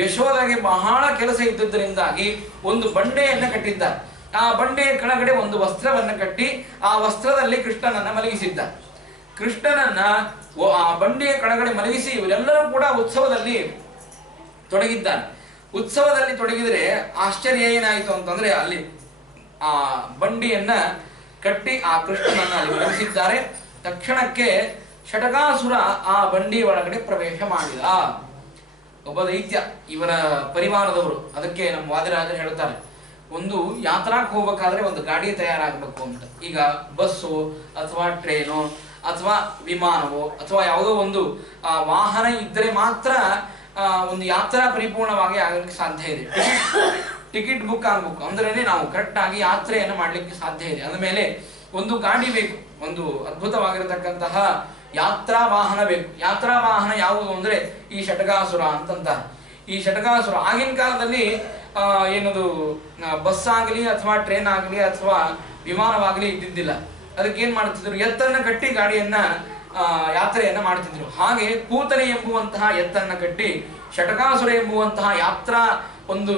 ಯಶೋಧಗೆ ಬಹಳ ಕೆಲಸ ಇದ್ದದ್ದರಿಂದಾಗಿ ಒಂದು ಬಂಡೆಯನ್ನ ಕಟ್ಟಿದ್ದಾರೆ. ಆ ಬಂಡೆಯ ಕೆಳಗಡೆ ಒಂದು ವಸ್ತ್ರವನ್ನು ಕಟ್ಟಿ ಆ ವಸ್ತ್ರದಲ್ಲಿ ಕೃಷ್ಣನನ್ನ ಮಲಗಿಸಿದ್ದ. ಕೃಷ್ಣನನ್ನ ಆ ಬಂಡೆಯ ಕೆಳಗಡೆ ಮಲಗಿಸಿ ಇವರೆಲ್ಲರೂ ಕೂಡ ಉತ್ಸವದಲ್ಲಿ ತೊಡಗಿದ್ದಾರೆ. ಉತ್ಸವದಲ್ಲಿ ತೊಡಗಿದ್ರೆ ಆಶ್ಚರ್ಯ ಏನಾಯಿತು ಅಂತಂದ್ರೆ, ಅಲ್ಲಿ ಆ ಬಂಡಿಯನ್ನ ಕಟ್ಟಿ ಆ ಕೃಷ್ಣನನ್ನ ಅಲ್ಲಿ ಮಲಗಿಸಿದ್ದಾರೆ. ತಕ್ಷಣಕ್ಕೆ ಷಟಕಾಸುರ ಆ ಬಂಡಿ ಒಳಗಡೆ ಪ್ರವೇಶ ಮಾಡಿದ. ಒಬ್ಬ ದೈತ್ಯ, ಇವರ ಪರಿವಾರದವರು. ಅದಕ್ಕೆ ನಮ್ಮ ವಾದಿರಾಜರು ಹೇಳ್ತಾರೆ, ಒಂದು ಯಾತ್ರಾಕ್ಕೆ ಹೋಗ್ಬೇಕಾದ್ರೆ ಒಂದು ಗಾಡಿ ತಯಾರಾಗಬೇಕು ಅಂತ. ಈಗ ಬಸ್ಸು ಅಥವಾ ಟ್ರೈನು ಅಥವಾ ವಿಮಾನವೋ ಅಥವಾ ಯಾವುದೋ ಒಂದು ವಾಹನ ಇದ್ದರೆ ಮಾತ್ರ ಒಂದು ಯಾತ್ರಾ ಪರಿಪೂರ್ಣವಾಗಿ ಆಗಲಿಕ್ಕೆ ಸಾಧ್ಯ ಇದೆ. ಟಿಕೆಟ್ ಬುಕ್ ಆಗಬೇಕು ಅಂದ್ರೆ ನಾವು ಕರೆಕ್ಟ್ ಆಗಿ ಯಾತ್ರೆಯನ್ನು ಮಾಡ್ಲಿಕ್ಕೆ ಸಾಧ್ಯ ಇದೆ. ಅಂದಮೇಲೆ ಒಂದು ಗಾಡಿ ಬೇಕು, ಒಂದು ಅದ್ಭುತವಾಗಿರತಕ್ಕಂತಹ ಯಾತ್ರಾ ವಾಹನ ಬೇಕು. ಯಾತ್ರಾ ವಾಹನ ಯಾವುದು ಅಂದ್ರೆ ಈ ಷಟಕಾಸುರ ಅಂತಂತ. ಈ ಷಟಕಾಸುರ ಆಗಿನ ಕಾಲದಲ್ಲಿ ಏನದು ಬಸ್ ಆಗಲಿ ಅಥವಾ ಟ್ರೈನ್ ಆಗಲಿ ಅಥವಾ ವಿಮಾನವಾಗಲಿ ಇದ್ದಿದ್ದಿಲ್ಲ. ಅದಕ್ಕೆ ಏನ್ ಮಾಡ್ತಿದ್ರು, ಎತ್ತನ್ನ ಕಟ್ಟಿ ಗಾಡಿಯನ್ನ ಯಾತ್ರೆಯನ್ನ ಮಾಡ್ತಿದ್ರು. ಹಾಗೆ ಪೂತನೆ ಎಂಬುವಂತಹ ಎತ್ತನ್ನ ಕಟ್ಟಿ ಷಟಕಾಸುರ ಎಂಬುವಂತಹ ಯಾತ್ರಾ ಒಂದು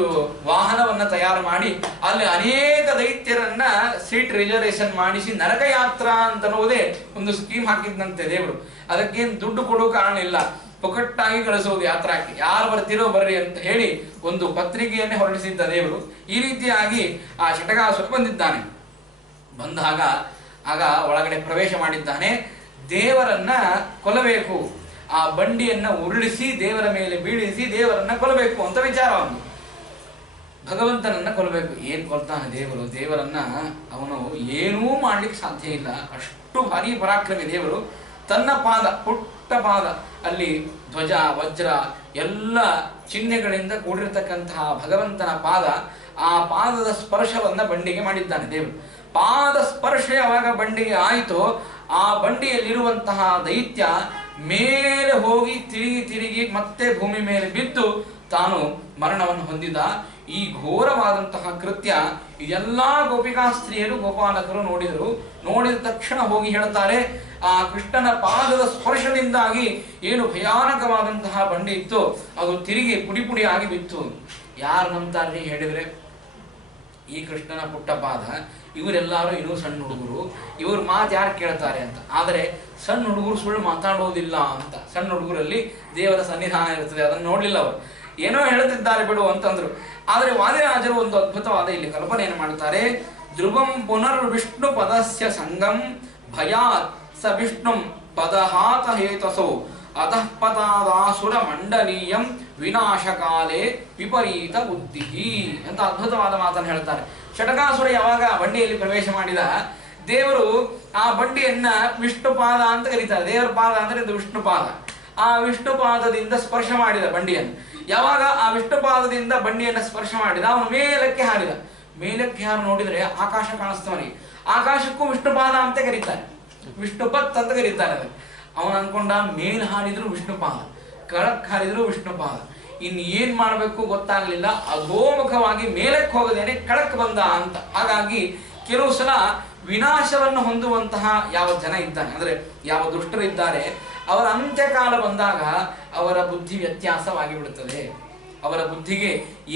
ವಾಹನವನ್ನ ತಯಾರು ಮಾಡಿ ಅಲ್ಲಿ ಅನೇಕ ದೈತ್ಯರನ್ನ ಸೀಟ್ ರಿಸರ್ವೇಶನ್ ಮಾಡಿಸಿ ನರಕ ಯಾತ್ರಾ ಅಂತ ಅನ್ನೋದೇ ಒಂದು ಸ್ಕೀಮ್ ಹಾಕಿದ್ದಂತೆ ದೇವರು. ಅದಕ್ಕೇನು ದುಡ್ಡು ಕೊಡೋ ಕಾರಣ ಇಲ್ಲ, ಪೊಕಟ್ಟಾಗಿ ಕಳಿಸೋದು ಯಾತ್ರಾಕ್ಕೆ. ಯಾರು ಬರ್ತಿರೋ ಬರ್ರಿ ಅಂತ ಹೇಳಿ ಒಂದು ಪತ್ರಿಕೆಯನ್ನೇ ಹೊರಡಿಸಿದ್ದ ದೇವರು. ಈ ರೀತಿಯಾಗಿ ಆ ಷಟಕಾಸುರ ಬಂದಿದ್ದಾನೆ. ಬಂದಾಗ ಆಗ ಒಳಗಡೆ ಪ್ರವೇಶ ಮಾಡಿದ್ದಾನೆ. ದೇವರನ್ನ ಕೊಲ್ಲಬೇಕು, ಆ ಬಂಡಿಯನ್ನ ಉರುಳಿಸಿ ದೇವರ ಮೇಲೆ ಬೀಳಿಸಿ ದೇವರನ್ನ ಕೊಲ್ಲಬೇಕು ಅಂತ ವಿಚಾರ. ಅವನು ಭಗವಂತನನ್ನ ಕೊಲ್ಲಬೇಕು. ಏನ್ ಕೊಲ್ತಾನೆ ದೇವರು? ದೇವರನ್ನ ಅವನು ಏನೂ ಮಾಡ್ಲಿಕ್ಕೆ ಸಾಧ್ಯ ಇಲ್ಲ, ಅಷ್ಟು ಭಾರಿ ಪರಾಕ್ರಮಿ ದೇವರು. ತನ್ನ ಪಾದ, ಪುಟ್ಟ ಪಾದ, ಅಲ್ಲಿ ಧ್ವಜ ವಜ್ರ ಎಲ್ಲ ಚಿಹ್ನೆಗಳಿಂದ ಕೂಡಿರ್ತಕ್ಕಂತಹ ಭಗವಂತನ ಪಾದ, ಆ ಪಾದದ ಸ್ಪರ್ಶವನ್ನ ಬಂಡಿಗೆ ಮಾಡಿದ್ದಾನೆ ದೇವರು. ಪಾದ ಸ್ಪರ್ಶ ಯಾವಾಗ ಬಂಡಿಗೆ ಆಯಿತೋ ಆ ಬಂಡಿಯಲ್ಲಿರುವಂತಹ ದೈತ್ಯ ಮೇಲೆ ಹೋಗಿ ತಿರುಗಿ ತಿರುಗಿ ಮತ್ತೆ ಭೂಮಿ ಮೇಲೆ ಬಿದ್ದು ತಾನು ಮರಣವನ್ನು ಹೊಂದಿದ. ಈ ಘೋರವಾದಂತಹ ಕೃತ್ಯ ಇದೆಲ್ಲ ಗೋಪಿಕಾಸ್ತ್ರೀಯರು ಗೋಪಾಲಕರು ನೋಡಿದರು. ನೋಡಿದ ತಕ್ಷಣ ಹೋಗಿ ಹೇಳ್ತಾರೆ, ಆ ಕೃಷ್ಣನ ಪಾದದ ಸ್ಪರ್ಶದಿಂದಾಗಿ ಏನು ಭಯಾನಕವಾದಂತಹ ಬಂಡಿ ಇತ್ತು ಅದು ತಿರುಗಿ ಪುಡಿ ಪುಡಿ ಆಗಿ ಬಿತ್ತು. ಯಾರು ನಂಬ್ತಾರೆ ಹೇಳಿದ್ರೆ, ಈ ಕೃಷ್ಣನ ಪುಟ್ಟ ಪಾದ, ಇವರೆಲ್ಲರೂ ಇನ್ನೂ ಸಣ್ಣ ಹುಡುಗರು, ಇವ್ರ ಮಾತು ಯಾರು ಕೇಳ್ತಾರೆ ಅಂತ. ಆದರೆ ಸಣ್ಣ ಹುಡುಗರು ಸುಳ್ಳು ಮಾತಾಡೋದಿಲ್ಲ ಅಂತ. ಸಣ್ಣ ಹುಡುಗರಲ್ಲಿ ದೇವರ ಸನ್ನಿಧಾನ ಇರ್ತದೆ, ಅದನ್ನು ನೋಡ್ಲಿಲ್ಲ ಅವರು, ಏನೋ ಹೇಳುತ್ತಿದ್ದಾರೆ ಬಿಡು ಅಂತಂದ್ರು. ಆದರೆ ವಾದಿರಾಜರು ಒಂದು ಅದ್ಭುತವಾದ ಇಲ್ಲಿ ಕಲ್ಪನೆಯನ್ನು ಮಾಡ್ತಾರೆ. ಧ್ರುವಂ ಪುನರ್ ವಿಷ್ಣು ಪದಸ್ಯ ಸಂಗಂ ಭಯಾತ್ ಸ ವಿಷ್ಣು ಪದಹಾತ ಹೇತಸೋ ಅತಃ ಪತಾದಾಸುರ ಮಂಡಲೀಯಂ ವಿನಾಶಕಾಲೇ ವಿಪರೀತ ಬುದ್ಧಿ ಅಂತ ಅದ್ಭುತವಾದ ಮಾತನ್ನು ಹೇಳ್ತಾರೆ. ಷಟಕಾಸುರ ಯಾವಾಗ ಬಂಡಿಯಲ್ಲಿ ಪ್ರವೇಶ ಮಾಡಿದ, ದೇವರು ಆ ಬಂಡಿಯನ್ನ ವಿಷ್ಣುಪಾದ ಅಂತ ಕರೀತಾರೆ. ದೇವರ ಪಾದ ಅಂದ್ರೆ ಇದು ವಿಷ್ಣುಪಾದ. ಆ ವಿಷ್ಣುಪಾದದಿಂದ ಸ್ಪರ್ಶ ಮಾಡಿದ ಬಂಡಿಯನ್ನು. ಯಾವಾಗ ಆ ವಿಷ್ಣುಪಾದದಿಂದ ಬಂಡಿಯನ್ನು ಸ್ಪರ್ಶ ಮಾಡಿದ, ಅವನು ಮೇಲಕ್ಕೆ ಹಾರಿದ. ಮೇಲಕ್ಕೆ ಹಾರು ನೋಡಿದ್ರೆ ಆಕಾಶ ಕಾಣಿಸ್ತವನಿಗೆ. ಆಕಾಶಕ್ಕೂ ವಿಷ್ಣುಪಾದ ಅಂತ ಕರೀತಾರೆ, ವಿಷ್ಣುಪತ್ ಅಂತ ಕರೀತಾರೆ. ಅವನು ಅನ್ಕೊಂಡ ಮೇಲ್ ಹಾರಿದ್ರು ವಿಷ್ಣುಪಾದ, ಕೆಳಕ್ ಹಾರಿದ್ರು ವಿಷ್ಣುಪಾದ, ಇನ್ನು ಏನ್ ಮಾಡಬೇಕು ಗೊತ್ತಾಗ್ಲಿಲ್ಲ. ಅಧೋಮುಖವಾಗಿ ಮೇಲಕ್ಕೆ ಹೋಗದೇನೆ ಕೆಳಕ್ಕೆ ಬಂದ ಅಂತ. ಹಾಗಾಗಿ ಕೆಲವು ಸಲ ವಿನಾಶವನ್ನು ಹೊಂದುವಂತಹ ಯಾವ ಜನ ಇದ್ದಾನೆ, ಅಂದ್ರೆ ಯಾವ ದುಷ್ಟರು ಇದ್ದಾರೆ, ಅವರ ಅಂತ್ಯಕಾಲ ಬಂದಾಗ ಅವರ ಬುದ್ಧಿ ವ್ಯತ್ಯಾಸವಾಗಿ ಬಿಡುತ್ತದೆ. ಅವರ ಬುದ್ಧಿಗೆ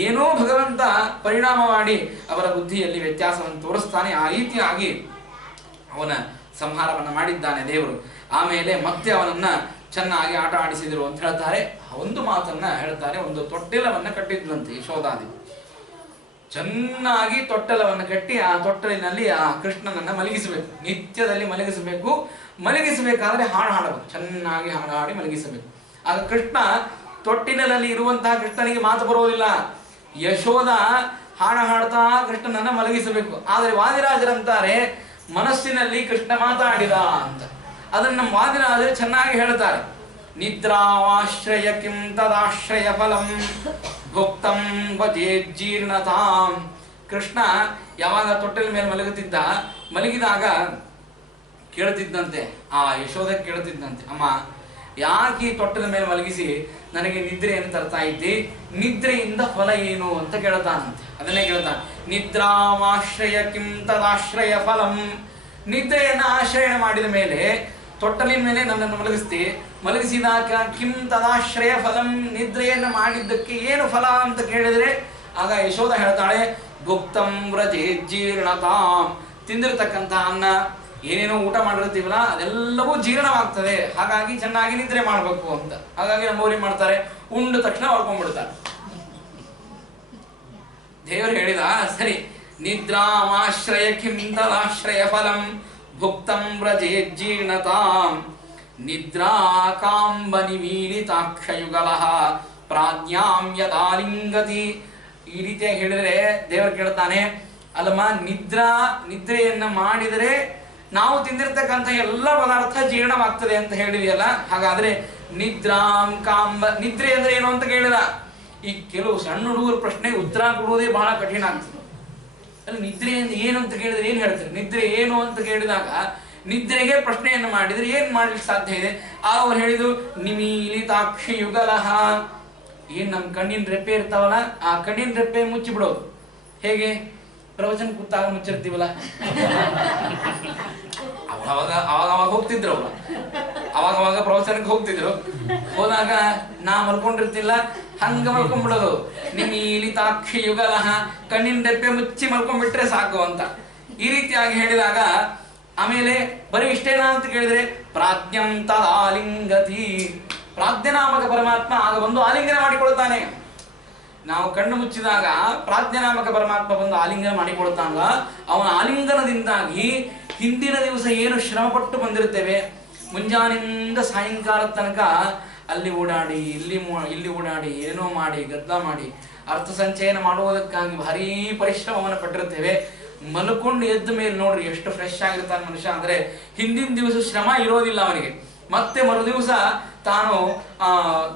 ಏನೋ ಭಗವಂತ ಪರಿಣಾಮ ಮಾಡಿ ಅವರ ಬುದ್ಧಿಯಲ್ಲಿ ವ್ಯತ್ಯಾಸವನ್ನು ತೋರಿಸ್ತಾನೆ. ಆ ರೀತಿಯಾಗಿ ಅವನ ಸಂಹಾರವನ್ನು ಮಾಡಿದ್ದಾನೆ ದೇವರು. ಆಮೇಲೆ ಮತ್ತೆ ಅವನನ್ನ ಚೆನ್ನಾಗಿ ಆಟ ಆಡಿಸಿದರು ಅಂತ ಹೇಳ್ತಾರೆ. ಒಂದು ಮಾತನ್ನ ಹೇಳ್ತಾರೆ, ಒಂದು ತೊಟ್ಟಿಲವನ್ನು ಕಟ್ಟಿದ್ದಂತೆ ಯಶೋದಾದಿ. ಚೆನ್ನಾಗಿ ತೊಟ್ಟಲವನ್ನು ಕಟ್ಟಿ ಆ ತೊಟ್ಟಲಿನಲ್ಲಿ ಆ ಕೃಷ್ಣನನ್ನ ಮಲಗಿಸಬೇಕು, ನಿತ್ಯದಲ್ಲಿ ಮಲಗಿಸಬೇಕು. ಮಲಗಿಸಬೇಕಾದ್ರೆ ಹಾಡು ಹಾಡಬೇಕು, ಚೆನ್ನಾಗಿ ಹಾಡು ಹಾಡಿ ಮಲಗಿಸಬೇಕು. ಆಗ ಕೃಷ್ಣ, ತೊಟ್ಟಿನಲ್ಲಿ ಇರುವಂತಹ ಕೃಷ್ಣನಿಗೆ ಮಾತು ಬರುವುದಿಲ್ಲ. ಯಶೋದ ಹಾಡು ಹಾಡ್ತಾ ಕೃಷ್ಣನನ್ನ ಮಲಗಿಸಬೇಕು. ಆದರೆ ವಾದಿರಾಜರಂತಾರೆ ಮನಸ್ಸಿನಲ್ಲಿ ಕೃಷ್ಣ ಮಾತಾಡಿದ ಅಂತ. ಅದನ್ನ ನಮ್ಮ ವಾದಿರಾಜರು ಚೆನ್ನಾಗಿ ಹೇಳ್ತಾರೆ. ನಿದ್ರಾವಾಶ್ರಯ ಕಿಂ ತದಾಶ್ರಯ ಫಲಂ ಭುಕ್ತಂ ವಜೇಜ್ಜೀರ್ಣತಾಂ. ಕೃಷ್ಣ ಯಾವಾಗ ತೊಟ್ಟಲ ಮೇಲೆ ಮಲಗುತ್ತಿದ್ದ, ಮಲಗಿದಾಗ ಕೇಳ್ತಿದ್ದಂತೆ, ಆ ಯಶೋಧ ಕೇಳ್ತಿದ್ದಂತೆ, ಅಮ್ಮ ಯಾಕೆ ತೊಟ್ಟಲ ಮೇಲೆ ಮಲಗಿಸಿ ನನಗೆ ನಿದ್ರೆಯನ್ನು ತರ್ತಾ ಇದ್ದಿ, ನಿದ್ರೆಯಿಂದ ಫಲ ಏನು ಅಂತ ಕೇಳ್ತಾನಂತೆ. ಅದನ್ನೇ ಕೇಳ್ತಾನೆ, ನಿದ್ರಾವಾಶ್ರಯ ಕಿಂ ತದಾಶ್ರಯ ಫಲಂ. ನಿದ್ರೆಯನ್ನು ಆಶ್ರಯ ಮಾಡಿದ ಮೇಲೆ ತೊಟ್ಟಲಿನ ಮೇಲೆ ನನ್ನನ್ನು ಮಲಗಿಸಿದಾಗ ಕಿಂ ತದಾಶ್ರಯ ಫಲಂ, ನಿದ್ರೆಯನ್ನು ಮಾಡಿದ್ದಕ್ಕೆ ಏನು ಫಲ ಅಂತ ಕೇಳಿದ್ರೆ ಆಗ ಯಶೋಧ ಹೇಳ್ತಾಳೆ, ಭುಕ್ತಂ ವ್ರಜೇಜ್ಜೀರ್ಣತಾಂ. ತಿಂದಿರತಕ್ಕಂಥ ಅನ್ನ, ಏನೇನೋ ಊಟ ಮಾಡಿರ್ತೀವಲ್ಲ ಅದೆಲ್ಲವೂ ಜೀರ್ಣವಾಗ್ತದೆ, ಹಾಗಾಗಿ ಚೆನ್ನಾಗಿ ನಿದ್ರೆ ಮಾಡಬೇಕು ಅಂತ. ಹಾಗಾಗಿ ನಮ್ಮವ್ರು ಮಾಡ್ತಾರೆ, ಉಂಡ ತಕ್ಷಣ ಹೊಡ್ಕೊಂಡ್ಬಿಡ್ತಾರೆ. ದೇವರು ಹೇಳಿದ, ಸರಿ, ನಿದ್ರಾಮಾಶ್ರಯ ಕಿಂ ತದಾಶ್ರಯ ಫಲಂ ಭುಕ್ತಂ ವ್ರಜೇಜ್ಜೀರ್ಣತಾಂ ನಿದ್ರಾ ಕಾಂಬ ನಿಮೀಲಿತಾಕ್ಷಯುಗಲಃ ಪ್ರಾಜ್ಞಾಂ ಯದಾಲಿಂಗತಿ. ಈ ರೀತಿಯಾಗಿ ಹೇಳಿದ್ರೆ ದೇವರು ಕೇಳ್ತಾನೆ, ಅಲ್ಲಮ್ಮ ನಿದ್ರೆಯನ್ನ ಮಾಡಿದರೆ ನಾವು ತಿಂದಿರ್ತಕ್ಕಂಥ ಎಲ್ಲ ಪದಾರ್ಥ ಜೀರ್ಣವಾಗ್ತದೆ ಅಂತ ಹೇಳಿದೆಯಲ್ಲ, ಹಾಗಾದ್ರೆ ನಿದ್ರಾಂ ಕಾಂಬ, ನಿದ್ರೆ ಅಂದ್ರೆ ಏನು ಅಂತ ಕೇಳಿದ. ಈ ಕೆಲವು ಸಣ್ಣ ಹುಡುಗರ ಪ್ರಶ್ನೆ ಉತ್ತರ ಕೊಡುವುದೇ ಬಹಳ ಕಠಿಣ ಆಗ್ತದೆ. ಅಲ್ಲಿ ನಿದ್ರೆ ಏನು ಅಂತ ಕೇಳಿದ್ರೆ ಏನ್ ಹೇಳ್ತಾರೆ? ನಿದ್ರೆ ಏನು ಅಂತ ಕೇಳಿದಾಗ ನಿದ್ರೆಗೆ ಪ್ರಶ್ನೆಯನ್ನು ಮಾಡಿದ್ರೆ ಏನ್ ಮಾಡ್ಲಿಕ್ಕೆ ಸಾಧ್ಯ ಇದೆ? ಅವ್ರು ಹೇಳಿದ್ರು ನಿಮೀಲಿತಾಕ್ಷಿ ಯುಗಲಃ. ಏನ್ ನಮ್ ಕಣ್ಣಿನ ರೆಪ್ಪೆ ಇರ್ತಾವಲ್ಲ, ಆ ಕಣ್ಣಿನ ರೆಪ್ಪೆ ಮುಚ್ಚಿ ಬಿಡೋದು. ಹೇಗೆ? ಪ್ರವಚನ ಕೂತಾಗ ಮುಚ್ಚಿರ್ತೀವಲ್ಲ, ಅವಾಗ ಹೋಗ್ತಿದ್ರು ಅವ್ರು, ಅವಾಗ ಪ್ರವಚನಕ್ಕೆ ಹೋಗ್ತಿದ್ರು. ಹೋದಾಗ ನಾ ಮಲ್ಕೊಂಡಿರ್ತಿಲ್ಲ, ಹಂಗ ಮಲ್ಕೊಂಡ್ಬಿಡೋದು. ನಿಮೀಲಿತಾಕ್ಷಿ ಯುಗಲಃ, ಕಣ್ಣಿನ ರೆಪ್ಪೆ ಮುಚ್ಚಿ ಮಲ್ಕೊಂಡ್ಬಿಟ್ರೆ ಸಾಕು ಅಂತ. ಈ ರೀತಿಯಾಗಿ ಹೇಳಿದಾಗ ಆಮೇಲೆ ಬರೀ ಇಷ್ಟೇನಾ ಅಂತ ಕೇಳಿದ್ರೆ ಪ್ರಾಜ್ಞಂ ತದಾಲಿಂಗತಿ. ಪ್ರಾಜ್ಞನಾಮಕ ಪರಮಾತ್ಮ ಆಗ ಬಂದು ಆಲಿಂಗನ ಮಾಡಿಕೊಳ್ತಾನೆ. ನಾವು ಕಣ್ಣು ಮುಚ್ಚಿದಾಗ ಪ್ರಾಜ್ಞನಾಮಕ ಪರಮಾತ್ಮ ಬಂದು ಆಲಿಂಗನ ಮಾಡಿಕೊಳ್ತಾನಲ್ಲ, ಅವನ ಆಲಿಂಗನದಿಂದಾಗಿ ಹಿಂದಿನ ದಿವಸ ಏನು ಶ್ರಮಪಟ್ಟು ಬಂದಿರ್ತೇವೆ, ಮುಂಜಾನಿಂದ ಸಾಯಂಕಾಲದ ತನಕ ಅಲ್ಲಿ ಓಡಾಡಿ ಇಲ್ಲಿ ಓಡಾಡಿ ಏನೋ ಮಾಡಿ ಗದ್ದಲ ಮಾಡಿ ಅರ್ಥ ಸಂಚಯನ ಮಾಡುವುದಕ್ಕಾಗಿ ಭಾರೀ ಪರಿಶ್ರಮವನ್ನು ಪಟ್ಟಿರ್ತೇವೆ. ಮಲ್ಕೊಂಡು ಎದ್ದ ಮೇಲೆ ನೋಡ್ರಿ ಎಷ್ಟು ಫ್ರೆಶ್ ಆಗಿರ್ತಾನೆ ಮನುಷ್ಯ. ಅಂದ್ರೆ ಹಿಂದಿನ ದಿವಸ ಶ್ರಮ ಇರೋದಿಲ್ಲ ಅವನಿಗೆ. ಮತ್ತೆ ಮರುದಿವಸ ತಾನು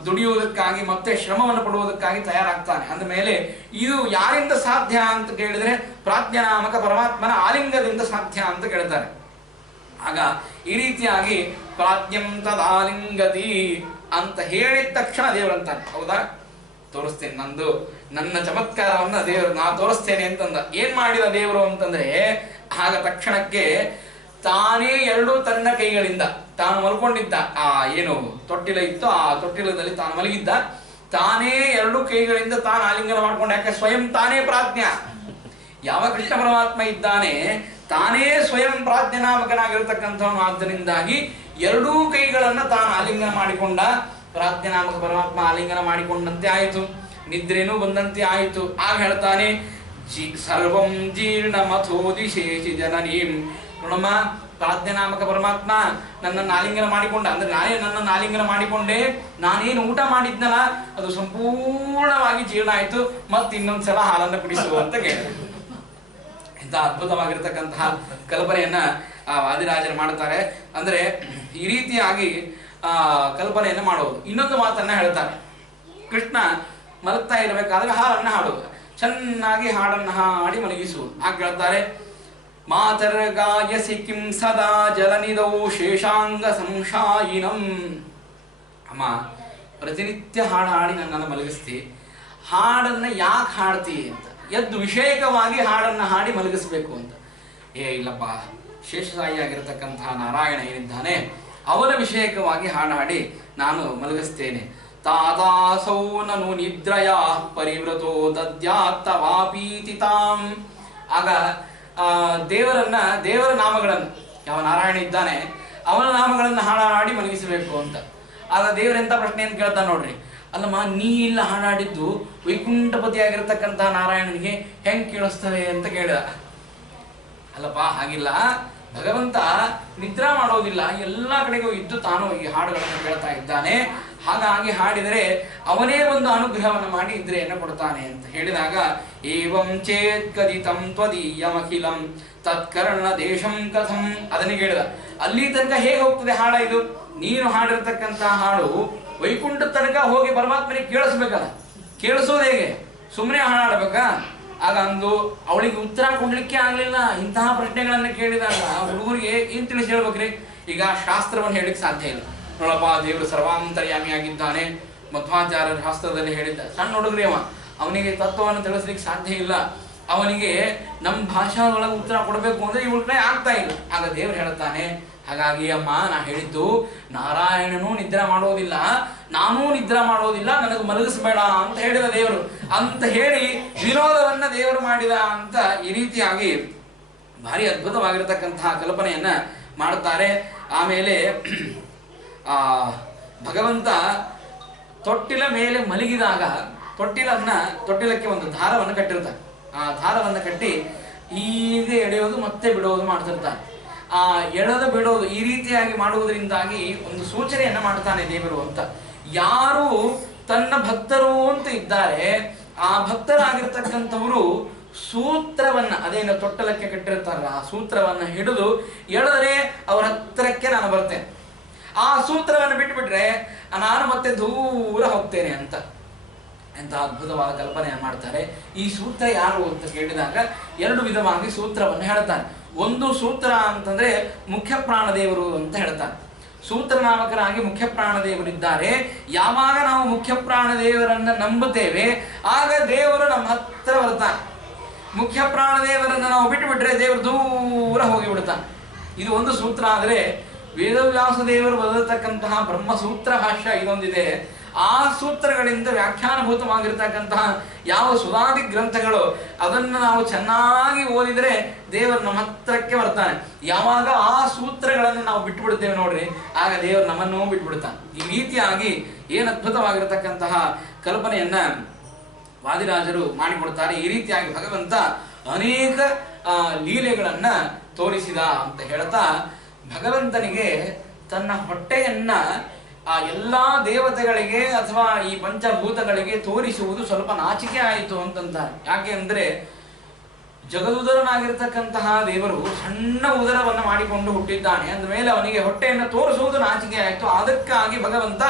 ದುಡಿಯುವುದಕ್ಕಾಗಿ ಮತ್ತೆ ಶ್ರಮವನ್ನು ಪಡುವುದಕ್ಕಾಗಿ ತಯಾರಾಗ್ತಾನೆ. ಅಂದಮೇಲೆ ಇದು ಯಾರಿಂದ ಸಾಧ್ಯ ಅಂತ ಕೇಳಿದ್ರೆ ಪ್ರಾಜ್ಞನಾಮಕ ಪರಮಾತ್ಮನ ಆಲಿಂಗದಿಂದ ಸಾಧ್ಯ ಅಂತ ಕೇಳ್ತಾರೆ. ಆಗ ಈ ರೀತಿಯಾಗಿ ಪ್ರಾಜ್ಞಂ ತದಾಲಿಂಗತಿ ಅಂತ ಹೇಳಿದ ತಕ್ಷಣ ದೇವರಂತಾನೆ, ಹೌದಾ ತೋರಿಸ್ತೇನೆ, ನನ್ನ ಚಮತ್ಕಾರವನ್ನ ದೇವರು ನಾ ತೋರಿಸ್ತೇನೆ ಅಂತಂದ. ಏನ್ ಮಾಡಿದ ದೇವರು ಅಂತಂದ್ರೆ, ಆಗ ತಕ್ಷಣಕ್ಕೆ ತಾನೇ ಎರಡು ತನ್ನ ಕೈಗಳಿಂದ ತಾನು ಮಲ್ಕೊಂಡಿದ್ದ ಏನು ತೊಟ್ಟಿಲ ಇತ್ತು, ಆ ತೊಟ್ಟಿಲದಲ್ಲಿ ತಾನು ಮಲಗಿದ್ದ, ತಾನೇ ಎರಡು ಕೈಗಳಿಂದ ತಾನು ಆಲಿಂಗನ ಮಾಡ್ಕೊಂಡು, ಯಾಕೆ ಸ್ವಯಂ ತಾನೇ ಪ್ರಾಜ್ಞ. ಯಾವ ಕೃಷ್ಣ ಪರಮಾತ್ಮ ಇದ್ದಾನೆ ತಾನೇ ಸ್ವಯಂ ಪ್ರಾಜ್ಞನಾಮಕನಾಗಿರತಕ್ಕಂಥವನು. ಆದ್ದರಿಂದಾಗಿ ಎರಡೂ ಕೈಗಳನ್ನ ತಾನು ಆಲಿಂಗನ ಮಾಡಿಕೊಂಡ. ಪ್ರಾಜ್ಞನಾಮಕ ಪರಮಾತ್ಮ ಆಲಿಂಗನ ಮಾಡಿಕೊಂಡಂತೆ ಆಯಿತು, ನಿದ್ರೇನೂ ಬಂದಂತೆ ಆಯಿತು. ಆಗ ಹೇಳ್ತಾನೆ, ಸರ್ವಂ ಜೀರ್ಣ ಮಥೋದಿಶೇಷಿ ಜನನೀಂ. ನೋಡಮ್ಮ, ಪ್ರಾಜ್ಞನಾಮಕ ಪರಮಾತ್ಮ ನನ್ನನ್ನು ಆಲಿಂಗನ ಮಾಡಿಕೊಂಡ ಅಂದ್ರೆ ನಾನೇ ನನ್ನನ್ನು ಆಲಿಂಗನ ಮಾಡಿಕೊಂಡೆ, ನಾನೇನು ಊಟ ಮಾಡಿದ್ನಲ್ಲ ಅದು ಸಂಪೂರ್ಣವಾಗಿ ಜೀರ್ಣ ಆಯಿತು, ಮತ್ತೆ ಇನ್ನೊಂದ್ಸಲ ಹಾಲನ್ನು ಕುಡಿಸುವ ಅಂತ ಕೇಳಿದೆ. ಇಂಥ ಅದ್ಭುತವಾಗಿರ್ತಕ್ಕಂತಹ ಕಲ್ಪನೆಯನ್ನ ವಾದಿರಾಜರು ಮಾಡ್ತಾರೆ. ಅಂದ್ರೆ ಈ ರೀತಿಯಾಗಿ ಕಲ್ಪನೆಯನ್ನು ಮಾಡುವುದು. ಇನ್ನೊಂದು ಮಾತನ್ನ ಹೇಳ್ತಾರೆ, ಕೃಷ್ಣ ಮಲಗ್ತಾ ಇರಬೇಕಾದ್ರೆ ಹಾಡನ್ನು ಹಾಡುವುದು, ಚೆನ್ನಾಗಿ ಹಾಡನ್ನು ಹಾಡಿ ಮಲಗಿಸುವುದು. ಹಾಗೆ ಹೇಳ್ತಾರೆ, ಮಾತರ್ಗಾಯಸಿ ಕಿಂ ಸದಾ ಜಲನಿಧೌ ಶೇಷಾಂಗ ಸಂಶಾಯಿನಂ. ಅಮ್ಮ, ಪ್ರತಿನಿತ್ಯ ಹಾಡು ಹಾಡಿ ನನ್ನನ್ನು ಮಲಗಿಸ್ತಿ, ಹಾಡನ್ನು ಯಾಕೆ ಹಾಡ್ತಿ ಅಂತ, ಎದ್ದು ವಿಷಯಕವಾಗಿ ಹಾಡನ್ನು ಹಾಡಿ ಮಲಗಿಸ್ಬೇಕು ಅಂತ. ಇಲ್ಲಪ್ಪ, ಶೇಷಸಾಯಿ ಆಗಿರತಕ್ಕಂತಹ ನಾರಾಯಣ ಏನಿದ್ದಾನೆ ಅವನ ವಿಷಯಕವಾಗಿ ಹಾಡು ಹಾಡಿ ನಾನು ಮಲಗಿಸ್ತೇನೆ. ತಾತಾಸೌ ನನು ನಿದ್ರಯ ಪರಿವೃತೋ ದದ್ಯಾತ್ತವಾಪೀತಿ ತಾಂ. ಆಗ ದೇವರ ನಾಮಗಳನ್ನು, ಯಾವ ನಾರಾಯಣ ಇದ್ದಾನೆ ಅವನ ನಾಮಗಳನ್ನು ಹಾಡಿ ಮಲಗಿಸಬೇಕು ಅಂತ. ಆಗ ದೇವರೆಂತ ಪ್ರಶ್ನೆ ಅಂತ ಕೇಳ್ತಾನೆ ನೋಡ್ರಿ, ಅಲ್ಲಮ್ಮ ನೀ ಇಲ್ಲ ಹಾಡಾಡಿದ್ದು ವೈಕುಂಠಪತಿ ಆಗಿರತಕ್ಕಂತಹ ನಾರಾಯಣನಿಗೆ ಹೆಂಗ್ ಕೇಳಿಸ್ತವೆ ಅಂತ ಕೇಳಿದ. ಅಲ್ಲಪ್ಪ, ಹಾಗಿಲ್ಲ, ಭಗವಂತ ನಿದ್ರಾ ಮಾಡೋದಿಲ್ಲ, ಎಲ್ಲ ಕಡೆಗೂ ಇದ್ದು ತಾನು ಈ ಹಾಡುಗಳನ್ನು ಕೇಳ್ತಾ ಇದ್ದಾನೆ. ಹಾಗಾಗಿ ಹಾಡಿದರೆ ಅವನೇ ಒಂದು ಅನುಗ್ರಹವನ್ನು ಮಾಡಿ ಇದ್ರೆಯನ್ನು ಕೊಡ್ತಾನೆ ಅಂತ ಹೇಳಿದಾಗ, ಏವಂ ಚೇತ್ ಕದಿತಂ ತ್ವದೀಯಮಖಿಲಂ ತತ್ಕರ್ಣ ದೇಶಂ ಕಥಂ. ಅದನ್ನೇ ಕೇಳಿದ, ಅಲ್ಲಿ ತನಕ ಹೇಗೆ ಹೋಗ್ತದೆ ಹಾಡ ಇದು? ನೀನು ಹಾಡಿರ್ತಕ್ಕಂತಹ ಹಾಡು ವೈಕುಂಠ ತನಕ ಹೋಗಿ ಪರಮಾತ್ಮನಿಗೆ ಕೇಳಿಸ್ಬೇಕಲ್ಲ, ಕೇಳಿಸೋದು ಹೇಗೆ? ಸುಮ್ಮನೆ ಹಾಡಾಡ್ಬೇಕಾ? ಆಗ ಅಂದು ಅವಳಿಗೆ ಉತ್ತರ ಕೊಡ್ಲಿಕ್ಕೆ ಆಗ್ಲಿಲ್ಲ. ಇಂತಹ ಪ್ರಶ್ನೆಗಳನ್ನು ಕೇಳಿದಾಗ ಹುಡುಗರಿಗೆ ಏನ್ ತಿಳಿಸಿ ಹೇಳ್ಬೇಕ್ರಿ? ಈಗ ಶಾಸ್ತ್ರವನ್ನು ಹೇಳಲಿಕ್ಕೆ ಸಾಧ್ಯ ಇಲ್ಲ. ನೋಡಪ್ಪ, ದೇವರು ಸರ್ವಾಂತರ್ಯಾಮಿಯಾಗಿದ್ದಾನೆ, ಮಧ್ವಾಚಾರ್ಯರ ಶಾಸ್ತ್ರದಲ್ಲಿ ಹೇಳಿದ್ದ. ಸಣ್ಣ ಹುಡುಗರಿ ಅವನಿಗೆ ತತ್ವವನ್ನು ತಿಳಿಸ್ಲಿಕ್ಕೆ ಸಾಧ್ಯ ಇಲ್ಲ. ಅವನಿಗೆ ನಮ್ಮ ಭಾಷಾ ಒಳಗೆ ಉತ್ತರ ಕೊಡಬೇಕು ಅಂದ್ರೆ ಇವಳ ಕಡೆ ಆಗ್ತಾ ಇಲ್ಲ. ಆಗ ದೇವರು ಹೇಳ್ತಾನೆ, ಹಾಗಾಗಿ ಅಮ್ಮ, ನಾ ಹೇಳಿದ್ದು ನಾರಾಯಣನೂ ನಿದ್ರಾ ಮಾಡೋದಿಲ್ಲ, ನಾನೂ ನಿದ್ರಾ ಮಾಡೋದಿಲ್ಲ, ನನಗೆ ಮಲಗಿಸ್ಬೇಡ ಅಂತ ಹೇಳಿದ ದೇವರು. ಅಂತ ಹೇಳಿ ವಿನೋದವನ್ನ ದೇವರು ಮಾಡಿದ ಅಂತ ಈ ರೀತಿಯಾಗಿ ಭಾರಿ ಅದ್ಭುತವಾಗಿರತಕ್ಕಂತಹ ಕಲ್ಪನೆಯನ್ನ ಮಾಡುತ್ತಾರೆ. ಆಮೇಲೆ ಭಗವಂತ ತೊಟ್ಟಿಲ ಮೇಲೆ ಮಲಗಿದಾಗ ತೊಟ್ಟಿಲಕ್ಕೆ ಒಂದು ದಾರವನ್ನು ಕಟ್ಟಿರ್ತಾನೆ. ಆ ದಾರವನ್ನು ಕಟ್ಟಿ ಹೀಗೆ ಎಳೆಯೋದು ಮತ್ತೆ ಬಿಡೋದು ಮಾಡ್ತಿರ್ತಾನೆ. ಆ ಎಳೆದು ಬಿಡೋದು ಈ ರೀತಿಯಾಗಿ ಮಾಡುವುದರಿಂದಾಗಿ ಒಂದು ಸೂಚನೆಯನ್ನ ಮಾಡ್ತಾನೆ ದೇವರು ಅಂತ. ಯಾರು ತನ್ನ ಭಕ್ತರು ಅಂತ ಇದ್ದಾರೆ, ಆ ಭಕ್ತರಾಗಿರ್ತಕ್ಕಂಥವರು ಸೂತ್ರವನ್ನ, ಅದೇನು ತೊಟ್ಟಲಕ್ಕೆ ಕಟ್ಟಿರ್ತಾರಲ್ಲ, ಆ ಸೂತ್ರವನ್ನ ಹಿಡಿದು ಎಳೆದರೆ ಅವರ ಹತ್ತಿರಕ್ಕೆ ನಾನು ಬರ್ತೇನೆ. ಆ ಸೂತ್ರವನ್ನು ಬಿಟ್ಬಿಟ್ರೆ ನಾನು ಮತ್ತೆ ದೂರ ಹೋಗ್ತೇನೆ ಅಂತ. ಎಂತ ಅದ್ಭುತವಾದ ಕಲ್ಪನೆಯನ್ನು ಮಾಡ್ತಾರೆ. ಈ ಸೂತ್ರ ಯಾರು ಅಂತ ಕೇಳಿದಾಗ ಎರಡು ವಿಧವಾಗಿ ಸೂತ್ರವನ್ನು ಹೇಳ್ತಾನೆ. ಒಂದು ಸೂತ್ರ ಅಂತಂದ್ರೆ ಮುಖ್ಯ ಪ್ರಾಣದೇವರು ಅಂತ ಹೇಳ್ತಾನೆ. ಸೂತ್ರನಾಮಕರಾಗಿ ಮುಖ್ಯ ಪ್ರಾಣದೇವರಿದ್ದಾರೆ. ಯಾವಾಗ ನಾವು ಮುಖ್ಯ ಪ್ರಾಣದೇವರನ್ನ ನಂಬುತ್ತೇವೆ ಆಗ ದೇವರು ನಮ್ಮ ಹತ್ರ ಬರ್ತಾನೆ. ಮುಖ್ಯ ಪ್ರಾಣದೇವರನ್ನ ನಾವು ಬಿಟ್ಟುಬಿಟ್ರೆ ದೇವರು ದೂರ ಹೋಗಿಬಿಡ್ತಾನೆ. ಇದು ಒಂದು ಸೂತ್ರ. ಆದರೆ ವೇದವ್ಯಾಸ ದೇವರು ಬರೆದಿರ್ತಕ್ಕಂತಹ ಬ್ರಹ್ಮಸೂತ್ರ ಭಾಷ್ಯ ಇದೊಂದಿದೆ. ಆ ಸೂತ್ರಗಳಿಂದ ವ್ಯಾಖ್ಯಾನಭೂತವಾಗಿರ್ತಕ್ಕಂತಹ ಯಾವ ಸುಧಾದಿ ಗ್ರಂಥಗಳು ಅದನ್ನು ನಾವು ಚೆನ್ನಾಗಿ ಓದಿದರೆ ದೇವರು ನಮ್ಮ ಹತ್ರಕ್ಕೆ ಬರ್ತಾನೆ. ಯಾವಾಗ ಆ ಸೂತ್ರಗಳನ್ನು ನಾವು ಬಿಟ್ಟುಬಿಡ್ತೇವೆ ನೋಡ್ರಿ, ಆಗ ದೇವರು ನಮ್ಮನ್ನೂ ಬಿಟ್ಬಿಡ್ತಾನೆ. ಈ ರೀತಿಯಾಗಿ ಏನು ಅದ್ಭುತವಾಗಿರತಕ್ಕಂತಹ ಕಲ್ಪನೆಯನ್ನ ವಾದಿರಾಜರು ಮಾಡಿಕೊಡ್ತಾರೆ. ಈ ರೀತಿಯಾಗಿ ಭಗವಂತ ಅನೇಕ ಲೀಲೆಗಳನ್ನ ತೋರಿಸಿದ ಅಂತ ಹೇಳ್ತಾ, ಭಗವಂತನಿಗೆ ತನ್ನ ಹೊಟ್ಟೆಯನ್ನ ಆ ಎಲ್ಲಾ ದೇವತೆಗಳಿಗೆ ಅಥವಾ ಈ ಪಂಚಭೂತಗಳಿಗೆ ತೋರಿಸುವುದು ಸ್ವಲ್ಪ ನಾಚಿಕೆ ಆಯಿತು ಅಂತಂತಾರೆ. ಯಾಕೆ ಅಂದ್ರೆ ಜಗದುದರನಾಗಿರ್ತಕ್ಕಂತಹ ದೇವರು ಸಣ್ಣ ಉದರವನ್ನು ಮಾಡಿಕೊಂಡು ಹುಟ್ಟಿದ್ದಾನೆ ಅಂದ ಮೇಲೆ ಅವನಿಗೆ ಹೊಟ್ಟೆಯನ್ನು ತೋರಿಸುವುದು ನಾಚಿಕೆ ಆಯಿತು. ಅದಕ್ಕಾಗಿ ಭಗವಂತ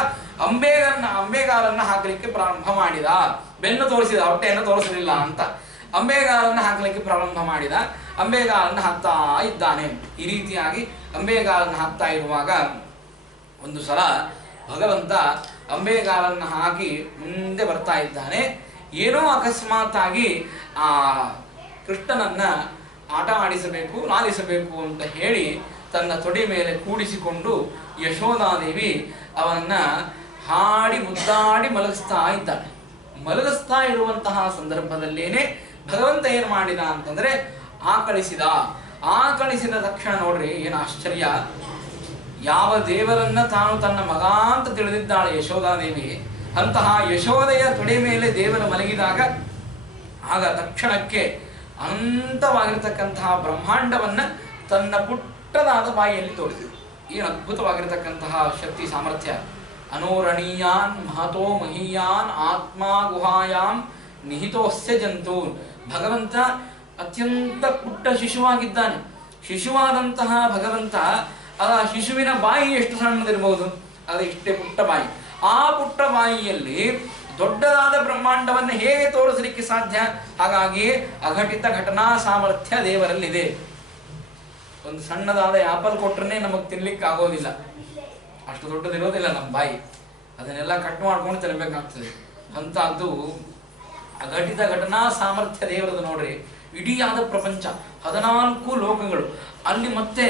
ಅಂಬೆಗಾಲನ್ನು ಹಾಕಲಿಕ್ಕೆ ಪ್ರಾರಂಭ ಮಾಡಿದ. ಬೆನ್ನು ತೋರಿಸಿದ, ಹೊಟ್ಟೆಯನ್ನು ತೋರಿಸಲಿಲ್ಲ ಅಂತ. ಅಂಬೆಗಾಲನ್ನು ಹಾಕಲಿಕ್ಕೆ ಪ್ರಾರಂಭ ಮಾಡಿದ. ಅಂಬೆಗಾಲನ್ನು ಹಾಕ್ತಾ ಇದ್ದಾನೆ. ಈ ರೀತಿಯಾಗಿ ಅಂಬೆಗಾಲನ್ನು ಹಾಕ್ತಾ ಇರುವಾಗ ಒಂದು ಸಲ ಭಗವಂತ ಅಂಬೆಗಾಲನ್ನು ಹಾಕಿ ಮುಂದೆ ಬರ್ತಾ ಇದ್ದಾನೆ. ಏನೋ ಅಕಸ್ಮಾತ್ತಾಗಿ ಆ ಕೃಷ್ಣನನ್ನ ಆಟ ಆಡಿಸಬೇಕು, ಲಾಲಿಸಬೇಕು ಅಂತ ಹೇಳಿ ತನ್ನ ತೊಡೆ ಮೇಲೆ ಕೂಡಿಸಿಕೊಂಡು ಯಶೋಧಾದೇವಿ ಅವನನ್ನ ಹಾಡಿ ಮುದ್ದಾಡಿ ಮಲಗಿಸ್ತಾ ಇದ್ದಾನೆ. ಮಲಗಿಸ್ತಾ ಇರುವಂತಹ ಸಂದರ್ಭದಲ್ಲೇನೆ ಭಗವಂತ ಏನು ಮಾಡಿದ ಅಂತಂದ್ರೆ ಆಕಳಿಸಿದ ತಕ್ಷಣ ನೋಡ್ರಿ ಏನು ಆಶ್ಚರ್ಯ. ಯಾವ ದೇವರನ್ನ ತಾನು ತನ್ನ ಮಗ ಅಂತ ತಿಳಿದಿದ್ದಾಳೆ ಯಶೋಧಾದೇವಿ, ಅಂತಹ ಯಶೋದೆಯ ತೊಡೆ ಮೇಲೆ ದೇವರು ಮಲಗಿದಾಗ ಆಗ ತಕ್ಷಣಕ್ಕೆ ಅನಂತವಾಗಿರತಕ್ಕಂತಹ ಬ್ರಹ್ಮಾಂಡವನ್ನ ತನ್ನ ಪುಟ್ಟದಾದ ಬಾಯಿಯಲ್ಲಿ ತೋರಿಸಿದೆ. ಏನು ಅದ್ಭುತವಾಗಿರತಕ್ಕಂತಹ ಶಕ್ತಿ ಸಾಮರ್ಥ್ಯ. ಅನೋರಣೀಯಾನ್ ಮಹತೋ ಮಹೀಯಾನ್ ಆತ್ಮ ಗುಹಾಯಾಮ್ ನಿಹಿತೋಸ್ಯ ಜಂತು. ಭಗವಂತ ಅತ್ಯಂತ ಪುಟ್ಟ ಶಿಶುವಾಗಿದ್ದಾನೆ. ಶಿಶುವಾದಂತಹ ಭಗವಂತ ಆ ಶಿಶುವಿನ ಬಾಯಿ ಎಷ್ಟು ಸಣ್ಣದಿರಬಹುದು, ಅದು ಇಷ್ಟೇ ಪುಟ್ಟ ಬಾಯಿ. ಆ ಪುಟ್ಟ ಬಾಯಿಯಲ್ಲಿ ದೊಡ್ಡದಾದ ಬ್ರಹ್ಮಾಂಡವನ್ನು ಹೇಗೆ ತೋರಿಸಲಿಕ್ಕೆ ಸಾಧ್ಯ? ಹಾಗಾಗಿ ಅಘಟಿತ ಘಟನಾ ಸಾಮರ್ಥ್ಯ ದೇವರಲ್ಲಿದೆ. ಒಂದು ಸಣ್ಣದಾದ ಆಪಲ್ ಕೊಟ್ಟರೆ ನಮಗೆ ತಿನ್ಲಿಕ್ಕೆ ಆಗೋದಿಲ್ಲ, ಅಷ್ಟು ದೊಡ್ಡದಿರೋದಿಲ್ಲ ನಮ್ಮ ಬಾಯಿ. ಅದನ್ನೆಲ್ಲ ಕಟ್ ಮಾಡ್ಕೊಂಡು ತಿನ್ನಬೇಕಾಗ್ತದೆ. ಅಂತದ್ದು ಅಘಟಿತ ಘಟನಾ ಸಾಮರ್ಥ್ಯ ದೇವರದು ನೋಡ್ರಿ. ಇಡೀಯಾದ ಪ್ರಪಂಚ, 14 ಲೋಕಗಳು, ಅಲ್ಲಿ ಮತ್ತೆ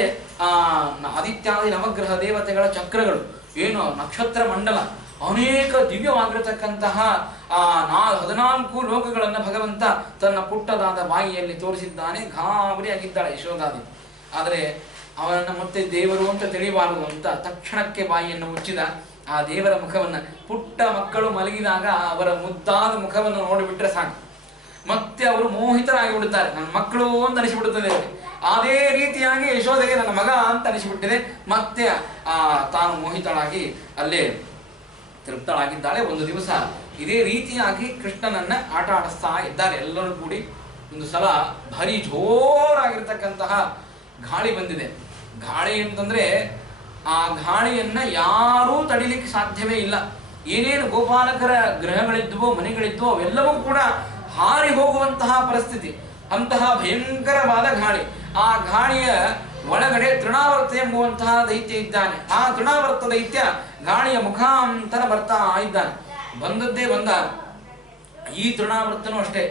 ಆದಿತ್ಯಾದಿ ನವಗ್ರಹ ದೇವತೆಗಳ ಚಕ್ರಗಳು, ಏನು ನಕ್ಷತ್ರ ಮಂಡಲ, ಅನೇಕ ದಿವ್ಯವಾಗಿರತಕ್ಕಂತಹ 14 ಲೋಕಗಳನ್ನು ಭಗವಂತ ತನ್ನ ಪುಟ್ಟದಾದ ಬಾಯಿಯಲ್ಲಿ ತೋರಿಸಿದ್ದಾನೆ. ಗಾಬರಿಯಾಗಿದ್ದಾಳೆ ಯಶೋಧಾದೇವಿ. ಆದರೆ ಅವನನ್ನು ಮತ್ತೆ ದೇವರು ಅಂತ ತಿಳಿಬಾರದು ಅಂತ ತಕ್ಷಣಕ್ಕೆ ಬಾಯಿಯನ್ನು ಮುಚ್ಚಿದ. ಆ ದೇವರ ಮುಖವನ್ನು, ಪುಟ್ಟ ಮಕ್ಕಳು ಮಲಗಿದಾಗ ಅವರ ಮುದ್ದಾದ ಮುಖವನ್ನು ನೋಡಿಬಿಟ್ರೆ ಸಾಕು, ಮತ್ತೆ ಅವರು ಮೋಹಿತರಾಗಿ ಬಿಡುತ್ತಾರೆ. ನನ್ನ ಮಕ್ಕಳು ಅಂತ ಅನಿಸಿಬಿಡುತ್ತದೆ. ಅದೇ ರೀತಿಯಾಗಿ ಯಶೋಧೆಗೆ ನನ್ನ ಮಗ ಅಂತ ಅನಿಸಿಬಿಟ್ಟಿದೆ. ಮತ್ತೆ ತಾನು ಮೋಹಿತಳಾಗಿ ಅಲ್ಲೇ ತೃಪ್ತಳಾಗಿದ್ದಾಳೆ. ಒಂದು ದಿವಸ ಇದೇ ರೀತಿಯಾಗಿ ಕೃಷ್ಣನನ್ನ ಆಟ ಆಡಿಸ್ತಾ ಇದ್ದಾರೆ ಎಲ್ಲರೂ ಕೂಡಿ. ಒಂದು ಸಲ ಭಾರಿ ಜೋರಾಗಿರ್ತಕ್ಕಂತಹ ಗಾಳಿ ಬಂದಿದೆ. ಗಾಳಿ ಅಂತಂದ್ರೆ ಆ ಗಾಳಿಯನ್ನ ಯಾರೂ ತಡಿಲಿಕ್ಕೆ ಸಾಧ್ಯವೇ ಇಲ್ಲ. ಏನೇನು ಗೋಪಾಲಕರ ಗೃಹಗಳಿದ್ವೋ, ಮನೆಗಳಿದ್ವೋ ಅವೆಲ್ಲವೂ ಕೂಡ ಹಾರಿ ಹೋಗುವಂತಹ ಪರಿಸ್ಥಿತಿ. ಅಂತಹ ಭಯಂಕರವಾದ ಗಾಳಿ. ಆ ಗಾಳಿಯ ಒಳಗಡೆ ತೃಣಾವರ್ತ ಎಂಬುವಂತಹ ದೈತ್ಯ ಇದ್ದಾನೆ. ಆ ತೃಣಾವರ್ತ ದೈತ್ಯ ಗಾಳಿಯ ಮುಖಾಂತರ ಬರ್ತಾ ಇದ್ದಾನೆ. ಬಂದದ್ದೇ ಬಂದ. ಈ ತೃಣಾವರ್ತನೂ ಅಷ್ಟೇ,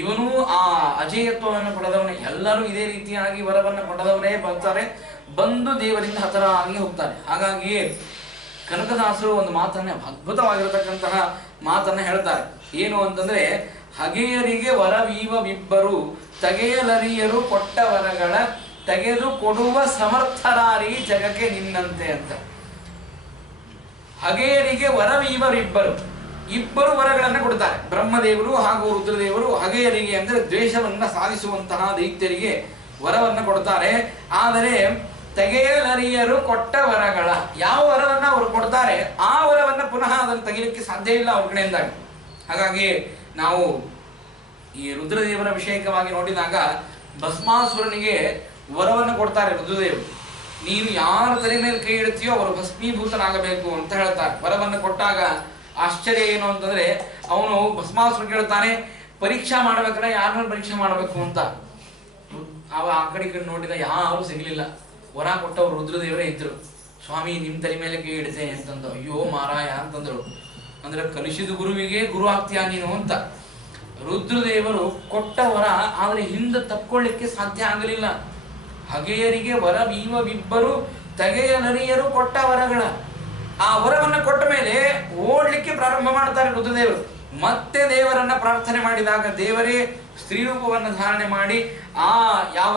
ಇವನು ಆ ಅಜೇಯತ್ವವನ್ನು ಪಡೆದವನೇ. ಎಲ್ಲರೂ ಇದೇ ರೀತಿಯಾಗಿ ವರವನ್ನು ಪಡೆದವರೇ ಬರ್ತಾರೆ, ಬಂದು ದೇವರಿಂದ ಹತರಾಗಿ ಹೋಗ್ತಾರೆ. ಹಾಗಾಗಿ ಕನಕದಾಸರು ಒಂದು ಮಾತನ್ನ, ಅದ್ಭುತವಾಗಿರತಕ್ಕಂತಹ ಮಾತನ್ನ ಹೇಳ್ತಾರೆ. ಏನು ಅಂತಂದ್ರೆ, ಹಗೆಯರಿಗೆ ವರವೀವವಿಬ್ಬರು ತಗೆಯಲರಿಯರು ಕೊಟ್ಟ ವರಗಳ ತೆಗೆದು ಕೊಡುವ ಸಮರ್ಥರಾರಿ ಜಗಕ್ಕೆ ನಿನ್ನಂತೆ ಅಂತ. ಹಗೆಯರಿಗೆ ವರವೀವರಿಬ್ಬರು, ಇಬ್ಬರು ವರಗಳನ್ನು ಕೊಡ್ತಾರೆ. ಬ್ರಹ್ಮದೇವರು ಹಾಗೂ ರುದ್ರದೇವರು ಹಗೆಯರಿಗೆ ಅಂದ್ರೆ ದ್ವೇಷವನ್ನ ಸಾಧಿಸುವಂತಹ ದೈತ್ಯರಿಗೆ ವರವನ್ನು ಕೊಡ್ತಾರೆ. ಆದರೆ ತೆಗೆಯಲರಿಯರು ಕೊಟ್ಟ ವರಗಳ, ಯಾವ ವರವನ್ನ ಅವರು ಕೊಡ್ತಾರೆ ಆ ವರವನ್ನ ಪುನಃ ಅದನ್ನು ತೆಗಿಲಿಕ್ಕೆ ಸಾಧ್ಯ ಇಲ್ಲ ಅವ್ರ ಕಡೆಯಿಂದಾಗಿ. ಹಾಗಾಗಿ ನಾವು ಈ ರುದ್ರದೇವರ ವಿಷಯಕವಾಗಿ ನೋಡಿದಾಗ ಭಸ್ಮಾಸುರನಿಗೆ ವರವನ್ನು ಕೊಡ್ತಾರೆ ರುದ್ರದೇವರು. ನೀನು ಯಾರ ತಲೆ ಮೇಲೆ ಕೈ ಇಡ್ತೀಯೋ ಅವರು ಭಸ್ಮೀಭೂತನಾಗಬೇಕು ಅಂತ ಹೇಳ್ತಾರೆ. ವರವನ್ನು ಕೊಟ್ಟಾಗ ಆಶ್ಚರ್ಯ ಏನು ಅಂತಂದ್ರೆ, ಅವನು ಭಸ್ಮಾಸುರ ಕೇಳ್ತಾನೆ, ಪರೀಕ್ಷಾ ಮಾಡ್ಬೇಕಾದ್ರೆ ಯಾರನ್ನ ಪರೀಕ್ಷೆ ಮಾಡಬೇಕು ಅಂತ. ಆ ಕಡೆ ಈ ಕಡೆ ನೋಡಿದ ಯಾರು ಸಿಗ್ಲಿಲ್ಲ. ವರ ಕೊಟ್ಟವರು ರುದ್ರದೇವರೇ ಇದ್ರು. ಸ್ವಾಮಿ ನಿಮ್ ತಲೆ ಮೇಲೆ ಕೈ ಇಡ್ತೇನೆ ಅಂತಂದು. ಅಯ್ಯೋ ಮಾರಾಯ ಅಂತಂದ್ರು. ಅಂದ್ರೆ ಕಲಿಸಿದ ಗುರುವಿಗೆ ಗುರು ಆಗ್ತೀಯ ನೀನು ಅಂತ. ರುದ್ರದೇವರು ಕೊಟ್ಟ ವರ, ಆದರೆ ಹಿಂದೆ ತಕ್ಕೊಳ್ಳಿಕ್ಕೆ ಸಾಧ್ಯ ಆಗಲಿಲ್ಲ. ಹಗೆಯರಿಗೆ ವರವೀವವಿಬ್ಬರು ತೆಗೆಯಲರಿಯರು ಕೊಟ್ಟ ವರಗಳ. ಆ ವರವನ್ನು ಕೊಟ್ಟ ಮೇಲೆ ಓಡ್ಲಿಕ್ಕೆ ಪ್ರಾರಂಭ ಮಾಡ್ತಾರೆ ರುದ್ರದೇವರು. ಮತ್ತೆ ದೇವರನ್ನ ಪ್ರಾರ್ಥನೆ ಮಾಡಿದಾಗ ದೇವರೇ ಸ್ತ್ರೀ ರೂಪವನ್ನು ಧಾರಣೆ ಮಾಡಿ ಆ ಯಾವ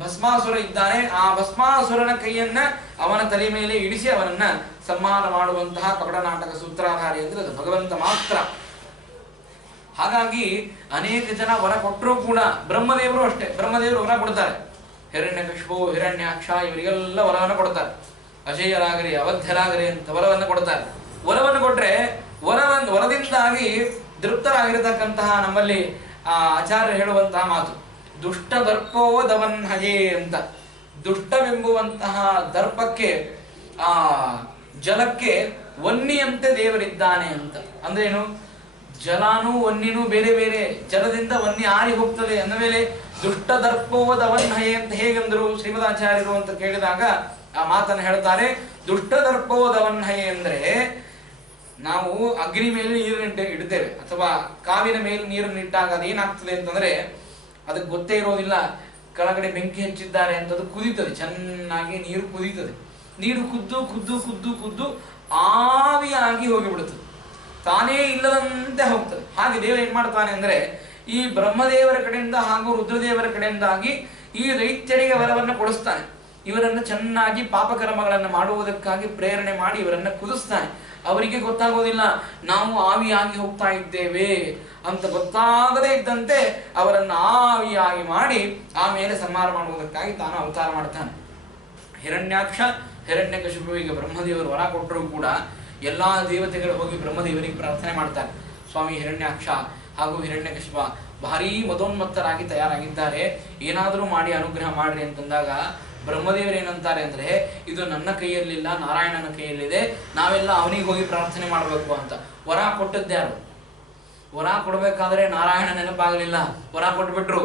ಭಸ್ಮಾಸುರ ಇದ್ದಾನೆ ಆ ಭಸ್ಮಾಸುರನ ಕೈಯನ್ನ ಅವನ ತಲೆ ಮೇಲೆ ಇಡಿಸಿ ಅವನನ್ನ ಸಂಹಾರ ಮಾಡುವಂತಹ ಕಪಟ ನಾಟಕ ಸೂತ್ರಧಾರಿ ಅಂದ್ರೆ ಅದು ಭಗವಂತ ಮಾತ್ರ. ಹಾಗಾಗಿ ಅನೇಕ ಜನ ವರ ಕೊಟ್ಟರೂ ಕೂಡ, ಬ್ರಹ್ಮದೇವರು ಅಷ್ಟೇ, ಬ್ರಹ್ಮದೇವರು ವರ ಕೊಡ್ತಾರೆ. ಹಿರಣ್ಯಕಶಿಪು, ಹಿರಣ್ಯಾಕ್ಷ ಇವರಿಗೆಲ್ಲ ವರವನ್ನು ಕೊಡ್ತಾರೆ. ಅಜೇಯರಾಗಲಿ ಅವಧ್ಯರಾಗಲಿ ಅಂತ ವರವನ್ನು ಕೊಡ್ತಾರೆ. ವರವನ್ನು ಕೊಟ್ರೆ ವರದಿಂದಾಗಿ ತೃಪ್ತರಾಗಿರತಕ್ಕಂತಹ ನಮ್ಮಲ್ಲಿ ಆಚಾರ್ಯ ಹೇಳುವಂತಹ ಮಾತು, ದುಷ್ಟ ದರ್ಪೋದವನ್ಹಯೇ ಅಂತ. ದುಷ್ಟವೆಂಬುವಂತಹ ದರ್ಪಕ್ಕೆ, ಆ ಜಲಕ್ಕೆ ವನ್ನಿಯಂತೆ ದೇವರಿದ್ದಾನೆ ಅಂತ. ಅಂದ್ರೇನು? ಜಲಾನು ವನ್ನಿನೂ ಬೇರೆ ಬೇರೆ, ಜಲದಿಂದ ವನ್ನಿ ಆರಿ ಹೋಗ್ತದೆ ಅಂದ ಮೇಲೆ ದುಷ್ಟ ದರ್ಪೋದವನ್ಹಯೇ ಅಂತ ಹೇಗಂದ್ರು ಶ್ರೀಮದಾಚಾರ್ಯರು ಅಂತ ಕೇಳಿದಾಗ ಆ ಮಾತನ್ನು ಹೇಳ್ತಾರೆ. ದುಷ್ಟ ದರ್ಪೋದವನ್ಹಯೇ ಅಂದ್ರೆ, ನಾವು ಅಗ್ನಿ ಮೇಲೆ ನೀರನ್ನು ಇಡ್ತೇವೆ ಅಥವಾ ಕಾವಿನ ಮೇಲೆ ನೀರನ್ನು ಇಟ್ಟಾಗ ಅದೇನಾಗ್ತದೆ ಅಂತಂದ್ರೆ ಅದಕ್ಕೆ ಗೊತ್ತೇ ಇರೋದಿಲ್ಲ, ಕೆಳಗಡೆ ಬೆಂಕಿ ಹಚ್ಚಿದ್ದಾರೆ ಅಂತ ಅದು ಕುದೀತದೆ, ಚೆನ್ನಾಗಿ ನೀರು ಕುದೀತದೆ. ನೀರು ಕುದ್ದು ಕುದ್ದು ಕುದ್ದು ಕುದ್ದು ಆವಿಯಾಗಿ ಹೋಗಿಬಿಡುತ್ತದೆ, ತಾನೇ ಇಲ್ಲದಂತೆ ಹೋಗ್ತದೆ. ಹಾಗೆ ದೇವರು ಏನ್ ಮಾಡ್ತಾನೆ ಅಂದ್ರೆ, ಈ ಬ್ರಹ್ಮದೇವರ ಕಡೆಯಿಂದ ಹಾಗೂ ರುದ್ರದೇವರ ಕಡೆಯಿಂದಾಗಿ ಈ ದೈತ್ಯರಿಗೆ ವರವನ್ನು ಕೊಡಿಸ್ತಾನೆ. ಇವರನ್ನು ಚೆನ್ನಾಗಿ ಪಾಪಕರ್ಮಗಳನ್ನು ಮಾಡುವುದಕ್ಕಾಗಿ ಪ್ರೇರಣೆ ಮಾಡಿ ಇವರನ್ನ ಕುದಿಸ್ತಾನೆ. ಅವರಿಗೆ ಗೊತ್ತಾಗೋದಿಲ್ಲ ನಾವು ಆವಿಯಾಗಿ ಹೋಗ್ತಾ ಇದ್ದೇವೆ ಅಂತ. ಗೊತ್ತಾಗದೇ ಇದ್ದಂತೆ ಅವರನ್ನು ಆವಿಯಾಗಿ ಮಾಡಿ ಆಮೇಲೆ ಸಂಹಾರ ಮಾಡುವುದಕ್ಕಾಗಿ ತಾನು ಅವತಾರ ಮಾಡ್ತಾನೆ. ಹಿರಣ್ಯಾಕ್ಷ, ಹಿರಣ್ಯಕಶಿಪುವಿಗೆ ಬ್ರಹ್ಮದೇವರು ವರ ಕೊಟ್ಟರೂ ಕೂಡ ಎಲ್ಲಾ ದೇವತೆಗಳು ಹೋಗಿ ಬ್ರಹ್ಮದೇವರಿಗೆ ಪ್ರಾರ್ಥನೆ ಮಾಡ್ತಾರೆ. ಸ್ವಾಮಿ ಹಿರಣ್ಯಾಕ್ಷ ಹಾಗೂ ಹಿರಣ್ಯಕಶಿಪ ಭಾರೀ ಮದೋನ್ಮತ್ತರಾಗಿ ತಯಾರಾಗಿದ್ದಾರೆ, ಏನಾದರೂ ಮಾಡಿ ಅನುಗ್ರಹ ಮಾಡ್ರಿ ಅಂತಂದಾಗ ಬ್ರಹ್ಮದೇವರು ಏನಂತಾರೆ ಅಂದ್ರೆ, ಇದು ನನ್ನ ಕೈಯಲ್ಲಿಲ್ಲ, ನಾರಾಯಣನ ಕೈಯಲ್ಲಿದೆ, ನಾವೆಲ್ಲ ಅವನಿಗೆ ಹೋಗಿ ಪ್ರಾರ್ಥನೆ ಮಾಡಬೇಕು ಅಂತ. ವರ ಕೊಟ್ಟದ್ಯಾರು? ವರ ಕೊಡಬೇಕಾದ್ರೆ ನಾರಾಯಣ ನೆನಪಾಗಲಿಲ್ಲ, ವರ ಕೊಟ್ಬಿಟ್ರು.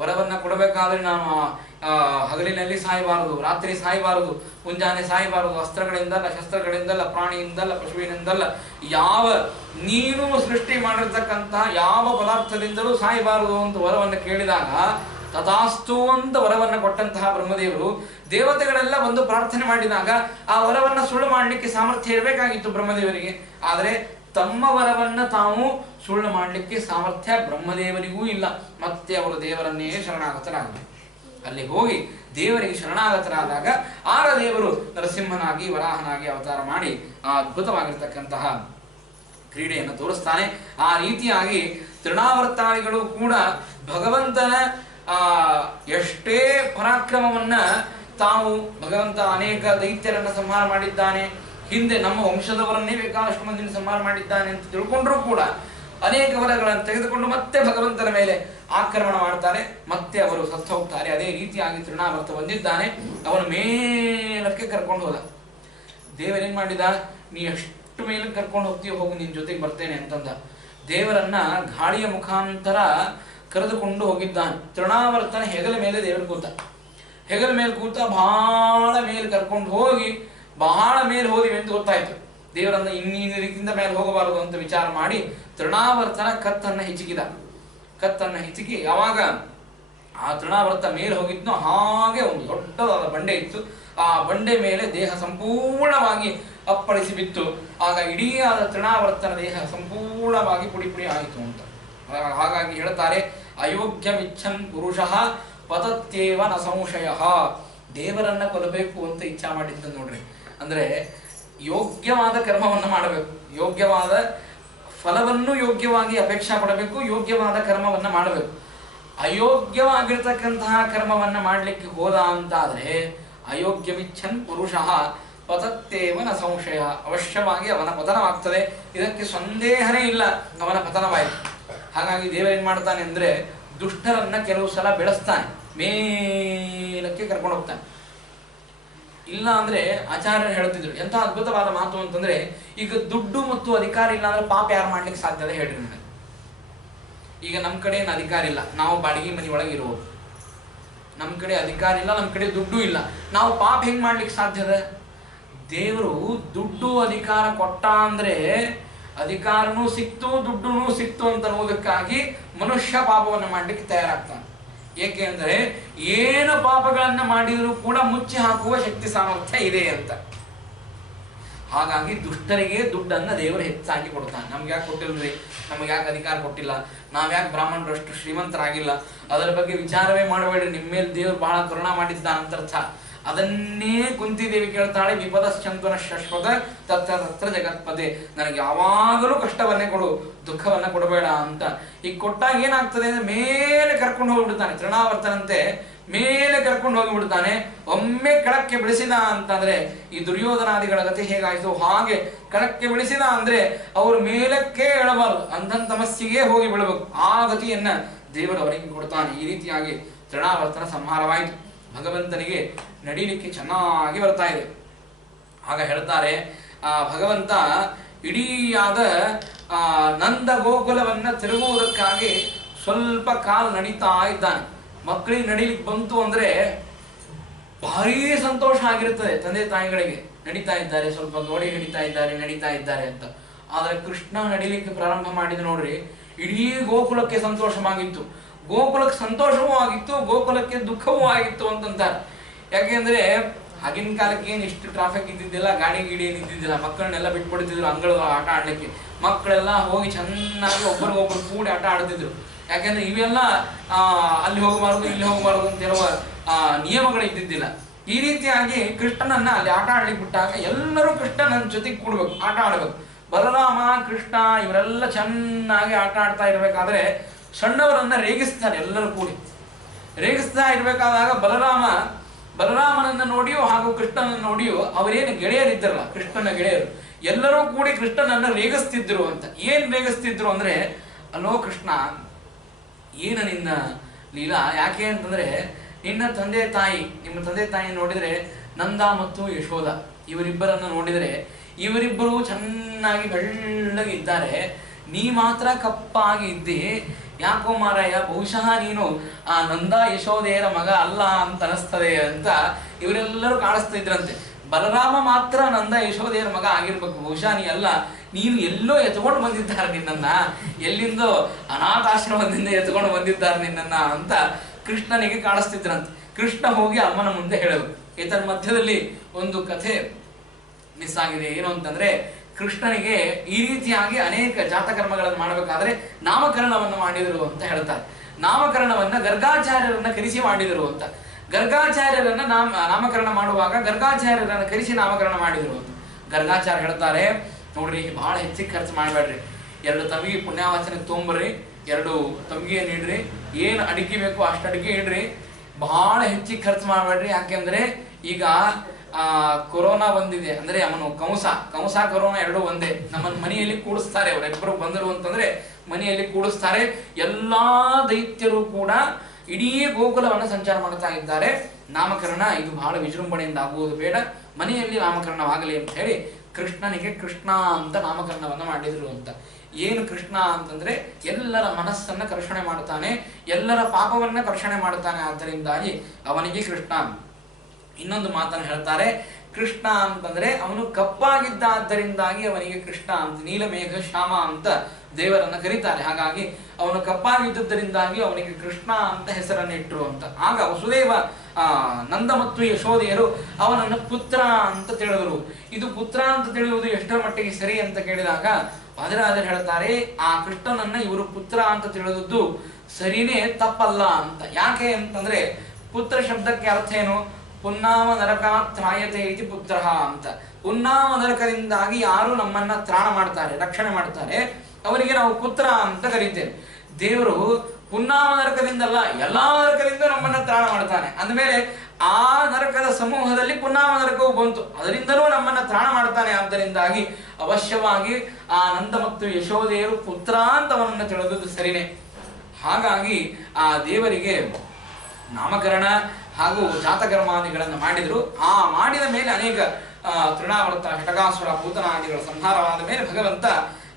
ವರವನ್ನ ಕೊಡಬೇಕಾದ್ರೆ ನಾನು ಹಗಲಿನಲ್ಲಿ ಸಾಯಬಾರದು, ರಾತ್ರಿ ಸಾಯಬಾರದು, ಮುಂಜಾನೆ ಸಾಯಬಾರದು, ಅಸ್ತ್ರಗಳಿಂದಲ್ಲ, ಶಸ್ತ್ರಗಳಿಂದಲ್ಲ, ಪ್ರಾಣಿಯಿಂದಲ್ಲ, ಪಶುವಿನಿಂದಲ್ಲ, ಯಾವ ನೀನು ಸೃಷ್ಟಿ ಮಾಡಿರ್ತಕ್ಕಂಥ ಯಾವ ಪದಾರ್ಥದಿಂದಲೂ ಸಾಯಬಾರದು ಅಂತ ವರವನ್ನು ಕೇಳಿದಾಗ ತಥಾಸ್ತು ಅಂತ ವರವನ್ನು ಕೊಟ್ಟಂತಹ ಬ್ರಹ್ಮದೇವರು ದೇವತೆಗಳೆಲ್ಲ ಬಂದು ಪ್ರಾರ್ಥನೆ ಮಾಡಿದಾಗ ಆ ವರವನ್ನು ಸುಳ್ಳು ಮಾಡಲಿಕ್ಕೆ ಸಾಮರ್ಥ್ಯ ಇರಬೇಕಾಗಿತ್ತು ಬ್ರಹ್ಮದೇವರಿಗೆ. ಆದರೆ ತಮ್ಮ ವರವನ್ನ ತಾವು ಸುಳ್ಳು ಮಾಡಲಿಕ್ಕೆ ಸಾಮರ್ಥ್ಯ ಬ್ರಹ್ಮದೇವರಿಗೂ ಇಲ್ಲ. ಮತ್ತೆ ಅವರು ದೇವರನ್ನೇ ಶರಣಾಗತರಾಗಬೇಕು. ಅಲ್ಲಿ ಹೋಗಿ ದೇವರಿಗೆ ಶರಣಾಗತರಾದಾಗ ಆಗ ದೇವರು ನರಸಿಂಹನಾಗಿ ವರಾಹನಾಗಿ ಅವತಾರ ಮಾಡಿ ಆ ಅದ್ಭುತವಾಗಿರ್ತಕ್ಕಂತಹ ಕ್ರೀಡೆಯನ್ನು ತೋರಿಸ್ತಾನೆ. ಆ ರೀತಿಯಾಗಿ ತೃಣಾವರ್ತಾದಿಗಳು ಕೂಡ ಭಗವಂತನ ಎಷ್ಟೇ ಪರಾಕ್ರಮವನ್ನ ತಾವು, ಭಗವಂತ ಅನೇಕ ದೈತ್ಯರನ್ನ ಸಂಹಾರ ಮಾಡಿದ್ದಾನೆ, ಹಿಂದೆ ನಮ್ಮ ವಂಶದವರನ್ನೇ ಬೇಕಾದಷ್ಟು ಮಂದಿನ ಸಂಹಾರ ಮಾಡಿದ್ದಾನೆ ಅಂತ ತಿಳ್ಕೊಂಡ್ರೂ ಕೂಡ ಅನೇಕ ವರಗಳನ್ನು ತೆಗೆದುಕೊಂಡು ಮತ್ತೆ ಭಗವಂತನ ಮೇಲೆ ಆಕ್ರಮಣ ಮಾಡ್ತಾರೆ, ಮತ್ತೆ ಅವರು ಸತ್ತು ಹೋಗ್ತಾರೆ. ಅದೇ ರೀತಿಯಾಗಿ ತೃಣಾವರ್ತ ಬಂದಿದ್ದಾನೆ, ಅವನು ಮೇಲಕ್ಕೆ ಕರ್ಕೊಂಡು ಹೋದ. ದೇವರೇನ್ ಮಾಡಿದ, ನೀ ಎಷ್ಟು ಮೇಲಕ್ಕೆ ಕರ್ಕೊಂಡು ಹೋಗ್ತೀಯೋ ಹೋಗಿ ನಿನ್ ಜೊತೆಗೆ ಬರ್ತೇನೆ ಅಂತಂದ. ದೇವರನ್ನ ಗಾಳಿಯ ಮುಖಾಂತರ ಕರೆದುಕೊಂಡು ಹೋಗಿದ್ದಾನೆ. ತೃಣಾವರ್ತನ ಹೆಗಲ ಮೇಲೆ ದೇವರು ಕೂತ, ಹೆಗಲ ಮೇಲೆ ಕೂತ ಬಹಳ ಮೇಲೆ ಕರ್ಕೊಂಡು ಹೋಗಿ ಬಹಳ ಮೇಲೆ ಹೋದಿವಿ ಅಂತ ಗೊತ್ತಾಯ್ತು. ದೇವರನ್ನ ಇನ್ನೀನ ರೀತಿಯಿಂದ ಮೇಲೆ ಹೋಗಬಾರದು ಅಂತ ವಿಚಾರ ಮಾಡಿ ತೃಣಾವರ್ತನ ಕತ್ತನ್ನ ಹಿಚಕಿದ. ಕತ್ತನ್ನ ಹಿಚಕಿ ಯಾವಾಗ ಆ ತೃಣಾವರ್ತ ಮೇಲೆ ಹೋಗಿದ್ನೋ ಹಾಗೆ ಒಂದು ದೊಡ್ಡದಾದ ಬಂಡೆ ಇತ್ತು. ಆ ಬಂಡೆ ಮೇಲೆ ದೇಹ ಸಂಪೂರ್ಣವಾಗಿ ಅಪ್ಪಳಿಸಿ ಬಿತ್ತು. ಆಗ ಇಡೀ ಆದ ತೃಣಾವರ್ತನ ದೇಹ ಸಂಪೂರ್ಣವಾಗಿ ಪುಡಿ ಪುಡಿ ಆಯಿತು ಅಂತ. ಹಾಗಾಗಿ ಹೇಳ್ತಾರೆ, ಅಯೋಗ್ಯಮಿಚ್ಛನ್ ಪುರುಷಃ ಪತತ್ಯೇವ ನ ಸಂಶಯ. ದೇವರನ್ನ ಕೊಲ್ಲಬೇಕು ಅಂತ ಇಚ್ಛಾ ಮಾಡಿದ್ದ ನೋಡ್ರಿ. ಅಂದ್ರೆ ಯೋಗ್ಯವಾದ ಕರ್ಮವನ್ನು ಮಾಡಬೇಕು, ಯೋಗ್ಯವಾದ ಫಲವನ್ನು ಯೋಗ್ಯವಾಗಿ ಅಪೇಕ್ಷಾ ಪಡಬೇಕು, ಯೋಗ್ಯವಾದ ಕರ್ಮವನ್ನು ಮಾಡಬೇಕು. ಅಯೋಗ್ಯವಾಗಿರ್ತಕ್ಕಂತಹ ಕರ್ಮವನ್ನು ಮಾಡಲಿಕ್ಕೆ ಹೋದ ಅಂತಾದ್ರೆ ಅಯೋಗ್ಯಮಿಚ್ಛನ್ ಪುರುಷಃ ಪತತ್ತೇವ ನ ಸಂಶಯ, ಅವಶ್ಯವಾಗಿ ಅವನ ಪತನವಾಗ್ತದೆ. ಇದಕ್ಕೆ ಸಂದೇಹನೇ ಇಲ್ಲ, ಅವನ ಪತನವಾಯಿತು. ಹಾಗಾಗಿ ದೇವರೇನ್ ಮಾಡ್ತಾನೆ ಅಂದ್ರೆ ದುಷ್ಟರನ್ನ ಕೆಲವು ಸಲ ಬೆಳೆಸ್ತಾನೆ, ಮೇಲಕ್ಕೆ ಕರ್ಕೊಂಡು ಹೋಗ್ತಾನೆ. ಇಲ್ಲ ಅಂದ್ರೆ ಆಚಾರ್ಯರು ಹೇಳ್ತಿದ್ರು, ಎಂತ ಅದ್ಭುತವಾದ ಮಾತು ಅಂತಂದ್ರೆ, ಈಗ ದುಡ್ಡು ಮತ್ತು ಅಧಿಕಾರ ಇಲ್ಲ ಅಂದ್ರೆ ಪಾಪ ಯಾರು ಮಾಡ್ಲಿಕ್ಕೆ ಸಾಧ್ಯತೆ ಹೇಳ್ರಿ ನನಗೆ. ಈಗ ನಮ್ ಕಡೆ ಏನು ಅಧಿಕಾರ ಇಲ್ಲ, ನಾವು ಬಾಡಿಗೆ ಮನೆ ಒಳಗೆ ಇರುವುದು, ನಮ್ ಕಡೆ ಅಧಿಕಾರ ಇಲ್ಲ, ನಮ್ ಕಡೆ ದುಡ್ಡು ಇಲ್ಲ, ನಾವು ಪಾಪ ಹೆಂಗ್ ಮಾಡ್ಲಿಕ್ಕೆ ಸಾಧ್ಯದ? ದೇವರು ದುಡ್ಡು ಅಧಿಕಾರ ಕೊಟ್ಟ ಅಂದ್ರೆ ಅಧಿಕಾರನೂ ಸಿಕ್ತು ದುಡ್ಡುನೂ ಸಿಕ್ತು ಅಂತ ಅನ್ನೋದಕ್ಕಾಗಿ ಮನುಷ್ಯ ಪಾಪವನ್ನು ಮಾಡ್ಲಿಕ್ಕೆ ತಯಾರಾಗ್ತಾನೆ. ಏಕೆ ಅಂದರೆ ಏನು ಪಾಪಗಳನ್ನ ಮಾಡಿದರೂ ಕೂಡ ಮುಚ್ಚಿ ಹಾಕುವ ಶಕ್ತಿ ಸಾಮರ್ಥ್ಯ ಇದೆ ಅಂತ. ಹಾಗಾಗಿ ದುಷ್ಟರಿಗೆ ದುಡ್ಡನ್ನ ದೇವರು ಹೆಚ್ಚಾಗಿ ಕೊಡ್ತಾನೆ. ನಮ್ಗೆ ಯಾಕೆ ಕೊಟ್ಟಿಲ್ರಿ, ನಮ್ಗೆ ಯಾಕೆ ಅಧಿಕಾರ ಕೊಟ್ಟಿಲ್ಲ, ನಾವ್ಯಾಕೆ ಬ್ರಾಹ್ಮಣರಷ್ಟು ಶ್ರೀಮಂತರಾಗಿಲ್ಲ, ಅದರ ಬಗ್ಗೆ ವಿಚಾರವೇ ಮಾಡಬೇಡ್ರಿ, ನಿಮ್ಮ ಮೇಲೆ ದೇವರು ಬಹಳ ಕರುಣಾ ಮಾಡಿದ್ದಾನಂತರ್ಥ. ಅದನ್ನೇ ಕುಂತಿದೇವಿ ಕೇಳ್ತಾಳೆ, ವಿಪದಶ್ಚಂತನ ಶಾಶ್ವತ ತತ್ರ ತತ್ರ ಜಗತ್ಪದೆ, ನನಗೆ ಯಾವಾಗಲೂ ಕಷ್ಟವನ್ನೇ ಕೊಡು, ದುಃಖವನ್ನ ಕೊಡಬೇಡ ಅಂತ. ಈಗ ಕೊಟ್ಟಾಗ ಏನಾಗ್ತದೆ ಅಂದ್ರೆ ಮೇಲೆ ಕರ್ಕೊಂಡು ಹೋಗ್ಬಿಡ್ತಾನೆ, ತೃಣಾವರ್ತನಂತೆ ಮೇಲೆ ಕರ್ಕೊಂಡು ಹೋಗಿಬಿಡ್ತಾನೆ. ಒಮ್ಮೆ ಕೆಳಕ್ಕೆ ಬಿಡಿಸಿದ ಅಂತಂದ್ರೆ ಈ ದುರ್ಯೋಧನಾದಿಗಳ ಗತಿ ಹೇಗಾಯ್ತು ಹಾಗೆ ಕೆಳಕ್ಕೆ ಬಿಡಿಸಿದ ಅಂದ್ರೆ ಅವರು ಮೇಲಕ್ಕೆ ಎಳಬಾರದು, ಅಂಧನ್ ತಮಸ್ಸಿಗೆ ಹೋಗಿ ಬೀಳಬೇಕು. ಆ ಗತಿಯನ್ನ ದೇವರು ಅವರಿಗೆ ಕೊಡ್ತಾನೆ. ಈ ರೀತಿಯಾಗಿ ತೃಣಾವರ್ತನ ಸಂಹಾರವಾಯಿತು. ಭಗವಂತನಿಗೆ ನಡೀಲಿಕ್ಕೆ ಚೆನ್ನಾಗಿ ಬರ್ತಾ ಇದೆ. ಆಗ ಹೇಳ್ತಾರೆ, ಭಗವಂತ ಇಡೀಯಾದ ನಂದ ಗೋಕುಲವನ್ನು ತಿರುಗುವುದಕ್ಕಾಗಿ ಸ್ವಲ್ಪ ಕಾಲು ನಡೀತಾ ಇದ್ದಾನೆ. ಮಕ್ಕಳಿಗೆ ನಡೀಲಿಕ್ಕೆ ಬಂತು ಅಂದರೆ ಭಾರೀ ಸಂತೋಷ ಆಗಿರುತ್ತದೆ ತಂದೆ ತಾಯಿಗಳಿಗೆ. ನಡೀತಾ ಇದ್ದಾರೆ, ಸ್ವಲ್ಪ ಗೋಡೆ ನಡೀತಾ ಇದ್ದಾರೆ ಅಂತ. ಆದರೆ ಕೃಷ್ಣ ನಡೀಲಿಕ್ಕೆ ಪ್ರಾರಂಭ ಮಾಡಿದ ನೋಡ್ರಿ, ಇಡೀ ಗೋಕುಲಕ್ಕೆ ಸಂತೋಷವಾಗಿತ್ತು. ಗೋಕುಲಕ್ಕೆ ಸಂತೋಷವೂ ಆಗಿತ್ತು, ಗೋಕುಲಕ್ಕೆ ದುಃಖವೂ ಆಗಿತ್ತು ಅಂತಂತಾರೆ. ಯಾಕೆಂದ್ರೆ ಆಗಿನ ಕಾಲಕ್ಕೆ ಏನು ಇಷ್ಟು ಟ್ರಾಫಿಕ್ ಇದ್ದಿದ್ದಿಲ್ಲ, ಗಾಡಿ ಏನು ಇದ್ದಿದ್ದಿಲ್ಲ. ಮಕ್ಕಳನ್ನೆಲ್ಲ ಬಿಟ್ಬಿಡ್ತಿದ್ರು ಅಂಗಳ ಆಟ ಆಡ್ಲಿಕ್ಕೆ. ಮಕ್ಕಳೆಲ್ಲ ಹೋಗಿ ಚೆನ್ನಾಗಿ ಒಬ್ಬರಿಗೊಬ್ಬರು ಕೂಡಿ ಆಟ ಆಡ್ತಿದ್ರು. ಯಾಕೆಂದ್ರೆ ಇವೆಲ್ಲ ಅಲ್ಲಿ ಹೋಗಬಾರ್ದು ಇಲ್ಲಿ ಹೋಗಬಾರ್ದು ಅಂತ ಹೇಳುವ ನಿಯಮಗಳು ಇದ್ದಿದ್ದಿಲ್ಲ. ಈ ರೀತಿಯಾಗಿ ಕೃಷ್ಣನನ್ನ ಅಲ್ಲಿ ಆಟ ಆಡ್ಲಿಕ್ಕೆ ಬಿಟ್ಟಾಗ ಎಲ್ಲರೂ ಕೃಷ್ಣನ ಜೊತೆಗೆ ಕೂಡ್ಬೇಕು, ಆಟ ಆಡ್ಬೇಕು. ಬಲರಾಮ ಕೃಷ್ಣ ಇವರೆಲ್ಲ ಚೆನ್ನಾಗಿ ಆಟ ಆಡ್ತಾ ಇರ್ಬೇಕಾದ್ರೆ ಸಣ್ಣವರನ್ನ ರೇಗಿಸ್ತಾರೆ. ಎಲ್ಲರೂ ಕೂಡಿ ರೇಗಿಸ್ತಾ ಇರ್ಬೇಕಾದಾಗ ಬಲರಾಮನನ್ನ ನೋಡಿಯೋ ಹಾಗೂ ಕೃಷ್ಣನನ್ನು ನೋಡಿಯೋ ಅವರೇನು ಗೆಳೆಯರಿದ್ದಾರಲ್ಲ, ಕೃಷ್ಣನ ಗೆಳೆಯರು ಎಲ್ಲರೂ ಕೂಡಿ ಕೃಷ್ಣನನ್ನ ರೇಗಿಸ್ತಿದ್ರು ಅಂತ. ಏನ್ ರೇಗಿಸ್ತಿದ್ರು ಅಂದ್ರೆ, ಅಲ್ಲೋ ಕೃಷ್ಣ, ಏನು ನಿನ್ನ ಲೀಲಾ? ಯಾಕೆ ಅಂತಂದ್ರೆ ನಿಮ್ಮ ತಂದೆ ತಾಯಿ ನೋಡಿದ್ರೆ ನಂದ ಮತ್ತು ಯಶೋಧ ಇವರಿಬ್ಬರನ್ನು ನೋಡಿದರೆ ಇವರಿಬ್ಬರು ಚೆನ್ನಾಗಿ ಬೆಳ್ಳಗೆ ಇದ್ದಾರೆ, ನೀ ಮಾತ್ರ ಕಪ್ಪಾಗಿ ಇದ್ದಿ. ಯಾಕೋ ಮಾರಾಯ, ಬಹುಶಃ ನೀನು ಆ ನಂದ ಯಶೋಧೆಯರ ಮಗ ಅಲ್ಲ ಅಂತ ಅನಿಸ್ತದೆ ಅಂತ ಇವರೆಲ್ಲರೂ ಕಾಣಿಸ್ತಾ ಇದ್ರಂತೆ. ಬಲರಾಮ ಮಾತ್ರ ನಂದ ಯಶೋಧೆಯರ ಮಗ ಆಗಿರ್ಬೇಕು, ಬಹುಶಃ ನೀ ಅಲ್ಲ, ನೀನು ಎಲ್ಲೋ ಎತ್ಕೊಂಡು ಬಂದಿದ್ದಾರೆ ನಿನ್ನನ್ನ, ಎಲ್ಲಿಂದೋ ಅನಾಥಾಶ್ರಮದಿಂದ ಎತ್ಕೊಂಡು ಬಂದಿದ್ದಾರೆ ನಿನ್ನನ್ನ ಅಂತ ಕೃಷ್ಣನಿಗೆ ಕಾಣಿಸ್ತಿದ್ರಂತೆ. ಕೃಷ್ಣ ಹೋಗಿ ಅಮ್ಮನ ಮುಂದೆ ಹೇಳೋದು. ಇದರ ಮಧ್ಯದಲ್ಲಿ ಒಂದು ಕಥೆ ಮಿಸ್ ಆಗಿದೆ. ಏನು ಅಂತಂದ್ರೆ, ಕೃಷ್ಣನಿಗೆ ಈ ರೀತಿಯಾಗಿ ಅನೇಕ ಜಾತಕರ್ಮಗಳನ್ನು ಮಾಡಬೇಕಾದ್ರೆ ನಾಮಕರಣವನ್ನು ಮಾಡಿದರು ಅಂತ ಹೇಳ್ತಾರೆ. ನಾಮಕರಣವನ್ನ ಗರ್ಗಾಚಾರ್ಯರನ್ನ ಕರೆಸಿ ಮಾಡಿದರು ಅಂತ. ಗರ್ಗಾಚಾರ್ಯರನ್ನ ನಾಮಕರಣ ಮಾಡುವಾಗ ಗರ್ಗಾಚಾರ್ಯರನ್ನ ಕರೆಸಿ ನಾಮಕರಣ ಮಾಡಿದರು ಅಂತ ಗರ್ಗಾಚಾರ್ಯ ಹೇಳ್ತಾರೆ. ನೋಡ್ರಿ, ಬಹಳ ಹೆಚ್ಚಿಗೆ ಖರ್ಚು ಮಾಡಬೇಡ್ರಿ, 2 ತಮಿಗೆ ಪುಣ್ಯಾವಚನಕ್ಕೆ ತೊಗೊಂಬರ್ರಿ, 2 ತಮಿಗೆ ನೀಡ್ರಿ, ಏನು ಅಡಿಕೆ ಬೇಕು ಅಷ್ಟು ಅಡಿಕೆ ಇಡ್ರಿ, ಬಹಳ ಹೆಚ್ಚಿಗೆ ಖರ್ಚು ಮಾಡಬೇಡ್ರಿ. ಯಾಕೆಂದ್ರೆ ಈಗ ಕೊರೋನಾ ಬಂದಿದೆ ಅಂದ್ರೆ ಅವನು ಕಂಸ ಕೊರೋನಾ ಎರಡೂ ಒಂದೇ. ನಮ್ಮನ್ನು ಮನೆಯಲ್ಲಿ ಕೂಡಿಸ್ತಾರೆ, ಅವರಿಬ್ಬರು ಬಂದರು ಅಂತಂದ್ರೆ ಮನೆಯಲ್ಲಿ ಕೂಡಿಸ್ತಾರೆ. ಎಲ್ಲಾ ದೈತ್ಯರು ಕೂಡ ಇಡೀ ಗೋಕುಲವನ್ನು ಸಂಚಾರ ಮಾಡ್ತಾ ಇದ್ದಾರೆ. ನಾಮಕರಣ ಇದು ಬಹಳ ವಿಜೃಂಭಣೆಯಿಂದ ಆಗುವುದು ಬೇಡ, ಮನೆಯಲ್ಲಿ ನಾಮಕರಣವಾಗಲಿ ಅಂತ ಹೇಳಿ ಕೃಷ್ಣನಿಗೆ ಕೃಷ್ಣ ಅಂತ ನಾಮಕರಣವನ್ನು ಮಾಡಿದ್ರು ಅಂತ. ಏನು ಕೃಷ್ಣ ಅಂತಂದ್ರೆ ಎಲ್ಲರ ಮನಸ್ಸನ್ನ ಕರ್ಷಣೆ ಮಾಡ್ತಾನೆ, ಎಲ್ಲರ ಪಾಪವನ್ನ ಕರ್ಷಣೆ ಮಾಡ್ತಾನೆ, ಆದ್ದರಿಂದಾಗಿ ಅವನಿಗೆ ಕೃಷ್ಣ. ಇನ್ನೊಂದು ಮಾತನ್ನು ಹೇಳ್ತಾರೆ, ಕೃಷ್ಣ ಅಂತಂದ್ರೆ ಅವನು ಕಪ್ಪಾಗಿದ್ದಾದ್ದರಿಂದಾಗಿ ಅವನಿಗೆ ಕೃಷ್ಣ ಅಂತ, ನೀಲಮೇಘ ಶ್ಯಾಮ ಅಂತ ದೇವರನ್ನ ಕರೀತಾರೆ. ಹಾಗಾಗಿ ಅವನು ಕಪ್ಪಾಗಿದ್ದುದರಿಂದಾಗಿ ಅವನಿಗೆ ಕೃಷ್ಣ ಅಂತ ಹೆಸರನ್ನು ಇಟ್ಟರು ಅಂತ. ಆಗ ವಸುದೇವ ನಂದ ಮತ್ತು ಯಶೋಧೆಯರು ಅವನನ್ನು ಪುತ್ರ ಅಂತ ತಿಳಿದರು. ಇದು ಪುತ್ರ ಅಂತ ತಿಳಿಯುವುದು ಎಷ್ಟರ ಮಟ್ಟಿಗೆ ಸರಿ ಅಂತ ಕೇಳಿದಾಗ ವಾದಿರಾಜರು ಹೇಳ್ತಾರೆ, ಆ ಕೃಷ್ಣನನ್ನ ಇವರು ಪುತ್ರ ಅಂತ ತಿಳಿದದ್ದು ಸರಿನೇ, ತಪ್ಪಲ್ಲ ಅಂತ. ಯಾಕೆ ಅಂತಂದ್ರೆ ಪುತ್ರ ಶಬ್ದಕ್ಕೆ ಅರ್ಥ ಏನು? ಪುನ್ನಾಮ ನರಕಾತ್ರಾಯತೆ ಇತಿ ಪುತ್ರ ಅಂತ. ಪುನ್ನಾಮ ನರಕದಿಂದಾಗಿ ಯಾರು ನಮ್ಮನ್ನ ತ್ರಾಣ ಮಾಡ್ತಾರೆ, ರಕ್ಷಣೆ ಮಾಡ್ತಾರೆ, ಅವರಿಗೆ ನಾವು ಪುತ್ರ ಅಂತ ಕರೀತೇವೆ. ದೇವರು ಪುನ್ನಾಮ ನರಕದಿಂದಲ್ಲ, ಎಲ್ಲಾ ನರಕದಿಂದ ನಮ್ಮನ್ನ ತ್ರಾಣ ಮಾಡ್ತಾನೆ ಅಂದಮೇಲೆ ಆ ನರಕದ ಸಮೂಹದಲ್ಲಿ ಪುನ್ನಾಮ ನರಕವು ಬಂತು, ಅದರಿಂದಲೂ ನಮ್ಮನ್ನ ತ್ರಾಣ ಮಾಡ್ತಾನೆ. ಆದ್ದರಿಂದಾಗಿ ಅವಶ್ಯವಾಗಿ ಆ ನಂದ ಮತ್ತು ಯಶೋಧೆಯರು ಪುತ್ರ ಅಂತ ಅವನನ್ನು ತಿಳಿದದ್ದು ಸರಿನೇ. ಹಾಗಾಗಿ ಆ ದೇವರಿಗೆ ನಾಮಕರಣ ಹಾಗೂ ಜಾತಕರ್ಮಾದಿಗಳನ್ನು ಮಾಡಿದ್ರು. ಆ ಮಾಡಿದ ಮೇಲೆ ಅನೇಕ ತೃಣಾವರ್ತ, ಷಟಕಾಸುರ, ಪೂತನಾದಿಗಳ ಸಂಹಾರವಾದ ಮೇಲೆ ಭಗವಂತ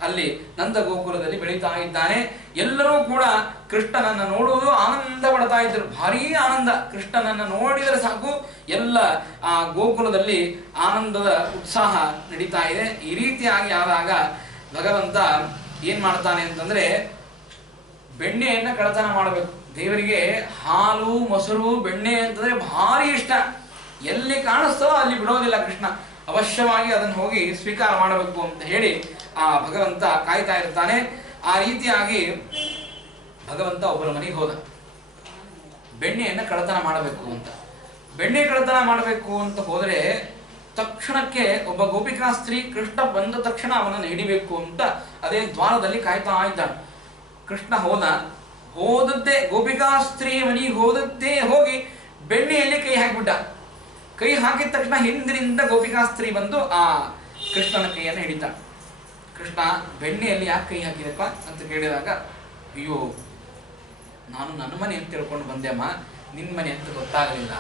ಅಲ್ಲಿ ನಂದ ಗೋಕುಲದಲ್ಲಿ ಬೆಳೀತಾ ಇದ್ದಾನೆ. ಎಲ್ಲರೂ ಕೂಡ ಕೃಷ್ಣನನ್ನು ನೋಡುವುದು ಆನಂದ ಪಡ್ತಾ ಇದ್ರು, ಭಾರೀ ಆನಂದ. ಕೃಷ್ಣನನ್ನು ನೋಡಿದರೆ ಸಾಕು ಎಲ್ಲ ಆ ಗೋಕುಲದಲ್ಲಿ ಆನಂದದ ಉತ್ಸಾಹ ನಡೀತಾ ಇದೆ. ಈ ರೀತಿಯಾಗಿ ಆದಾಗ ಭಗವಂತ ಏನ್ ಮಾಡ್ತಾನೆ ಅಂತಂದ್ರೆ, ಬೆಣ್ಣೆಯನ್ನ ಕಳತನ ಮಾಡಬೇಕು. ದೇವರಿಗೆ ಹಾಲು, ಮೊಸರು, ಬೆಣ್ಣೆ ಅಂತಂದ್ರೆ ಭಾರಿ ಇಷ್ಟ. ಎಲ್ಲಿ ಕಾಣಿಸ್ತೋ ಅಲ್ಲಿ ಬಿಡೋದಿಲ್ಲ ಕೃಷ್ಣ, ಅವಶ್ಯವಾಗಿ ಅದನ್ನು ಹೋಗಿ ಸ್ವೀಕಾರ ಮಾಡಬೇಕು ಅಂತ ಹೇಳಿ ಆ ಭಗವಂತ ಕಾಯ್ತಾ ಇರ್ತಾನೆ. ಆ ರೀತಿಯಾಗಿ ಭಗವಂತ ಒಬ್ಬರ ಮನೆಗೆ ಹೋದ, ಬೆಣ್ಣೆಯನ್ನ ಕಳತನ ಮಾಡಬೇಕು ಅಂತ. ಬೆಣ್ಣೆ ಕಳತನ ಮಾಡಬೇಕು ಅಂತ ಹೋದರೆ ತಕ್ಷಣಕ್ಕೆ ಒಬ್ಬ ಗೋಪಿಕಾ ಸ್ತ್ರೀ ಕೃಷ್ಣ ಬಂದ ತಕ್ಷಣ ಅವನನ್ನು ಹಿಡಿಬೇಕು ಅಂತ ಅದೇ ದ್ವಾರದಲ್ಲಿ ಕಾಯ್ತಾ ಇದ್ದಾನೆ. ಕೃಷ್ಣ ಹೋದದ್ದೇ ಗೋಪಿಕಾ ಸ್ತ್ರೀಯ ಮನೆಗೆ ಹೋದದ್ದೇ ಹೋಗಿ ಬೆಣ್ಣೆಯಲ್ಲಿ ಕೈ ಹಾಕಿಬಿಟ್ಟ. ಕೈ ಹಾಕಿದ ತಕ್ಷಣ ಹಿಂದಿನಿಂದ ಗೋಪಿಕಾ ಸ್ತ್ರೀ ಬಂದು ಆ ಕೃಷ್ಣನ ಕೈಯನ್ನು ಹಿಡಿತ. ಕೃಷ್ಣ ಬೆಣ್ಣೆಯಲ್ಲಿ ಯಾಕೆ ಕೈ ಹಾಕಿದಪ್ಪ ಅಂತ ಕೇಳಿದಾಗ, ಅಯ್ಯೋ ನಾನು ನನ್ನ ಮನೆ ಅಂತ ತಿಳ್ಕೊಂಡು ಬಂದೆಮ್ಮ, ನಿನ್ನ ಮನೆ ಅಂತ ಗೊತ್ತಾಗಲಿಲ್ಲ.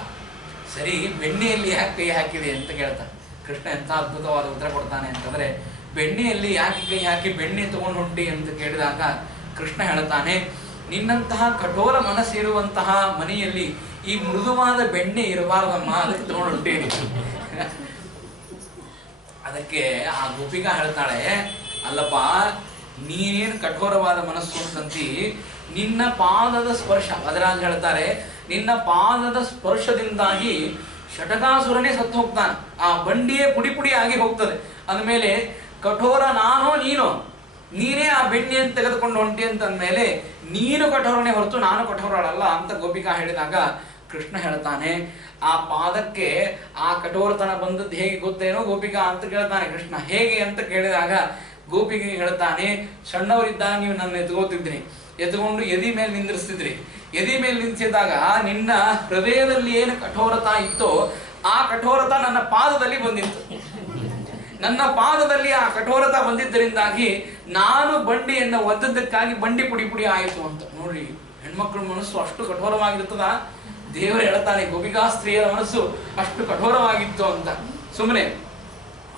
ಸರಿ, ಬೆಣ್ಣೆಯಲ್ಲಿ ಯಾಕೆ ಕೈ ಹಾಕಿದೆ ಅಂತ ಕೇಳ್ತಾನೆ. ಕೃಷ್ಣ ಎಂಥ ಅದ್ಭುತವಾದ ಉತ್ತರ ಕೊಡ್ತಾನೆ ಅಂತಂದರೆ, ಬೆಣ್ಣೆಯಲ್ಲಿ ಯಾಕೆ ಕೈ ಹಾಕಿ ಬೆಣ್ಣೆ ತಗೊಂಡು ಹೊಂಟಿ ಅಂತ ಕೇಳಿದಾಗ ಕೃಷ್ಣ ಹೇಳ್ತಾನೆ, ನಿನ್ನಂತಹ ಕಠೋರ ಮನಸ್ಸಿರುವಂತಹ ಮನೆಯಲ್ಲಿ ಈ ಮೃದುವಾದ ಬೆಣ್ಣೆ ಇರಬಾರ್ದಮ್ಮ, ಅದಕ್ಕೆ ತಗೊಂಡು ಹೊಂಟೀನಿ. ಅದಕ್ಕೆ ಆ ಗೋಪಿಕಾ ಹೇಳ್ತಾಳೆ, ಅಲ್ಲಪ್ಪ ನೀನೇನು ಕಠೋರವಾದ ಮನಸ್ಸು ಅಂತಂತಿ, ನಿನ್ನ ಪಾದದ ಸ್ಪರ್ಶ, ಅದರಾಗ ಹೇಳ್ತಾರೆ ನಿನ್ನ ಪಾದದ ಸ್ಪರ್ಶದಿಂದಾಗಿ ಷಟಕಾಸುರನೇ ಸತ್ತು ಹೋಗ್ತಾನೆ, ಆ ಬಂಡಿಯೇ ಪುಡಿ ಪುಡಿ ಆಗಿ ಹೋಗ್ತದೆ. ಅಂದಮೇಲೆ ಕಠೋರ ನಾನೋ ನೀನೇ ಆ ಬೆಣ್ಣೆಯನ್ನು ತೆಗೆದುಕೊಂಡು ಹೊಂಟಿ ಅಂತಂದ್ಮೇಲೆ ನೀನು ಕಠೋರನೇ ಹೊರತು ನಾನು ಕಠೋರಳಲ್ಲ ಅಂತ ಗೋಪಿಕಾ ಹೇಳಿದಾಗ ಕೃಷ್ಣ ಹೇಳ್ತಾನೆ, ಆ ಪಾದಕ್ಕೆ ಆ ಕಠೋರತನ ಬಂದದ್ದು ಹೇಗೆ ಗೊತ್ತೇನೋ ಗೋಪಿಕಾ ಅಂತ ಕೇಳ್ತಾನೆ ಕೃಷ್ಣ. ಹೇಗೆ ಅಂತ ಕೇಳಿದಾಗ ಗೋಪಿಗೆ ಹೇಳ್ತಾನೆ, ಸಣ್ಣವರಿದ್ದಾಗ ನೀವು ನನ್ನ ಎತ್ಕೋತಿದ್ರಿ, ಎತ್ಕೊಂಡು ಎದಿ ಮೇಲೆ ನಿಂದಿರಿಸ್ತಿದ್ರಿ. ಎದಿ ಮೇಲೆ ನಿಂತಿದ್ದಾಗ ನಿನ್ನ ಹೃದಯದಲ್ಲಿ ಏನು ಕಠೋರತಾ ಇತ್ತೋ ಆ ಕಠೋರತ ನನ್ನ ಪಾದದಲ್ಲಿ ಬಂದಿತ್ತು. ನನ್ನ ಪಾದದಲ್ಲಿ ಆ ಕಠೋರತ ಬಂದಿದ್ದರಿಂದಾಗಿ ನಾನು ಬಂಡಿಯನ್ನು ಒದ್ದದ್ದಕ್ಕಾಗಿ ಬಂಡಿ ಪುಡಿ ಪುಡಿ ಆಯಿತು ಅಂತ. ನೋಡ್ರಿ, ಹೆಣ್ಮಕ್ಳ ಮನಸ್ಸು ಅಷ್ಟು ಕಠೋರವಾಗಿರ್ತದ. ದೇವರು ಹೇಳ್ತಾನೆ ಗೋಪಿಕಾ ಸ್ತ್ರೀಯರ ಮನಸ್ಸು ಅಷ್ಟು ಕಠೋರವಾಗಿತ್ತು ಅಂತ. ಸುಮ್ಮನೆ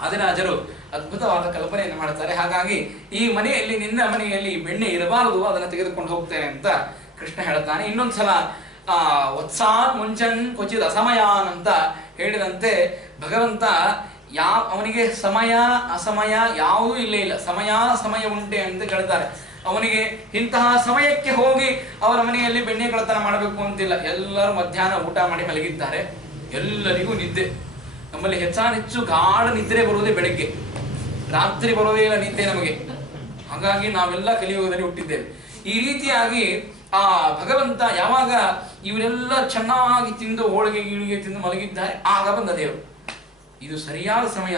ಆದಿರಾಜರು ಅದ್ಭುತವಾದ ಕಲ್ಪನೆಯನ್ನು ಮಾಡ್ತಾರೆ. ಹಾಗಾಗಿ ಈ ಮನೆಯಲ್ಲಿ, ನಿನ್ನ ಮನೆಯಲ್ಲಿ ಬೆಣ್ಣೆ ಇರಬಾರದು, ಅದನ್ನು ತೆಗೆದುಕೊಂಡು ಹೋಗ್ತೇನೆ ಅಂತ ಕೃಷ್ಣ ಹೇಳ್ತಾನೆ. ಇನ್ನೊಂದ್ಸಲ ವತ್ಸಾತ್ ಮುಂಚನ್ ಕ್ವಚಿತ್ ಅಸಮಯಾನ್ ಅಂತ ಹೇಳಿದಂತೆ ಭಗವಂತ ಅವನಿಗೆ ಸಮಯ ಅಸಮಯ ಯಾವುದೂ ಇಲ್ಲ, ಸಮಯ ಉಂಟೆ ಅಂತ ಹೇಳ್ತಾರೆ. ಅವನಿಗೆ ಇಂತಹ ಸಮಯಕ್ಕೆ ಹೋಗಿ ಅವರ ಮನೆಯಲ್ಲಿ ಬೆಣ್ಣೆ ಕಳ್ಳತನ ಮಾಡಬೇಕು ಅಂತಿಲ್ಲ. ಎಲ್ಲರೂ ಮಧ್ಯಾಹ್ನ ಊಟ ಮಾಡಿ ಮಲಗಿದ್ದಾರೆ, ಎಲ್ಲರಿಗೂ ನಿದ್ದೆ. ನಮ್ಮಲ್ಲಿ ಹೆಚ್ಚಾನೆಚ್ಚು ಗಾಢ ನಿದ್ರೆ ಬರುವುದೇ ಬೆಳಗ್ಗೆ, ರಾತ್ರಿ ಬರೋದೇ ಇಲ್ಲ ನಿದ್ದೆ ನಮಗೆ. ಹಾಗಾಗಿ ನಾವೆಲ್ಲ ಕಲಿಯುಗದಲ್ಲಿ ಹುಟ್ಟಿದ್ದೇವೆ. ಈ ರೀತಿಯಾಗಿ ಆ ಭಗವಂತ ಯಾವಾಗ ಇವರೆಲ್ಲ ಚೆನ್ನಾಗಿ ತಿಂದು ಹೋಳಿಗೆ ಗೀಳಿಗೆ ತಿಂದು ಮಲಗಿದ್ದಾರೆ, ಆಗ ಬಂದ ದೇವರು. ಇದು ಸರಿಯಾದ ಸಮಯ.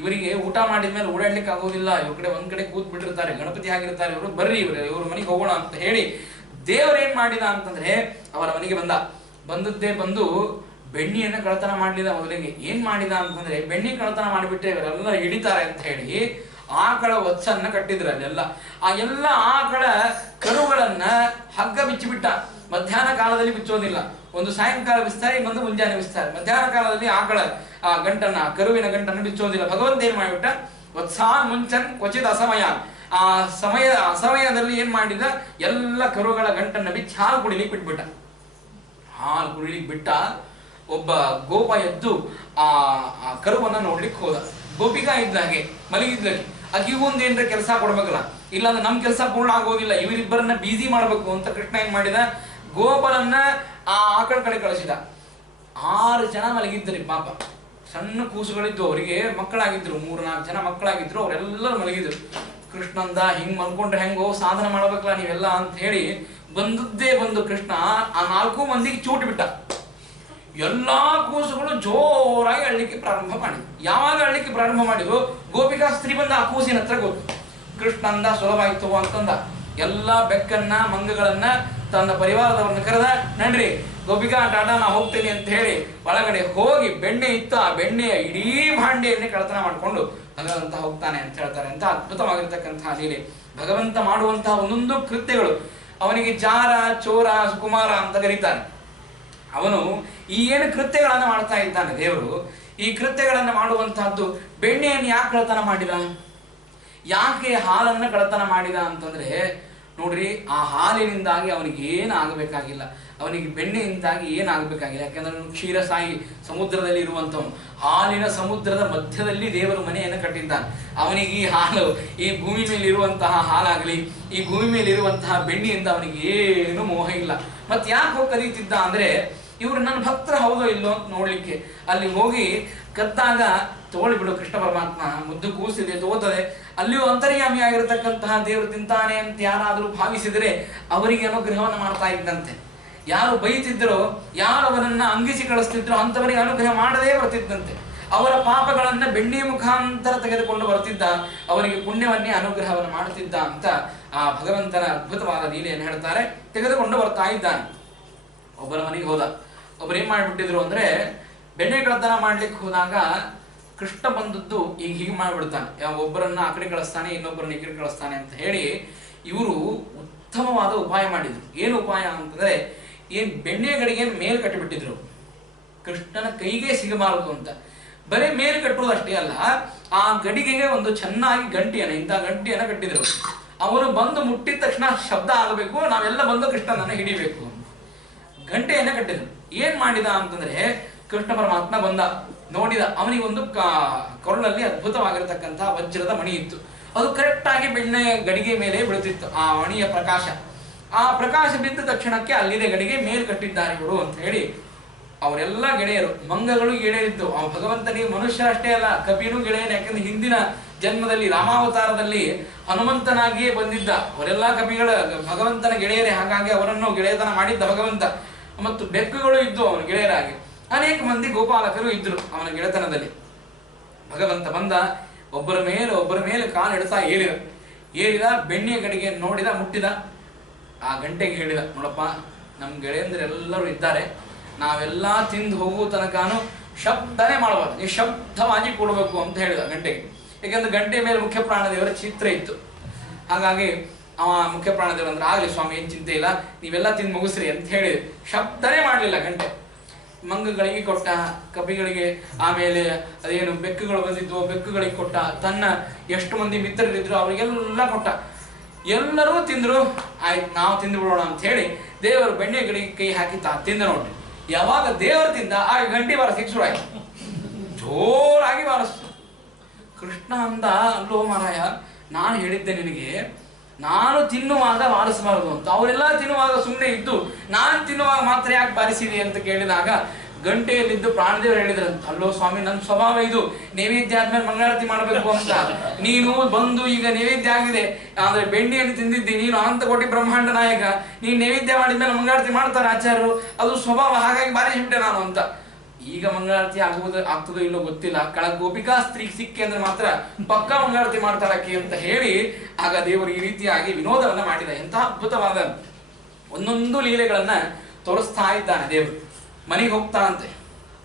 ಇವರಿಗೆ ಊಟ ಮಾಡಿದ ಮೇಲೆ ಓಡಾಡ್ಲಿಕ್ಕೆ ಆಗೋದಿಲ್ಲ, ಇವ್ರ ಕಡೆ ಒಂದ್ ಕಡೆ ಕೂತ್ ಬಿಟ್ಟಿರ್ತಾರೆ, ಗಣಪತಿ ಆಗಿರ್ತಾರೆ. ಇವರು ಬರ್ರಿ ಇವ್ರ ಮನೆಗೆ ಹೋಗೋಣ ಅಂತ ಹೇಳಿ ದೇವರೇನ್ ಮಾಡಿದ ಅಂತಂದ್ರೆ ಅವರ ಮನೆಗೆ ಬಂದದ್ದೇ ಬಂದು ಬೆಣ್ಣೆಯನ್ನು ಕಳ್ಳತನ ಮಾಡಲಿಲ್ಲ. ಮೊದಲಿಗೆ ಏನ್ ಮಾಡಿದ ಅಂತಂದ್ರೆ, ಬೆಣ್ಣೆ ಕಳ್ಳತನ ಮಾಡಿಬಿಟ್ರೆ ಇವರೆಲ್ಲ ಹಿಡಿತಾರೆ ಅಂತ ಹೇಳಿ ಆಕಳ ಒಚ್ಚನ್ನ ಕಟ್ಟಿದ್ರು. ಅಲ್ಲೆಲ್ಲ ಆ ಎಲ್ಲ ಆಕಳ ಕರುಗಳನ್ನ ಹಗ್ಗ ಬಿಚ್ಚಿಬಿಟ್ಟ. ಮಧ್ಯಾಹ್ನ ಕಾಲದಲ್ಲಿ ಬಿಚ್ಚೋದಿಲ್ಲ, ಒಂದು ಸಾಯಂಕಾಲ ಬಿಸ್ತಾರೆ, ಇನ್ನೊಂದು ಮುಂಜಾನೆ ಬಿಸ್ತಾರೆ. ಮಧ್ಯಾಹ್ನ ಕಾಲದಲ್ಲಿ ಆಕಳ ಆ ಗಂಟನ್ನ, ಕರುವಿನ ಗಂಟನ್ನು ಬಿಚ್ಚೋದಿಲ್ಲ. ಭಗವಂತ ಏನ್ ಮಾಡಿಬಿಟ್ಟ, ವತ್ಸಾನ್ ಮುಂಚನ್ ಕ್ವಚಿತ್ ಅಸಮಯ, ಆ ಅಸಮಯದಲ್ಲಿ ಏನ್ ಮಾಡಿದ, ಎಲ್ಲ ಕರುಗಳ ಗಂಟನ್ನ ಬಿಚ್ಚಿ ಹಾಲು ಕುಡಿಲಿಕ್ಕೆ ಬಿಟ್ಬಿಟ್ಟ. ಹಾಲು ಕುಡಿಲಿಕ್ಕೆ ಬಿಟ್ಟ. ಒಬ್ಬ ಗೋಪ ಎದ್ದು ಆ ಕರುವನ್ನ ನೋಡ್ಲಿಕ್ಕೆ ಹೋದ. ಗೋಪಿಕಾ ಇದ್ದಾಗೆ ಮಲಗಿದ್ಲಾಗೆ, ಅಗಿಗೊಂದು ಏನ್ರ ಕೆಲಸ ಕೊಡ್ಬೇಕಲ್ಲ, ಇಲ್ಲಾಂದ್ರೆ ನಮ್ ಕೆಲಸ ಪೂರ್ಣ ಆಗೋದಿಲ್ಲ, ಇವರಿಬ್ಬರನ್ನ ಬೀದಿ ಮಾಡ್ಬೇಕು ಅಂತ ಕೃಷ್ಣ ಏನ್ ಮಾಡಿದ, ಗೋಪರನ್ನ ಆ ಆಕಳ ಕಡೆ ಕಳಿಸಿದ. 6 ಜನ ಮಲಗಿದ್ರಿ ಪಾಪ, ಸಣ್ಣ ಕೂಸುಗಳಿದ್ದು, ಅವರಿಗೆ ಮಕ್ಕಳಾಗಿದ್ರು, 3-4 ಜನ ಮಕ್ಕಳಾಗಿದ್ರು, ಅವರೆಲ್ಲರೂ ಮಲಗಿದ್ರು. ಕೃಷ್ಣಂದ ಹಿಂಗ್ ಮಲ್ಕೊಂಡ್ರೆ ಹೆಂಗೋ, ಸಾಧನ ಮಾಡ್ಬೇಕಲ್ಲ ನೀವೆಲ್ಲ ಅಂತ ಹೇಳಿ ಬಂದದ್ದೇ ಬಂದು ಕೃಷ್ಣ ಆ 4 ಮಂದಿಗೆ ಚೂಟ್ ಬಿಟ್ಟ. ಎಲ್ಲಾ ಕೂಸುಗಳು ಜೋರಾಗಿ ಅಳ್ಲಿಕ್ಕೆ ಪ್ರಾರಂಭ ಮಾಡಿದ್ರು. ಯಾವಾಗ ಅಳ್ಲಿಕ್ಕೆ ಪ್ರಾರಂಭ ಮಾಡಿದ್ರು, ಗೋಪಿಕಾ ಸ್ತ್ರೀ ಬಂದ ಆ ಕೂಸಿನ ಹತ್ರ ಗೊತ್ತು. ಕೃಷ್ಣಂದ ಸುಲಭ ಆಯ್ತು ಅಂತಂದ. ಎಲ್ಲ ಬೆಕ್ಕನ್ನ ಮಂಗಗಳನ್ನ ತನ್ನ ಪರಿವಾರದವ್ರನ್ನ ಕರೆದ, ನಡ್ರಿ ಗೋಪಿಕಾ ಟಾಟಾ ನಾ ಹೋಗ್ತೇನೆ ಅಂತ ಹೇಳಿ ಒಳಗಡೆ ಹೋಗಿ ಬೆಣ್ಣೆ ಇತ್ತು, ಆ ಬೆಣ್ಣೆಯ ಇಡೀ ಭಾಂಡೆಯನ್ನೇ ಕಳ್ಳತನ ಮಾಡಿಕೊಂಡು ಭಗವಂತ ಹೋಗ್ತಾನೆ ಅಂತ ಹೇಳ್ತಾರೆ. ಅಂತ ಅದ್ಭುತವಾಗಿರ್ತಕ್ಕಂತಹ ಲೀಲೆ. ಭಗವಂತ ಮಾಡುವಂತಹ ಒಂದೊಂದು ಕೃತ್ಯಗಳು, ಅವನಿಗೆ ಜಾರ, ಚೋರ, ಸುಕುಮಾರ ಅಂತ ಕರೀತಾನೆ. ಅವನು ಈ ಏನು ಕೃತ್ಯಗಳನ್ನು ಮಾಡ್ತಾ ಇದ್ದಾನೆ ದೇವರು, ಈ ಕೃತ್ಯಗಳನ್ನು ಮಾಡುವಂತಹದ್ದು ಬೆಣ್ಣೆಯನ್ನು ಯಾಕೆ ಕಳ್ಳತನ ಮಾಡಿದ, ಯಾಕೆ ಹಾಲನ್ನು ಕಳ್ಳತನ ಮಾಡಿದ ಅಂತಂದ್ರೆ, ನೋಡ್ರಿ, ಆ ಹಾಲಿನಿಂದಾಗಿ ಅವನಿಗೆ ಏನು ಆಗಬೇಕಾಗಿಲ್ಲ, ಅವನಿಗೆ ಬೆಣ್ಣೆಯಿಂದಾಗಿ ಏನಾಗಬೇಕಾಗಿಲ್ಲ. ಯಾಕೆಂದ್ರೆ ಕ್ಷೀರಸಾಯಿ ಸಮುದ್ರದಲ್ಲಿ ಇರುವಂಥವನು, ಹಾಲಿನ ಸಮುದ್ರದ ಮಧ್ಯದಲ್ಲಿ ದೇವರು ಮನೆಯನ್ನು ಕಟ್ಟಿದ್ದಾನೆ. ಅವನಿಗೆ ಈ ಹಾಲು, ಈ ಭೂಮಿ ಮೇಲೆ ಇರುವಂತಹ ಹಾಲಾಗಲಿ, ಈ ಭೂಮಿ ಮೇಲೆ ಇರುವಂತಹ ಬೆಣ್ಣೆಯಿಂದ ಅವನಿಗೆ ಏನು ಮೋಹ ಇಲ್ಲ. ಮತ್ತೆ ಯಾಕೆ ಹೋಗಿ ಕರೀತಿದ್ದ ಅಂದ್ರೆ, ಇವರು ನನ್ನ ಭಕ್ತರ ಹೌದೋ ಇಲ್ಲೋ ಅಂತ ನೋಡ್ಲಿಕ್ಕೆ. ಅಲ್ಲಿ ಹೋಗಿ ಕದ್ದಾಗ ತಗೊಳ್ಳಿ ಬಿಡು, ಕೃಷ್ಣ ಪರಮಾತ್ಮ ಮುದ್ದು ಕೂಸಿದೆ ತಗೋತದೆ, ಅಲ್ಲಿಯೂ ಅಂತರ್ಯಾಮಿ ಆಗಿರತಕ್ಕಂತಹ ದೇವರು ತಿಂತಾನೆ ಅಂತ ಯಾರಾದರೂ ಭಾವಿಸಿದರೆ ಅವರಿಗೆ ಅನುಗ್ರಹವನ್ನು ಮಾಡ್ತಾ ಇದ್ದಂತೆ. ಯಾರು ಬೈತಿದ್ರೋ, ಯಾರು ಅವನನ್ನ ಅಂಗಿಸಿ ಕಳಿಸ್ತಿದ್ರೋ ಅಂತವರಿಗೆ ಅನುಗ್ರಹ ಮಾಡದೇ ಬರ್ತಿದ್ದಂತೆ. ಅವರ ಪಾಪಗಳನ್ನ ಬೆಣ್ಣೆ ಮುಖಾಂತರ ತೆಗೆದುಕೊಂಡು ಬರ್ತಿದ್ದ, ಅವರಿಗೆ ಪುಣ್ಯವನ್ನೇ ಅನುಗ್ರಹವನ್ನು ಮಾಡುತ್ತಿದ್ದ ಅಂತ ಆ ಭಗವಂತನ ಅದ್ಭುತವಾದ ಲೀಲೆಯನ್ನು ಹೇಳ್ತಾರೆ. ತೆಗೆದುಕೊಂಡು ಬರ್ತಾ ಇದ್ದಾನೆ. ಒಬ್ಬರ ಮನೆಗೆ ಹೋದ. ಒಬ್ಬರು ಏನ್ ಮಾಡ್ಬಿಟ್ಟಿದ್ರು ಅಂದ್ರೆ, ಬೆಣ್ಣೆ ಕಳ್ಳತನ ಮಾಡ್ಲಿಕ್ಕೆ ಹೋದಾಗ ಕೃಷ್ಣ ಬಂದದ್ದು ಈಗ ಹೀಗೆ ಮಾಡ್ಬಿಡ್ತಾನೆ, ಒಬ್ಬರನ್ನ ಆ ಕಡೆ ಕಳಿಸ್ತಾನೆ, ಇನ್ನೊಬ್ಬರನ್ನ ಈ ಕಡೆ ಕಳಿಸ್ತಾನೆ ಅಂತ ಹೇಳಿ. ಇವರು ಉತ್ತಮವಾದ ಉಪಾಯ ಮಾಡಿದ್ರು. ಏನು ಉಪಾಯ ಅಂತಂದ್ರೆ, ಏನು ಬೆಣ್ಣೆ ಗಡಿಗೆಯನ್ನು ಮೇಲ್ ಕಟ್ಟಿಬಿಟ್ಟಿದ್ರು, ಕೃಷ್ಣನ ಕೈಗೆ ಸಿಗಬಾರದು ಅಂತ. ಬರೀ ಮೇಲ್ ಕಟ್ಟುವುದಷ್ಟೇ ಅಲ್ಲ, ಆ ಗಡಿಗೆಗೆ ಒಂದು ಚೆನ್ನಾಗಿ ಗಂಟಿಯನ್ನು, ಇಂಥ ಗಂಟಿಯನ್ನು ಕಟ್ಟಿದ್ರು. ಅವರು ಬಂದು ಮುಟ್ಟಿದ ತಕ್ಷಣ ಶಬ್ದ ಆಗಬೇಕು, ನಾವೆಲ್ಲ ಬಂದು ಕೃಷ್ಣನನ್ನು ಹಿಡಿಬೇಕು. ಗಂಟೆಯನ್ನು ಕಟ್ಟಿದ್ರು. ಏನ್ ಮಾಡಿದ ಅಂತಂದ್ರೆ, ಕೃಷ್ಣ ಪರಮಾತ್ಮ ಬಂದ, ನೋಡಿದ, ಅವನಿಗೊಂದು ಕೊರಳಲ್ಲಿ ಅದ್ಭುತವಾಗಿರತಕ್ಕಂತಹ ವಜ್ರದ ಮಣಿ ಇತ್ತು. ಅದು ಕರೆಕ್ಟ್ ಆಗಿ ಬೆಣ್ಣೆ ಗಡಿಗೆ ಮೇಲೆ ಬೀಳುತ್ತಿತ್ತು, ಆ ಮಣಿಯ ಪ್ರಕಾಶ. ಆ ಪ್ರಕಾಶ ಬಿದ್ದ ತಕ್ಷಣಕ್ಕೆ ಅಲ್ಲಿದೆ ಗಡಿಗೆ, ಮೇಲ್ ಕಟ್ಟಿದ್ದಾರೆ ಇವರು ಅಂತ ಹೇಳಿ ಅವರೆಲ್ಲ ಗೆಳೆಯರು, ಮಂಗಗಳು ಗೆಳೆಯರಿದ್ದು. ಆ ಭಗವಂತನಿಗೆ ಮನುಷ್ಯ ಅಷ್ಟೇ ಅಲ್ಲ, ಕಪಿನೂ ಗೆಳೆಯರು. ಯಾಕಂದ್ರೆ ಹಿಂದಿನ ಜನ್ಮದಲ್ಲಿ ರಾಮಾವತಾರದಲ್ಲಿ ಹನುಮಂತನಾಗಿಯೇ ಬಂದಿದ್ದ. ಅವರೆಲ್ಲ ಕಪಿಗಳ ಭಗವಂತನ ಗೆಳೆಯರೇ, ಹಾಗಾಗಿ ಅವರನ್ನು ಗೆಳೆಯತನ ಮಾಡಿದ್ದ ಭಗವಂತ. ಮತ್ತು ಬೆಕ್ಕುಗಳು ಇದ್ದು ಅವನ ಗೆಳೆಯರಾಗಿ, ಅನೇಕ ಮಂದಿ ಗೋಪಾಲಕರು ಇದ್ರು ಅವನ ಗೆಳೆತನದಲ್ಲಿ. ಭಗವಂತ ಬಂದ, ಒಬ್ಬರ ಮೇಲೆ ಕಾಲಿಡ್ತಾ ಏರಿದ ಬೆಣ್ಣೆಯ ಗಡಿಗೆ ನೋಡಿದ, ಮುಟ್ಟಿದ. ಆ ಗಂಟೆಗೆ ಹೇಳಿದ, ನೋಡಪ್ಪ, ನಮ್ಮ ಗೆಳೆಯಂದ್ರೆಲ್ಲರೂ ಇದ್ದಾರೆ, ನಾವೆಲ್ಲ ತಿಂದು ಹೋಗುವ ತನಕನೂ ಶಬ್ದನೇ ಮಾಡಬಾರ್ದು, ನಿಶಬ್ದವಾಗಿ ಕೊಡಬೇಕು ಅಂತ ಹೇಳಿದ ಗಂಟೆಗೆ. ಯಾಕಂದ್ರೆ ಗಂಟೆ ಮೇಲೆ ಮುಖ್ಯ ಪ್ರಾಣದೇವರ ಚಿತ್ರ ಇತ್ತು. ಹಾಗಾಗಿ ಅವ ಮುಖ್ಯ ಪ್ರಾಣದೇವರು ಅಂದ್ರೆ, ಆಗಲಿ ಸ್ವಾಮಿ, ಏನು ಚಿಂತೆ ಇಲ್ಲ, ನೀವೆಲ್ಲ ತಿಂದು ಮುಗಿಸ್ರಿ ಅಂತ ಹೇಳಿದೆ. ಶಬ್ದನೇ ಮಾಡಲಿಲ್ಲ ಗಂಟೆ. ಮಂಗಗಳಿಗೆ ಕೊಟ್ಟ, ಕಪಿಗಳಿಗೆ, ಆಮೇಲೆ ಅದೇನು ಬೆಕ್ಕುಗಳು ಬಂದಿದ್ವು ಬೆಕ್ಕುಗಳಿಗೆ ಕೊಟ್ಟ, ತನ್ನ ಎಷ್ಟು ಮಂದಿ ಮಿತ್ರರಿದ್ರು ಅವರಿಗೆಲ್ಲ ಕೊಟ್ಟ. ಎಲ್ಲರೂ ತಿಂದ್ರು. ಆಯ್ತು, ನಾವು ತಿಂದು ಬಿಡೋಣ ಅಂತ ಹೇಳಿ ದೇವರು ಬೆಣ್ಣೆ ಗಡಿಗೆ ಕೈ ಹಾಕಿ ತಿಂದ ನೋಡ್ರಿ. ಯಾವಾಗ ದೇವರು ತಿಂದ, ಆ ಗಂಟೆ ಬಾರಿಸ್ಲಿಕ್ಕೆ ಶುರು ಆಯ್ತು, ಜೋರಾಗಿ ಬಾರಿಸ್ತು. ಕೃಷ್ಣ ಅಂದ, ಅಲ್ಲೋ ಮಾರಾಯ, ನಾನು ಹೇಳಿದ್ದೆ ನಿನಗೆ, ನಾನು ತಿನ್ನುವಾಗ ಬಾರಿಸಬಾರದು ಅಂತ. ಅವರೆಲ್ಲ ತಿನ್ನುವಾಗ ಸುಮ್ಮನೆ ಇದ್ದು ನಾನು ತಿನ್ನುವಾಗ ಮಾತ್ರ ಯಾಕೆ ಬಾರಿಸಿದೆ ಅಂತ ಕೇಳಿದಾಗ, ಗಂಟೆಯಲ್ಲಿದ್ದು ಪ್ರಾಣದೇವರು ಹೇಳಿದ್ರಂತ, ಅಲ್ಲೋ ಸ್ವಾಮಿ, ನನ್ನ ಸ್ವಭಾವ ಇದು, ನೈವೇದ್ಯ ಆದ್ಮೇಲೆ ಮಂಗಳಾರತಿ ಮಾಡಬೇಕು ಅಂತ. ನೀನು ಬಂದು ಈಗ ನೈವೇದ್ಯ ಆಗಿದೆ, ಆದ್ರೆ ಬೆಣ್ಣೆಯನ್ನು ತಿಂದಿದ್ದಿ, ನೀನು ಅನಂತ ಕೋಟಿ ಬ್ರಹ್ಮಾಂಡ ನಾಯಕ, ನೀನು ನೈವೇದ್ಯ ಮಾಡಿದ್ಮೇಲೆ ಮಂಗಳಾರತಿ ಮಾಡ್ತಾರೆ ಆಚಾರ್ಯರು, ಅದು ಸ್ವಭಾವ, ಹಾಗಾಗಿ ಬಾರಿಸಿಬಿಟ್ಟೆ ನಾನು ಅಂತ. ಈಗ ಮಂಗಳಾರತಿ ಆಗ್ತದೋ ಇಲ್ಲೋ ಗೊತ್ತಿಲ್ಲ, ಗೋಪಿಕಾ ಸ್ತ್ರೀ ಸಿಕ್ಕಿ ಅಂದ್ರೆ ಮಾತ್ರ ಪಕ್ಕ ಮಂಗಳಾರತಿ ಮಾಡ್ತಾಳಕ್ಕೆ ಅಂತ ಹೇಳಿ ಆಗ ದೇವರು ಈ ರೀತಿಯಾಗಿ ವಿನೋದವನ್ನ ಮಾಡಿದ. ಎಂತಹ ಅದ್ಭುತವಾದ ಒಂದೊಂದು ಲೀಲೆಗಳನ್ನ ತೋರಿಸ್ತಾ ಇದ್ದಾನೆ ದೇವರು. ಮನೆಗೆ ಹೋಗ್ತಾನಂತೆ.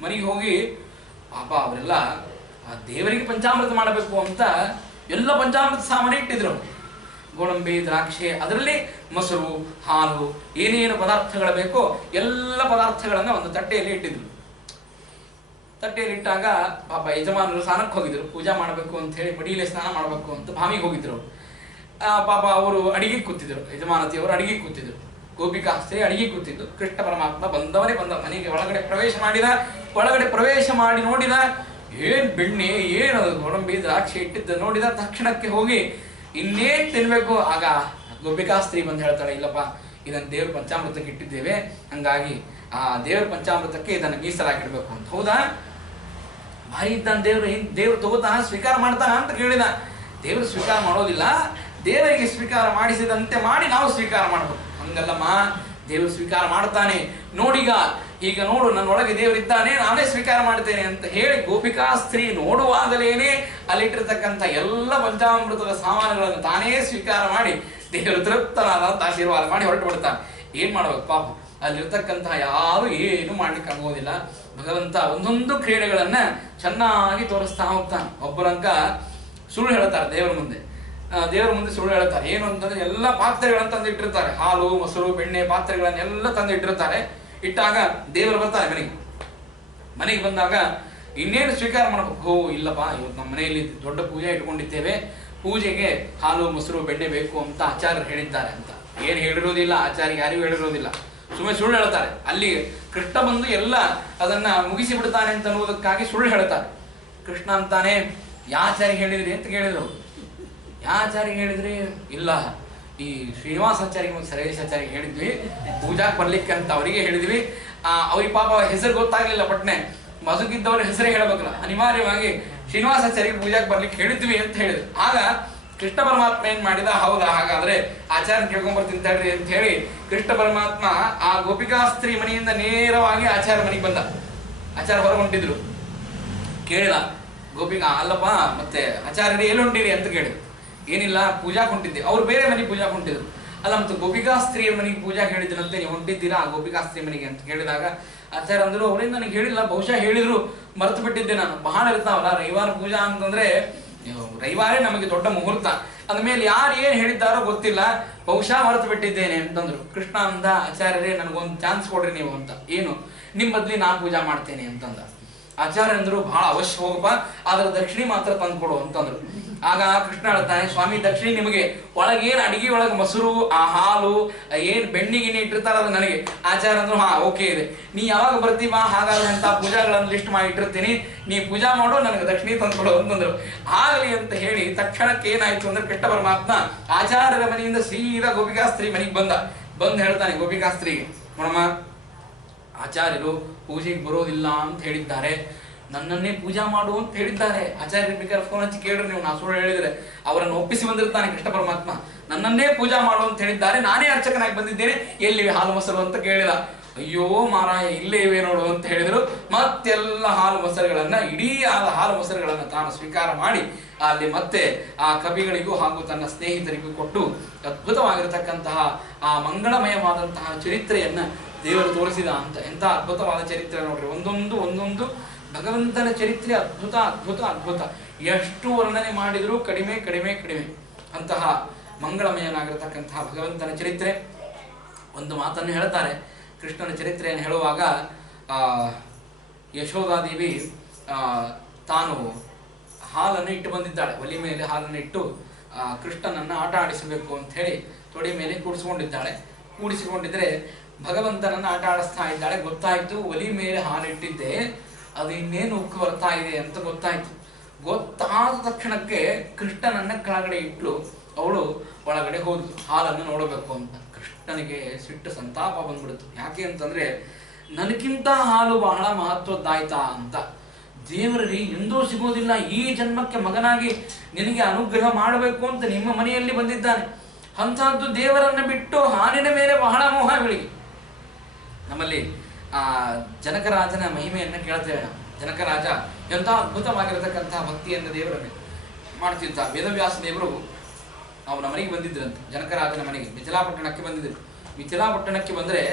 ಮನೆಗೆ ಹೋಗಿ ಪಾಪ ಅವರೆಲ್ಲ ಆ ದೇವರಿಗೆ ಪಂಚಾಮೃತ ಮಾಡಬೇಕು ಅಂತ ಎಲ್ಲ ಪಂಚಾಮೃತ ಸಾಮಾನು ಇಟ್ಟಿದ್ರು. ಗೋಡಂಬಿ, ದ್ರಾಕ್ಷಿ, ಅದರಲ್ಲಿ ಮೊಸರು, ಹಾಲು, ಏನೇನು ಪದಾರ್ಥಗಳು ಬೇಕೋ ಎಲ್ಲ ಪದಾರ್ಥಗಳನ್ನ ಒಂದು ತಟ್ಟೆಯಲ್ಲಿ ಇಟ್ಟಿದ್ರು. ತಟ್ಟೆಯಲ್ಲಿ ಇಟ್ಟಾಗ ಪಾಪ ಯಜಮಾನರು ಸ್ನಾನಕ್ಕೆ ಹೋಗಿದ್ರು, ಪೂಜಾ ಮಾಡಬೇಕು ಅಂತ ಹೇಳಿ ಮಡಿಯಲ್ಲಿ ಸ್ನಾನ ಮಾಡಬೇಕು ಅಂತ ಬಾವಿಗೆ ಹೋಗಿದ್ರು. ಪಾಪ ಅವರು ಅಡಿಗೆ ಕೂತಿದ್ರು, ಯಜಮಾನತಿಯವರು ಅಡಿಗೆ ಕೂತಿದ್ರು, ಗೋಪಿಕಾ ಸ್ತ್ರೀ ಅಡಿಗೆ ಕೂತಿದ್ದು. ಕೃಷ್ಣ ಪರಮಾತ್ಮ ಬಂದವನೇ ಬಂದ, ಮನೆಗೆ ಒಳಗಡೆ ಪ್ರವೇಶ ಮಾಡಿದ. ಒಳಗಡೆ ಪ್ರವೇಶ ಮಾಡಿ ನೋಡಿದ, ಏನ್ ಬೆಣ್ಣೆ, ಏನು ಗೋಡಂಬಿ, ದ್ರಾಕ್ಷಿ ಇಟ್ಟಿದ್ದ ನೋಡಿದ ತಕ್ಷಣಕ್ಕೆ ಹೋಗಿ ಇನ್ನೇನ್ ತಿನ್ಬೇಕು. ಆಗ ಗೋಪಿಕಾ ಸ್ತ್ರೀ ಬಂದು ಹೇಳ್ತಾಳೆ, ಇಲ್ಲಪ್ಪ, ಇದನ್ನು ದೇವ್ರ ಪಂಚಾಮೃತಕ್ಕೆ ಇಟ್ಟಿದ್ದೇವೆ, ಹಂಗಾಗಿ ಆ ದೇವ್ರ ಪಂಚಾಮೃತಕ್ಕೆ ಇದನ್ನು ಮೀಸಲಾಗಿಡ್ಬೇಕು ಅಂತ. ಹೌದಾ, ಭಾರಿ ಇದ್ದಾನೆ ದೇವ್ರು, ದೇವ್ರು ತಗೋತಾನ, ಸ್ವೀಕಾರ ಮಾಡ್ತಾನ ಅಂತ ಕೇಳಿದ. ದೇವರು ಸ್ವೀಕಾರ ಮಾಡೋದಿಲ್ಲ, ದೇವರಿಗೆ ಸ್ವೀಕಾರ ಮಾಡಿಸಿದಂತೆ ಮಾಡಿ ನಾವು ಸ್ವೀಕಾರ ಮಾಡ್ಬೇಕು. ಹಂಗಲ್ಲಮ್ಮ, ದೇವರು ಸ್ವೀಕಾರ ಮಾಡ್ತಾನೆ, ನೋಡಿಗ, ಈಗ ನೋಡು ನನ್ನೊಳಗೆ ದೇವರಿದ್ದಾನೆ, ನಾನೇ ಸ್ವೀಕಾರ ಮಾಡ್ತೇನೆ ಅಂತ ಹೇಳಿ ಗೋಪಿಕಾ ಸ್ತ್ರೀ ನೋಡುವಾಗಲೇನೆ ಅಲ್ಲಿಟ್ಟಿರ್ತಕ್ಕಂಥ ಎಲ್ಲ ಪಂಚಾಮೃತದ ಸಾಮಾನುಗಳನ್ನು ತಾನೇ ಸ್ವೀಕಾರ ಮಾಡಿ ದೇವರು ತೃಪ್ತನಾದಂತ ಆಶೀರ್ವಾದ ಮಾಡಿ ಹೊರಟು ಬಿಡ್ತಾನೆ. ಏನ್ ಮಾಡ್ಬೇಕು ಪಾಪ, ಅಲ್ಲಿರ್ತಕ್ಕಂತಹ ಯಾರು ಏನು ಮಾಡ್ಲಿಕ್ಕೆ ಆಗೋದಿಲ್ಲ. ಭಗವಂತ ಒಂದೊಂದು ಕ್ರೀಡೆಗಳನ್ನ ಚೆನ್ನಾಗಿ ತೋರಿಸ್ತಾ ಹೋಗ್ತಾನೆ. ಒಬ್ಬರಂಕ ಸುಳ್ಳು ಹೇಳ್ತಾರೆ ದೇವರ ಮುಂದೆ, ಸುಳ್ಳು ಹೇಳ್ತಾರೆ. ಏನು ಅಂತಂದ್ರೆ ಎಲ್ಲ ಪಾತ್ರೆಗಳನ್ನು ತಂದಿಟ್ಟಿರ್ತಾರೆ, ಹಾಲು, ಮೊಸರು, ಬೆಣ್ಣೆ ಪಾತ್ರೆಗಳನ್ನೆಲ್ಲ ತಂದಿಟ್ಟಿರ್ತಾರೆ. ಇಟ್ಟಾಗ ದೇವರು ಬರ್ತಾರೆ ಮನೆಗೆ ಬಂದಾಗ ಇನ್ನೇನು ಸ್ವೀಕಾರ ಮಾಡಬೇಕು. ಹೋ ಇಲ್ಲಪ್ಪ, ಇವತ್ತು ನಮ್ಮ ಮನೆಯಲ್ಲಿ ದೊಡ್ಡ ಪೂಜೆ ಇಟ್ಕೊಂಡಿದ್ದೇವೆ, ಪೂಜೆಗೆ ಹಾಲು, ಮೊಸರು, ಬೆಣ್ಣೆ ಬೇಕು ಅಂತ ಆಚಾರ್ಯರು ಹೇಳಿದ್ದಾರೆ ಅಂತ. ಏನು ಹೇಳಿರೋದಿಲ್ಲ, ಆಚಾರ್ಯ ಯಾರಿಗೂ ಹೇಳಿರೋದಿಲ್ಲ, ಸುಮ್ಮನೆ ಸುಳ್ಳು ಹೇಳ್ತಾರೆ. ಅಲ್ಲಿ ಕೃಷ್ಣ ಬಂದು ಎಲ್ಲ ಅದನ್ನ ಮುಗಿಸಿ ಬಿಡ್ತಾನೆ ಅಂತ ಅನ್ನೋದಕ್ಕಾಗಿ ಸುಳ್ಳು ಹೇಳ್ತಾರೆ. ಕೃಷ್ಣ ಅಂತಾನೆ, ಯಾಚಾರ್ಯ ಹೇಳಿದ್ರಿ ಅಂತ ಕೇಳಿದ್ರು. ಯಾಚಾರ್ಯ ಹೇಳಿದ್ರಿ? ಇಲ್ಲ, ಈ ಶ್ರೀನಿವಾಸಾಚಾರ್ಯ ಮತ್ತು ಸರೇಶಾಚಾರ್ಯ ಹೇಳಿದ್ವಿ, ಪೂಜಾಕ್ಕೆ ಬರ್ಲಿಕ್ಕೆ ಅಂತ ಅವರಿಗೆ ಹೇಳಿದ್ವಿ. ಅವ್ರಿಗೆ ಪಾಪ ಹೆಸರು ಗೊತ್ತಾಗ್ಲಿಲ್ಲ, ಪಟ್ನೆ ಮಸುಗಿದ್ದವ್ರ ಹೆಸರೇ ಹೇಳ್ಬೇಕಲ್ಲ, ಅನಿವಾರ್ಯವಾಗಿ ಶ್ರೀನಿವಾಸಾಚಾರ್ಯ ಪೂಜಾಕ್ಕೆ ಬರ್ಲಿಕ್ಕೆ ಹೇಳಿದ್ವಿ ಅಂತ ಹೇಳಿದ್ರು. ಆಗ ಕೃಷ್ಣ ಪರಮಾತ್ಮ ಏನ್ ಮಾಡಿದ, ಹೌದಾ ಹಾಗಾದ್ರೆ ಆಚಾರ್ಯ ಕೇಳ್ಕೊಂಡ್ಬರ್ತೀನಿ ತಡ್ರಿ ಅಂತ ಹೇಳಿ ಕೃಷ್ಣ ಪರಮಾತ್ಮ ಆ ಗೋಪಿಕಾ ಸ್ತ್ರೀ ಮನೆಯಿಂದ ನೇರವಾಗಿ ಆಚಾರ್ಯ ಮನೆಗೆ ಬಂದ. ಆಚಾರ್ಯ ಹೊರ ಹೊಂಟಿದ್ರು. ಕೇಳಿದ ಗೋಪಿಕಾ, ಅಲ್ಲಪ್ಪ ಮತ್ತೆ ಆಚಾರ್ಯರು ಎಲ್ಲಿ ಹೊಂಟಿರಿ ಅಂತ ಕೇಳಿದ್ರು. ಏನಿಲ್ಲ, ಪೂಜಾ ಹೊಂಟಿದ್ದೆ. ಅವ್ರು ಬೇರೆ ಮನೆಗೆ ಪೂಜಾ ಹೊಂಟಿದ್ರು. ಅಲ್ಲ, ಮತ್ತೆ ಗೋಪಿಕಾ ಸ್ತ್ರೀಯರ ಮನೆಗೆ ಪೂಜಾ ಹೇಳಿದ್ರಂತೆ, ನೀವು ಹೊಂಟಿದ್ದೀರಾ ಆ ಗೋಪಿಕಾ ಸ್ತ್ರೀ ಮನೆಗೆ ಅಂತ ಕೇಳಿದಾಗ ಆಚಾರ್ಯ ಅಂದ್ರು, ಅವರಿಂದ ನನಗೆ ಹೇಳಿಲ್ಲ, ಬಹುಶಃ ಹೇಳಿದ್ರು, ಮರೆತು ಬಿಟ್ಟಿದ್ದೆ ನಾನು. ಬಹಳ ಇರ್ತಾವಲ್ಲ ರವಿವಾರ ಪೂಜಾ ಅಂತಂದ್ರೆ, ರವಿವಾರೇ ನಮಗೆ ದೊಡ್ಡ ಮುಹೂರ್ತ, ಅಂದಮೇಲೆ ಯಾರು ಏನು ಹೇಳಿದ್ದಾರೋ ಗೊತ್ತಿಲ್ಲ, ಬಹುಶಃ ಮರೆತು ಬಿಟ್ಟಿದ್ದೇನೆ ಅಂತಂದ್ರು. ಕೃಷ್ಣ ಅಂದ, ಆಚಾರ್ಯರೇ ನನಗೊಂದು ಚಾನ್ಸ್ ಕೊಡ್ರಿ ನೀವು ಅಂತ. ಏನು, ನಿಮ್ಮ ಬದ್ಲಿ ನಾನು ಪೂಜಾ ಮಾಡ್ತೇನೆ ಅಂತಂದ. ಆಚಾರ್ಯ ಅಂದ್ರು, ಬಹಳ ಅವಶ್ಯ ಹೋಗಪ್ಪ, ಆದ್ರೆ ದಕ್ಷಿಣೆ ಮಾತ್ರ ತಂದ್ಕೊಡು ಅಂತಂದ್ರು. ಆಗ ಕೃಷ್ಣ ಹೇಳ್ತಾನೆ, ಸ್ವಾಮಿ ದಕ್ಷಿಣೆ ನಿಮಗೆ, ಒಳಗೇನು ಅಡಿಗೆ ಒಳಗೆ ಮೊಸರು ಆ ಹಾಲು ಏನು ಬೆಣ್ಣಿಗಿನಿ ಇಟ್ಟಿರ್ತಾರ ಅದು ನನಗೆ. ಆಚಾರ್ಯ ಅಂದ್ರು, ಹಾ ಓಕೆ ಇದೆ, ನೀ ಯಾವಾಗ ಬರ್ತೀವ ಹಾಗಾದ್ರೆ ಅಂತ ಪೂಜಾಗಳನ್ನು ಲಿಸ್ಟ್ ಮಾಡಿ ಇಟ್ಟಿರ್ತೀನಿ, ನೀ ಪೂಜಾ ಮಾಡೋ, ನನಗೆ ದಕ್ಷಿಣೆ ತಂದ್ಕೊಡು ಅಂತಂದ್ರು. ಆಗಲಿ ಅಂತ ಹೇಳಿ ತಕ್ಷಣಕ್ಕೆ ಏನಾಯ್ತು ಅಂದ್ರೆ ಕೃಷ್ಣ ಪರಮಾತ್ಮ ಆಚಾರ್ಯರ ಮನೆಯಿಂದ ಸೀದಾ ಗೋಪಿಕಾಸ್ತ್ರೀ ಮನೆಗೆ ಬಂದು ಹೇಳ್ತಾನೆ ಗೋಪಿಕಾಸ್ತ್ರೀಗೆ, ನೋಡಮ್ಮ ಆಚಾರ್ಯರು ಪೂಜೆಗೆ ಬರೋದಿಲ್ಲ ಅಂತ ಹೇಳಿದ್ದಾರೆ, ನನ್ನನ್ನೇ ಪೂಜಾ ಮಾಡು ಅಂತ ಹೇಳಿದ್ದಾರೆ. ಆಚಾರ್ಯ ಬೇಕಾದ್ರೆ ಫೋನ್ ಹಚ್ಚಿ ಕೇಳ್ರಿ ನೀವು, ನಾ ಸುಳ್ಳು ಹೇಳಿದ್ರೆ. ಅವರನ್ನು ಒಪ್ಪಿಸಿ ಬಂದಿರ್ತಾನೆ ಕೃಷ್ಣ ಪರಮಾತ್ಮ, ನನ್ನನ್ನೇ ಪೂಜಾ ಮಾಡು ಅಂತ ಹೇಳಿದ್ದಾರೆ, ನಾನೇ ಅರ್ಚಕನಾಗಿ ಬಂದಿದ್ದೇನೆ, ಎಲ್ಲಿವೆ ಹಾಲು ಮೊಸರು ಅಂತ ಕೇಳಿದ. ಅಯ್ಯೋ ಮಾರಾಯ ಇಲ್ಲೇ ಇವೆ ನೋಡು ಅಂತ ಹೇಳಿದ್ರು. ಮತ್ತೆಲ್ಲ ಹಾಲು ಮೊಸರುಗಳನ್ನ, ಇಡೀ ಆದ ಹಾಲು ಮೊಸರುಗಳನ್ನ ತಾನು ಸ್ವೀಕಾರ ಮಾಡಿ ಅಲ್ಲಿ ಮತ್ತೆ ಆ ಕವಿಗಳಿಗೂ ಹಾಗೂ ತನ್ನ ಸ್ನೇಹಿತರಿಗೂ ಕೊಟ್ಟು ಅದ್ಭುತವಾಗಿರತಕ್ಕಂತಹ ಆ ಮಂಗಳಮಯವಾದಂತಹ ಚರಿತ್ರೆಯನ್ನ ದೇವರು ತೋರಿಸಿದ ಅಂತ. ಎಂಥ ಅದ್ಭುತವಾದ ಚರಿತ್ರೆ ನೋಡ್ರಿ, ಒಂದೊಂದು ಭಗವಂತನ ಚರಿತ್ರೆ ಅದ್ಭುತ ಅದ್ಭುತ ಅದ್ಭುತ. ಎಷ್ಟು ವರ್ಣನೆ ಮಾಡಿದರೂ ಕಡಿಮೆ ಕಡಿಮೆ ಕಡಿಮೆ ಅಂತಹ ಮಂಗಳಮಯನಾಗಿರತಕ್ಕಂತಹ ಭಗವಂತನ ಚರಿತ್ರೆ. ಒಂದು ಮಾತನ್ನು ಹೇಳ್ತಾರೆ ಕೃಷ್ಣನ ಚರಿತ್ರೆಯನ್ನು ಹೇಳುವಾಗ, ಯಶೋಧಾದೇವಿ ತಾನು ಹಾಲನ್ನು ಇಟ್ಟು ಬಂದಿದ್ದಾಳೆ, ಒಲಿ ಮೇಲೆ ಹಾಲನ್ನು ಇಟ್ಟು ಕೃಷ್ಣನನ್ನು ಆಟ ಆಡಿಸಬೇಕು ಅಂತ ಹೇಳಿ ತೊಡೆ ಮೇಲೆ ಕೂಡಿಸಿಕೊಂಡಿದ್ರೆ ಭಗವಂತನನ್ನು ಆಟ ಆಡಿಸ್ತಾ ಇದ್ದಾಳೆ. ಗೊತ್ತಾಯ್ತು ಒಲಿ ಮೇಲೆ ಹಾಲಿಟ್ಟಿದ್ದೆ, ಅದು ಇನ್ನೇನು ಉಕ್ಕು ಬರ್ತಾ ಇದೆ ಅಂತ ಗೊತ್ತಾಯ್ತು. ಗೊತ್ತಾದ ತಕ್ಷಣಕ್ಕೆ ಕೃಷ್ಣನನ್ನ ಕೆಳಗಡೆ ಇಟ್ಲು, ಅವಳು ಒಳಗಡೆ ಹೋದ್ಲು ಹಾಲನ್ನು ನೋಡಬೇಕು ಅಂತ. ಕೃಷ್ಣನಿಗೆ ಸಿಟ್ಟು ಸಂತಾಪ ಬಂದ್ಬಿಡ್ತು. ಯಾಕೆ ಅಂತಂದ್ರೆ ನನಗಿಂತ ಹಾಲು ಬಹಳ ಮಹತ್ವದ್ದಾಯ್ತಾ ಅಂತ. ದೇವರಲ್ಲಿ ಎಂದೂ ಸಿಗೋದಿಲ್ಲ, ಈ ಜನ್ಮಕ್ಕೆ ಮಗನಾಗಿ ನಿನಗೆ ಅನುಗ್ರಹ ಮಾಡಬೇಕು ಅಂತ ನಿಮ್ಮ ಮನೆಯಲ್ಲಿ ಬಂದಿದ್ದಾನೆ. ಅಂತಹದ್ದು ದೇವರನ್ನ ಬಿಟ್ಟು ಹಾಲಿನ ಮೇಲೆ ಬಹಳ ಮೋಹ ಇವಳಿಗೆ. ನಮ್ಮಲ್ಲಿ ಜನಕರಾಜನ ಮಹಿಮೆಯನ್ನು ಕೇಳ್ತೇವೆ ನಾವು. ಜನಕರಾಜ ಎಂಥ ಅದ್ಭುತವಾಗಿರತಕ್ಕಂತಹ ಭಕ್ತಿಯನ್ನು ದೇವರನ್ನು ಮಾಡ್ತಿದ್ದ. ವೇದವ್ಯಾಸ ದೇವರು ಅವನ ಮನೆಗೆ ಬಂದಿದ್ರಂತೆ, ಜನಕರಾಜನ ಮನೆಗೆ ಮಿಥಿಲಾಪಟ್ಟಣಕ್ಕೆ ಬಂದಿದ್ದರು. ಮಿಥಿಲಾಪಟ್ಟಣಕ್ಕೆ ಬಂದರೆ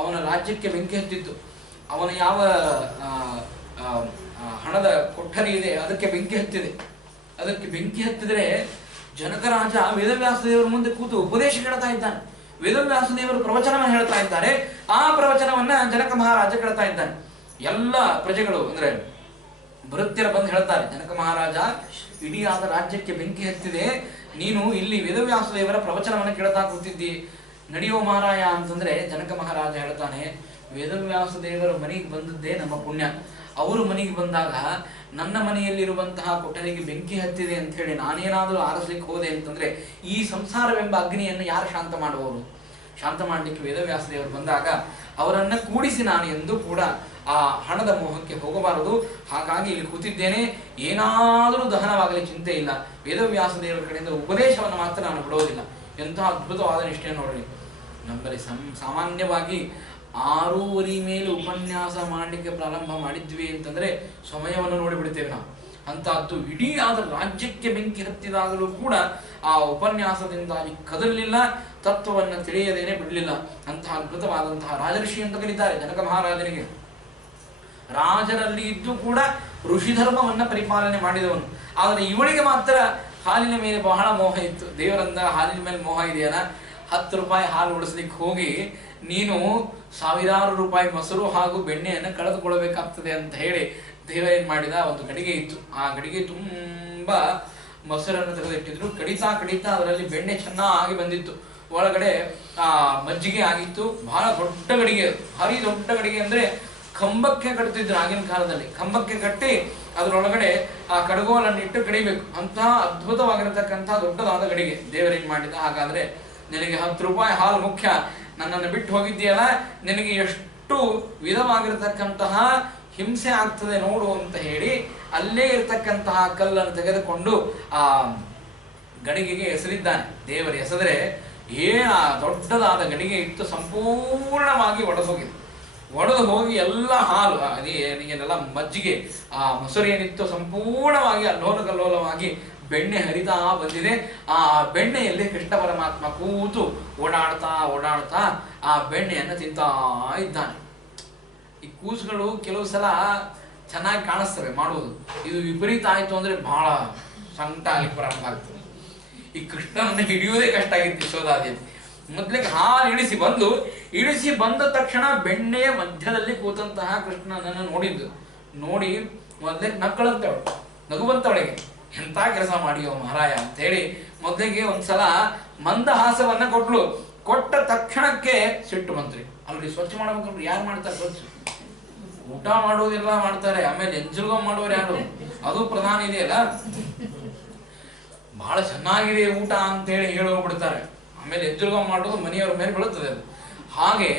ಅವನ ರಾಜ್ಯಕ್ಕೆ ಬೆಂಕಿ ಹತ್ತಿತ್ತು. ಅವನ ಯಾವ ಹಣದ ಕೊಠಡಿ ಇದೆ ಅದಕ್ಕೆ ಬೆಂಕಿ ಹತ್ತಿದೆ. ಅದಕ್ಕೆ ಬೆಂಕಿ ಹತ್ತಿದರೆ ಜನಕರಾಜ ವೇದವ್ಯಾಸ ದೇವರ ಮುಂದೆ ಕೂತು ಉಪದೇಶ ಕೇಳ್ತಾ ಇದ್ದಾನೆ. ವೇದವ್ಯಾಸ ದೇವರು ಪ್ರವಚನವನ್ನು ಹೇಳ್ತಾ ಇದ್ದಾರೆ. ಆ ಪ್ರವಚನವನ್ನ ಜನಕ ಮಹಾರಾಜ ಕೇಳ್ತಾ ಇದ್ದಾನೆ. ಎಲ್ಲ ಪ್ರಜೆಗಳು ಅಂದ್ರೆ ಭೃತ್ಯರು ಬಂದು ಹೇಳ್ತಾರೆ, ಜನಕ ಮಹಾರಾಜ ಇಡೀ ಆದ ರಾಜ್ಯಕ್ಕೆ ಬೆಂಕಿ ಹತ್ತಿದೆ, ನೀನು ಇಲ್ಲಿ ವೇದವ್ಯಾಸ ದೇವರ ಪ್ರವಚನವನ್ನು ಕೇಳ್ತಾ ಕೂತಿದ್ದಿ, ನಡೆಯೋ ಮಾರಾಯ ಅಂತಂದ್ರೆ ಜನಕ ಮಹಾರಾಜ ಹೇಳ್ತಾನೆ, ವೇದವ್ಯಾಸ ದೇವರ ಮನೆಗೆ ಬಂದದ್ದೇ ನಮ್ಮ ಪುಣ್ಯ. ಅವರು ಮನೆಗೆ ಬಂದಾಗ ನನ್ನ ಮನೆಯಲ್ಲಿರುವಂತಹ ಕೊಠಡಿಗೆ ಬೆಂಕಿ ಹತ್ತಿದೆ ಅಂತ ಹೇಳಿ ನಾನೇನಾದರೂ ಆರಿಸ್ಲಿಕ್ಕೆ ಹೋದೆ ಅಂತಂದ್ರೆ ಈ ಸಂಸಾರವೆಂಬ ಅಗ್ನಿಯನ್ನು ಯಾರು ಶಾಂತ ಮಾಡುವವರು? ಶಾಂತ ಮಾಡಲಿಕ್ಕೆ ವೇದವ್ಯಾಸ ದೇವರು ಬಂದಾಗ ಅವರನ್ನ ಕೂಡಿಸಿ ನಾನು ಎಂದೂ ಕೂಡ ಆ ಹಣದ ಮೋಹಕ್ಕೆ ಹೋಗಬಾರದು. ಹಾಗಾಗಿ ಇಲ್ಲಿ ಕೂತಿದ್ದೇನೆ, ಏನಾದರೂ ದಹನವಾಗಲಿ ಚಿಂತೆ ಇಲ್ಲ, ವೇದವ್ಯಾಸ ದೇವರ ಕಡೆಯಿಂದ ಉಪದೇಶವನ್ನು ಮಾತ್ರ ನಾನು ಬಿಡೋದಿಲ್ಲ. ಎಂಥ ಅದ್ಭುತವಾದ ನಿಷ್ಠೆ ನೋಡ್ರಿ. ನಮ್ಮಲ್ಲಿ ಸಾಮಾನ್ಯವಾಗಿ 6:30 ಮೇಲೆ ಉಪನ್ಯಾಸ ಮಾಡಲಿಕ್ಕೆ ಪ್ರಾರಂಭ ಮಾಡಿದ್ವಿ ಅಂತಂದ್ರೆ ಸಮಯವನ್ನು ನೋಡಿಬಿಡ್ತೇವೆ ನಾವು. ಅಂತಹದ್ದು ಇಡೀ ಆದ ರಾಜ್ಯಕ್ಕೆ ಬೆಂಕಿ ಹತ್ತಿದಾಗಲೂ ಕೂಡ ಆ ಉಪನ್ಯಾಸದಿಂದಾಗಿ ಕದಲಿಲ್ಲ, ತತ್ವವನ್ನು ತಿಳಿಯದೇನೆ ಬಿಡಲಿಲ್ಲ. ಅಂತಹ ಅದ್ಭುತವಾದಂತಹ ರಾಜಋಷಿ ಅಂತ ಕರೀತಾರೆ ಜನಕ ಮಹಾರಾಜನಿಗೆ. ರಾಜರಲ್ಲಿ ಇದ್ದು ಕೂಡ ಋಷಿ ಧರ್ಮವನ್ನ ಪರಿಪಾಲನೆ ಮಾಡಿದವನು. ಆದರೆ ಇವಳಿಗೆ ಮಾತ್ರ ಹಾಲಿನ ಮೇಲೆ ಬಹಳ ಮೋಹ ಇತ್ತು. ದೇವರಂದ ಹಾಲಿನ ಮೇಲೆ ಮೋಹ ಇದೆಯಲ್ಲ, 10 ರೂಪಾಯಿ ಹಾಲು ಉಳಿಸ್ಲಿಕ್ಕೆ ಹೋಗಿ ನೀನು ಸಾವಿರಾರು ರೂಪಾಯಿ ಮೊಸರು ಹಾಗೂ ಬೆಣ್ಣೆಯನ್ನು ಕಳೆದುಕೊಳ್ಳಬೇಕಾಗ್ತದೆ ಅಂತ ಹೇಳಿ ದೇವ ಏನ್ ಮಾಡಿದ, ಒಂದು ಗಡಿಗೆ ಇತ್ತು, ಆ ಗಡಿಗೆ ತುಂಬಾ ಮೊಸರನ್ನು ತೆಗೆದಿಟ್ಟಿದ್ರು. ಕಡಿತಾ ಕಡಿತಾ ಅದರಲ್ಲಿ ಬೆಣ್ಣೆ ಚೆನ್ನಾಗಿ ಬಂದಿತ್ತು. ಒಳಗಡೆ ಮಜ್ಜಿಗೆ ಆಗಿತ್ತು. ಬಹಳ ದೊಡ್ಡ ಗಡಿಗೆ, ಭಾರಿ ದೊಡ್ಡ ಗಡಿಗೆ ಅಂದ್ರೆ ಕಂಬಕ್ಕೆ ಕಟ್ತಿದ್ರು ಆಗಿನ ಕಾಲದಲ್ಲಿ. ಕಂಬಕ್ಕೆ ಕಟ್ಟಿ ಅದರೊಳಗಡೆ ಆ ಕಡಗೋಲನ್ನು ಇಟ್ಟು ಕಡಿಬೇಕು. ಅಂತಹ ಅದ್ಭುತವಾಗಿರತಕ್ಕಂತಹ ದೊಡ್ಡದಾದ ಗಡಿಗೆ. ದೇವರೇನ್ ಮಾಡಿದ, ಹಾಗಾದ್ರೆ ನಿನಗೆ 10 ರೂಪಾಯಿ ಹಾಲು ಮುಖ್ಯ, ನನ್ನನ್ನು ಬಿಟ್ಟು ಹೋಗಿದ್ದೀಯಲ್ಲ, ನಿನಗೆ ಎಷ್ಟು ವಿಧವಾಗಿರತಕ್ಕಂತಹ ಹಿಂಸೆ ಆಗ್ತದೆ ನೋಡು ಅಂತ ಹೇಳಿ ಅಲ್ಲೇ ಇರತಕ್ಕಂತಹ ಕಲ್ಲನ್ನು ತೆಗೆದುಕೊಂಡು ಆ ಗಡಿಗೆಗೆ ಎಸೆದಿದ್ದಾನೆ. ದೇವರು ಎಸೆದ್ರೆ ದೊಡ್ಡದಾದ ಗಡಿಗೆ ಇತ್ತು, ಸಂಪೂರ್ಣವಾಗಿ ಒಡೆದು ಹೋಗಿ ಎಲ್ಲ ಹಾಲು ಏನೆಲ್ಲ ಮಜ್ಜಿಗೆ, ಆ ಮೊಸರು ಏನಿತ್ತು ಸಂಪೂರ್ಣವಾಗಿ ಅಲ್ಲೋಲ ಕಲ್ಲೋಲವಾಗಿ ಬೆಣ್ಣೆ ಹರಿತಾ ಬಂದಿದೆ. ಆ ಬೆಣ್ಣೆಯಲ್ಲಿ ಕೃಷ್ಣ ಪರಮಾತ್ಮ ಕೂತು ಓಡಾಡ್ತಾ ಆ ಬೆಣ್ಣೆಯನ್ನು ತಿಂತಾ ಇದ್ದಾನೆ. ಈ ಕೂಸುಗಳು ಕೆಲವು ಸಲ ಚೆನ್ನಾಗಿ ಕಾಣಿಸ್ತವೆ ಮಾಡುವುದು, ಇದು ವಿಪರೀತ ಆಯಿತು ಅಂದ್ರೆ ಬಹಳ ಸಂಕಟ ಆಗಲಿಕ್ಕೆ ಪ್ರಾರಂಭ ಆಗ್ತದೆ. ಈ ಕೃಷ್ಣನನ್ನು ಹಿಡಿಯುವುದೇ ಕಷ್ಟ ಆಗಿತ್ತು ಯಶೋಧಾದೇವಿ. ಮೊದಲಿಗೆ ಹಾಲು ಇಳಿಸಿ ಬಂದ ತಕ್ಷಣ ಬೆಣ್ಣೆಯ ಮಧ್ಯದಲ್ಲಿ ಕೂತಂತಹ ಕೃಷ್ಣನನ್ನು ನೋಡಿ ಮೊದಲೇ ನಕ್ಕಳಂತವಳು, ನಗುವಂತವಳಿಗೆ, ಎಂತ ಕೆಲಸ ಮಾಡಿಯೋ ಮಹಾರಾಯ ಅಂತ ಹೇಳಿ ಮೊದಲಿಗೆ ಒಂದ್ಸಲ ಮಂದಹಾಸವನ್ನ ಕೊಟ್ಟ ತಕ್ಷಣಕ್ಕೆ ಸಿಟ್ಟು ಮಂತ್ರಿ ಅಲ್ರಿ. ಸ್ವಚ್ಛ ಮಾಡ್ಬೇಕಲ್ರಿ, ಯಾರು ಮಾಡ್ತಾರೆ ಸ್ವಚ್ಛ? ಊಟ ಮಾಡೋದೆಲ್ಲ ಮಾಡ್ತಾರೆ, ಆಮೇಲೆ ಎಂಜುಲ್ಗ ಮಾಡೋರು ಯಾರು? ಅದು ಪ್ರಧಾನ ಇದೆಯಲ್ಲ, ಬಹಳ ಚೆನ್ನಾಗಿದೆ ಊಟ ಅಂತೇಳಿ ಹೇಳೋಗ್ಬಿಡ್ತಾರೆ. ಆಮೇಲೆ ಎಂಜುಲ್ಗ ಮಾಡೋದು ಮನೆಯವರ ಮೇಲೆ ಬೀಳುತ್ತದೆ. ಅದು ಹಾಗೆ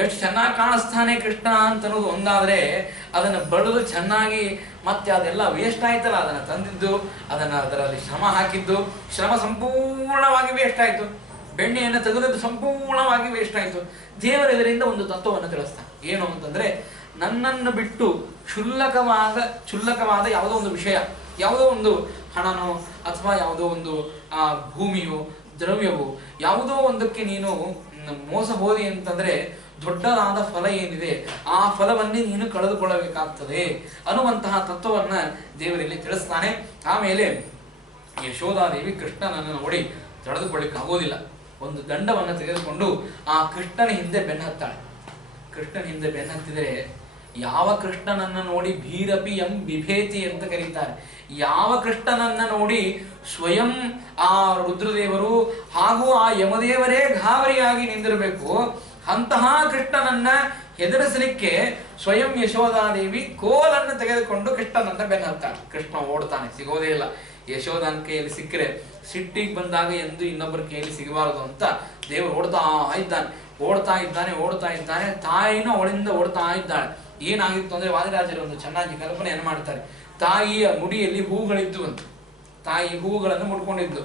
ಎಷ್ಟು ಚೆನ್ನಾಗಿ ಕಾಣಿಸ್ತಾನೆ ಕೃಷ್ಣ ಅಂತ ಅನ್ನೋದು ಒಂದಾದ್ರೆ, ಅದನ್ನ ಬಳಿದು ಚೆನ್ನಾಗಿ ಮತ್ತೆ ಅದೆಲ್ಲ ವೇಸ್ಟ್ ಆಯ್ತಲ್ಲ, ಅದನ್ನ ತಂದಿದ್ದು, ಅದರಲ್ಲಿ ಶ್ರಮ ಹಾಕಿದ್ದು, ಶ್ರಮ ಸಂಪೂರ್ಣವಾಗಿ ವೇಸ್ಟ್ ಆಯ್ತು. ಬೆಣ್ಣೆಯನ್ನು ತೆಗೆದದ್ದು ಸಂಪೂರ್ಣವಾಗಿ ವೇಸ್ಟ್ ಆಯ್ತು. ದೇವರ ಇದರಿಂದ ಒಂದು ತತ್ವವನ್ನು ತಿಳಿಸ್ತಾನೆ. ಏನು ಅಂತಂದ್ರೆ, ನನ್ನನ್ನು ಬಿಟ್ಟು ಕ್ಷುಲ್ಲಕವಾದ ಯಾವುದೋ ಒಂದು ವಿಷಯ, ಯಾವುದೋ ಒಂದು ಹಣನೋ ಅಥವಾ ಯಾವುದೋ ಒಂದು ಭೂಮಿಯೋ ದ್ರವ್ಯವೋ ಯಾವುದೋ ಒಂದಕ್ಕೆ ನೀನು ಮೋಸ ಹೋದಿ ಅಂತಂದ್ರೆ ದೊಡ್ಡದಾದ ಫಲ ಏನಿದೆ ಆ ಫಲವನ್ನೇ ನೀನು ಕಳೆದುಕೊಳ್ಳಬೇಕಾಗ್ತದೆ ಅನ್ನುವಂತಹ ತತ್ವವನ್ನ ದೇವರಲ್ಲಿ ತಿಳಿಸ್ತಾನೆ. ಆಮೇಲೆ ಯಶೋಧಾದೇವಿ ಕೃಷ್ಣನನ್ನು ನೋಡಿ ತಡೆದುಕೊಳ್ಳಿಕ್ಕೆ ಆಗೋದಿಲ್ಲ. ಒಂದು ದಂಡವನ್ನು ತೆಗೆದುಕೊಂಡು ಆ ಕೃಷ್ಣನ ಹಿಂದೆ ಬೆನ್ನತ್ತಾಳೆ. ಕೃಷ್ಣನ ಹಿಂದೆ ಬೆನ್ನತ್ತಿದರೆ, ಯಾವ ಕೃಷ್ಣನನ್ನ ನೋಡಿ ಭೀರಪಿ ಎಂ ಬಿಭೇತಿ ಅಂತ ಕರೀತಾರೆ. ಯಾವ ಕೃಷ್ಣನನ್ನ ನೋಡಿ ಸ್ವಯಂ ಆ ರುದ್ರದೇವರು ಹಾಗೂ ಆ ಯಮದೇವರೇ ಗಾಬರಿಯಾಗಿ ನಿಂದಿರಬೇಕು, ಅಂತಹ ಕೃಷ್ಣನನ್ನ ಹೆದರಿಸಲಿಕ್ಕೆ ಸ್ವಯಂ ಯಶೋಧಾದೇವಿ ಕೋಲನ್ನು ತೆಗೆದುಕೊಂಡು ಕೃಷ್ಣನನ್ನ ಬೆನ್ನತ್ತಾಳೆ. ಕೃಷ್ಣ ಓಡ್ತಾನೆ, ಸಿಗೋದೇ ಇಲ್ಲ. ಯಶೋಧನ ಕೈಯಲ್ಲಿ ಸಿಕ್ಕರೆ ಸಿಟ್ಟಿಗೆ ಬಂದಾಗ ಎಂದು ಇನ್ನೊಬ್ಬರ ಕೈಯಲ್ಲಿ ಸಿಗಬಾರದು ಅಂತ ದೇವರು ಓಡ್ತಾ ಇದ್ದಾನೆ. ತಾಯಿನೂ ಅವಳಿಂದ ಓಡ್ತಾ ಇದ್ದಾಳೆ. ಏನಾಗಿತ್ತು ಅಂದ್ರೆ, ವಾದಿರಾಜರು ಒಂದು ಚೆನ್ನಾಗಿ ಕಲ್ಪನೆಯನ್ನು ಮಾಡ್ತಾರೆ. ತಾಯಿಯ ಮುಡಿಯಲ್ಲಿ ಹೂಗಳಿದ್ದು ಅಂತ, ತಾಯಿ ಹೂಗಳನ್ನು ಮುಡ್ಕೊಂಡಿದ್ದು,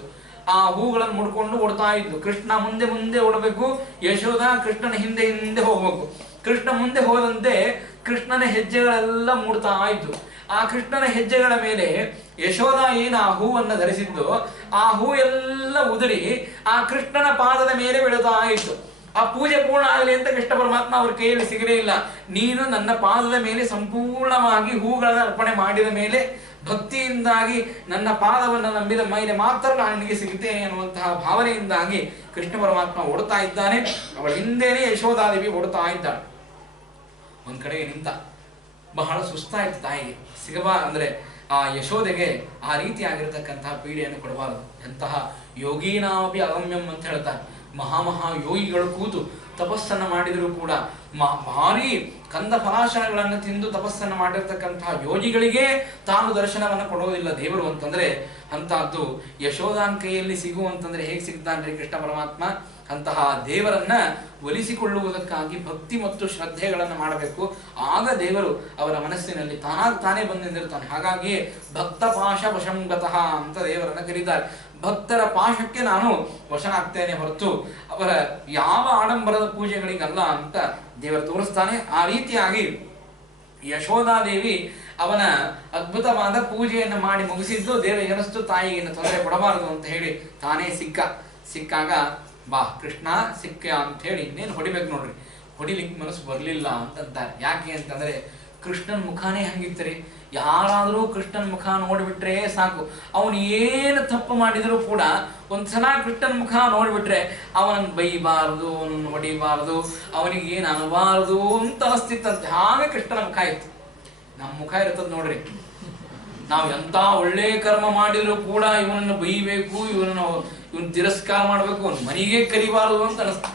ಆ ಹೂಗಳನ್ನು ಮುಡ್ಕೊಂಡು ಓಡ್ತಾ ಇದ್ಲು. ಕೃಷ್ಣ ಮುಂದೆ ಓಡಬೇಕು, ಯಶೋಧ ಕೃಷ್ಣನ ಹಿಂದೆ ಹೋಗ್ಬೇಕು. ಕೃಷ್ಣ ಮುಂದೆ ಹೋದಂತೆ ಕೃಷ್ಣನ ಹೆಜ್ಜೆಗಳೆಲ್ಲ ಮೂಡ್ತಾ ಇದ್ದು. ಆ ಕೃಷ್ಣನ ಹೆಜ್ಜೆಗಳ ಮೇಲೆ ಯಶೋಧ ಏನು ಆ ಹೂವನ್ನು ಧರಿಸಿದ್ದು, ಆ ಹೂ ಎಲ್ಲ ಉದುರಿ ಆ ಕೃಷ್ಣನ ಪಾದದ ಮೇಲೆ ಬೀಳುತ್ತಾ ಇತ್ತು. ಆ ಪೂಜೆ ಪೂರ್ಣ ಆಗಲಿ ಅಂತ ಕೃಷ್ಣ ಪರಮಾತ್ಮ ಅವ್ರ ಕೈಯಲ್ಲಿ ಸಿಗಲೇ ಇಲ್ಲ. ನೀನು ನನ್ನ ಪಾದದ ಮೇಲೆ ಸಂಪೂರ್ಣವಾಗಿ ಹೂಗಳನ್ನು ಅರ್ಪಣೆ ಮಾಡಿದ ಮೇಲೆ, ಭಕ್ತಿಯಿಂದಾಗಿ ನನ್ನ ಪಾದವನ್ನು ನಂಬಿದ ಮೇಲೆ ಮಾತ್ರ ನಾನು ನಿನಗೆ ಸಿಗುತ್ತೇನೆ ಅನ್ನುವಂತಹ ಭಾವನೆಯಿಂದಾಗಿ ಕೃಷ್ಣ ಪರಮಾತ್ಮ ಓಡ್ತಾ ಇದ್ದಾನೆ. ಅವಳ ಹಿಂದೆನೇ ಯಶೋಧಾದೇವಿ ಓಡ್ತಾ ಇದ್ದಾಳೆ. ಒಂದ್ ಕಡೆಗೆ ನಿಂತ, ಬಹಳ ಸುಸ್ತಾಯ್ತು ತಾಯಿಗೆ. ಅಂದ್ರೆ ಆ ಯಶೋಧೆಗೆ ಆ ರೀತಿಯಾಗಿರ್ತಕ್ಕಂತಹ ಪೀಡೆಯನ್ನು ಕೊಡಬಾರದು. ಎಂತಹ ಯೋಗೀನಾಮಪಿ ಅಗಮ್ಯಂ ಅಂತ ಹೇಳ್ತಾರೆ. ಯೋಗಿಗಳು ಕೂತು ತಪಸ್ಸನ್ನು ಮಾಡಿದರೂ ಕೂಡ ಭಾರಿ ಕಂದ ಫಲಾಶನಗಳನ್ನು ತಿಂದು ತಪಸ್ಸನ್ನು ಮಾಡಿರ್ತಕ್ಕಂತಹ ಯೋಗಿಗಳಿಗೆ ತಾನು ದರ್ಶನವನ್ನು ಕೊಡೋದಿಲ್ಲ ದೇವರು ಅಂತಂದ್ರೆ, ಅಂತಹದ್ದು ಯಶೋಧಾನ್ ಕೈಯಲ್ಲಿ ಸಿಗುವಂತಂದ್ರೆ ಹೇಗೆ ಸಿಗ್ತಾನ್ರಿ ಕೃಷ್ಣ ಪರಮಾತ್ಮ? ಅಂತಹ ದೇವರನ್ನ ಒಲಿಸಿಕೊಳ್ಳುವುದಕ್ಕಾಗಿ ಭಕ್ತಿ ಮತ್ತು ಶ್ರದ್ಧೆಗಳನ್ನು ಮಾಡಬೇಕು. ಆಗ ದೇವರು ಅವರ ಮನಸ್ಸಿನಲ್ಲಿ ತಾನೇ ಬಂದು ನಿಂದಿರ್ತಾನೆ. ಹಾಗಾಗಿ ಭಕ್ತ ಪಾಶ ವಶಂಗತಃ ಅಂತ ದೇವರನ್ನ ಕರೀತಾರೆ. ಭಕ್ತರ ಪಾಶಕ್ಕೆ ನಾನು ವಶನಾಗ್ತೇನೆ ಹೊರತು ಅವರ ಯಾವ ಆಡಂಬರದ ಪೂಜೆಗಳಿಗಲ್ಲ ಅಂತ ದೇವರು ತೋರಿಸ್ತಾನೆ. ಆ ರೀತಿಯಾಗಿ ಯಶೋಧಾದೇವಿ ಅವನ ಅದ್ಭುತವಾದ ಪೂಜೆಯನ್ನು ಮಾಡಿ ಮುಗಿಸಿದ್ದು ದೇವರಿಗೆ ಅನಿಸ್ತು, ತಾಯಿಗೆ ತೊಂದರೆ ಕೊಡಬಾರದು ಅಂತ ಹೇಳಿ ತಾನೇ ಸಿಕ್ಕಾಗ ಬಾ ಕೃಷ್ಣ ಸಿಕ್ಕ ಅಂತ ಹೇಳಿ ಇನ್ನೇನು ಹೊಡಿಬೇಕು ನೋಡ್ರಿ, ಹೊಡಿಲಿಕ್ಕೆ ಮನಸ್ಸು ಬರಲಿಲ್ಲ ಅಂತಂತಾರೆ. ಯಾಕೆ ಅಂತಂದ್ರೆ ಕೃಷ್ಣನ ಮುಖಾನೇ ಹಂಗಿತ್ತರಿ. ಯಾರಾದರೂ ಕೃಷ್ಣನ ಮುಖ ನೋಡಿಬಿಟ್ರೆ ಸಾಕು, ಅವನು ಏನು ತಪ್ಪು ಮಾಡಿದರೂ ಕೂಡ ಒಂದ್ಸಲ ಕೃಷ್ಣನ ಮುಖ ನೋಡಿಬಿಟ್ರೆ ಅವನನ್ನು ಬೈಬಾರದು, ಅವನನ್ನು ಹೊಡಿಬಾರದು, ಅವನಿಗೆ ಏನು ಅನ್ನಬಾರದು ಅಂತ ಅನಿಸ್ತಿತ್ತಂತೆ. ಹಾಗೆ ಕೃಷ್ಣನ ಮುಖ ಇತ್ತು. ನಮ್ಮ ಮುಖ ಇರ್ತದ ನೋಡ್ರಿ, ನಾವು ಎಂತ ಒಳ್ಳೆ ಕರ್ಮ ಮಾಡಿದ್ರು ಕೂಡ ಇವನನ್ನು ಬೈಬೇಕು, ಇವನ್ ತಿರಸ್ಕಾರ ಮಾಡ್ಬೇಕು, ಅವನ ಮನೆಗೆ ಕರಿಬಾರದು ಅಂತ ಅನಿಸ್ತು.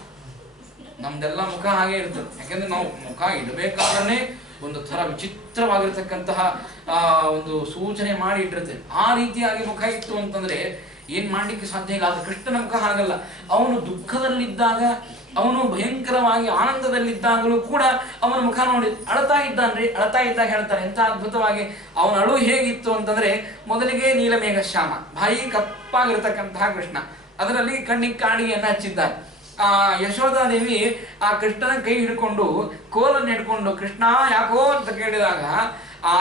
ನಮ್ದೆಲ್ಲ ಮುಖ ಹಾಗೆ ಇರ್ತದೆ. ಯಾಕಂದ್ರೆ ನಾವು ಮುಖ ಇಡಬೇಕಾದ್ರೆ ಒಂದು ಥರ ವಿಚಿತ್ರವಾಗಿರ್ತಕ್ಕಂತಹ ಒಂದು ಸೂಚನೆ ಮಾಡಿ ಇಟ್ಟಿರ್ತೇವೆ. ಆ ರೀತಿಯಾಗಿ ಮುಖ ಇತ್ತು ಅಂತಂದ್ರೆ ಏನ್ ಮಾಡ್ಲಿಕ್ಕೆ ಸಾಧ್ಯ ಇಲ್ಲ. ಆದ್ರೆ ಕೃಷ್ಣನ ಮುಖ ಹಾಗಲ್ಲ. ಅವನು ದುಃಖದಲ್ಲಿದ್ದಾಗ, ಅವನು ಭಯಂಕರವಾಗಿ ಆನಂದದಲ್ಲಿದ್ದಾಗಲೂ ಕೂಡ ಅವನ ಮುಖ ನೋಡಿ ಅಳ್ತಾ ಇದ್ದಾಗ ಹೇಳ್ತಾರೆ ಎಂತ ಅದ್ಭುತವಾಗಿ ಅವನ ಅಳು ಹೇಗಿತ್ತು ಅಂತಂದ್ರೆ, ಮೊದಲಿಗೆ ನೀಲಮೇಘ ಶ್ಯಾಮ, ಬಾಯಿ ಕಪ್ಪಾಗಿರ್ತಕ್ಕಂತಹ ಕೃಷ್ಣ, ಅದರಲ್ಲಿ ಕಣ್ಣಿಗೆ ಕಾಡಿಗೆಯನ್ನು ಹಚ್ಚಿದ್ದಾರೆ. ಆ ಯಶೋಧಾದೇವಿ ಆ ಕೃಷ್ಣನ ಕೈ ಹಿಡ್ಕೊಂಡು ಕೋಲನ್ನು ಹಿಡ್ಕೊಂಡು ಕೃಷ್ಣ ಯಾಕೋ ಅಂತ ಕೇಳಿದಾಗ ಆ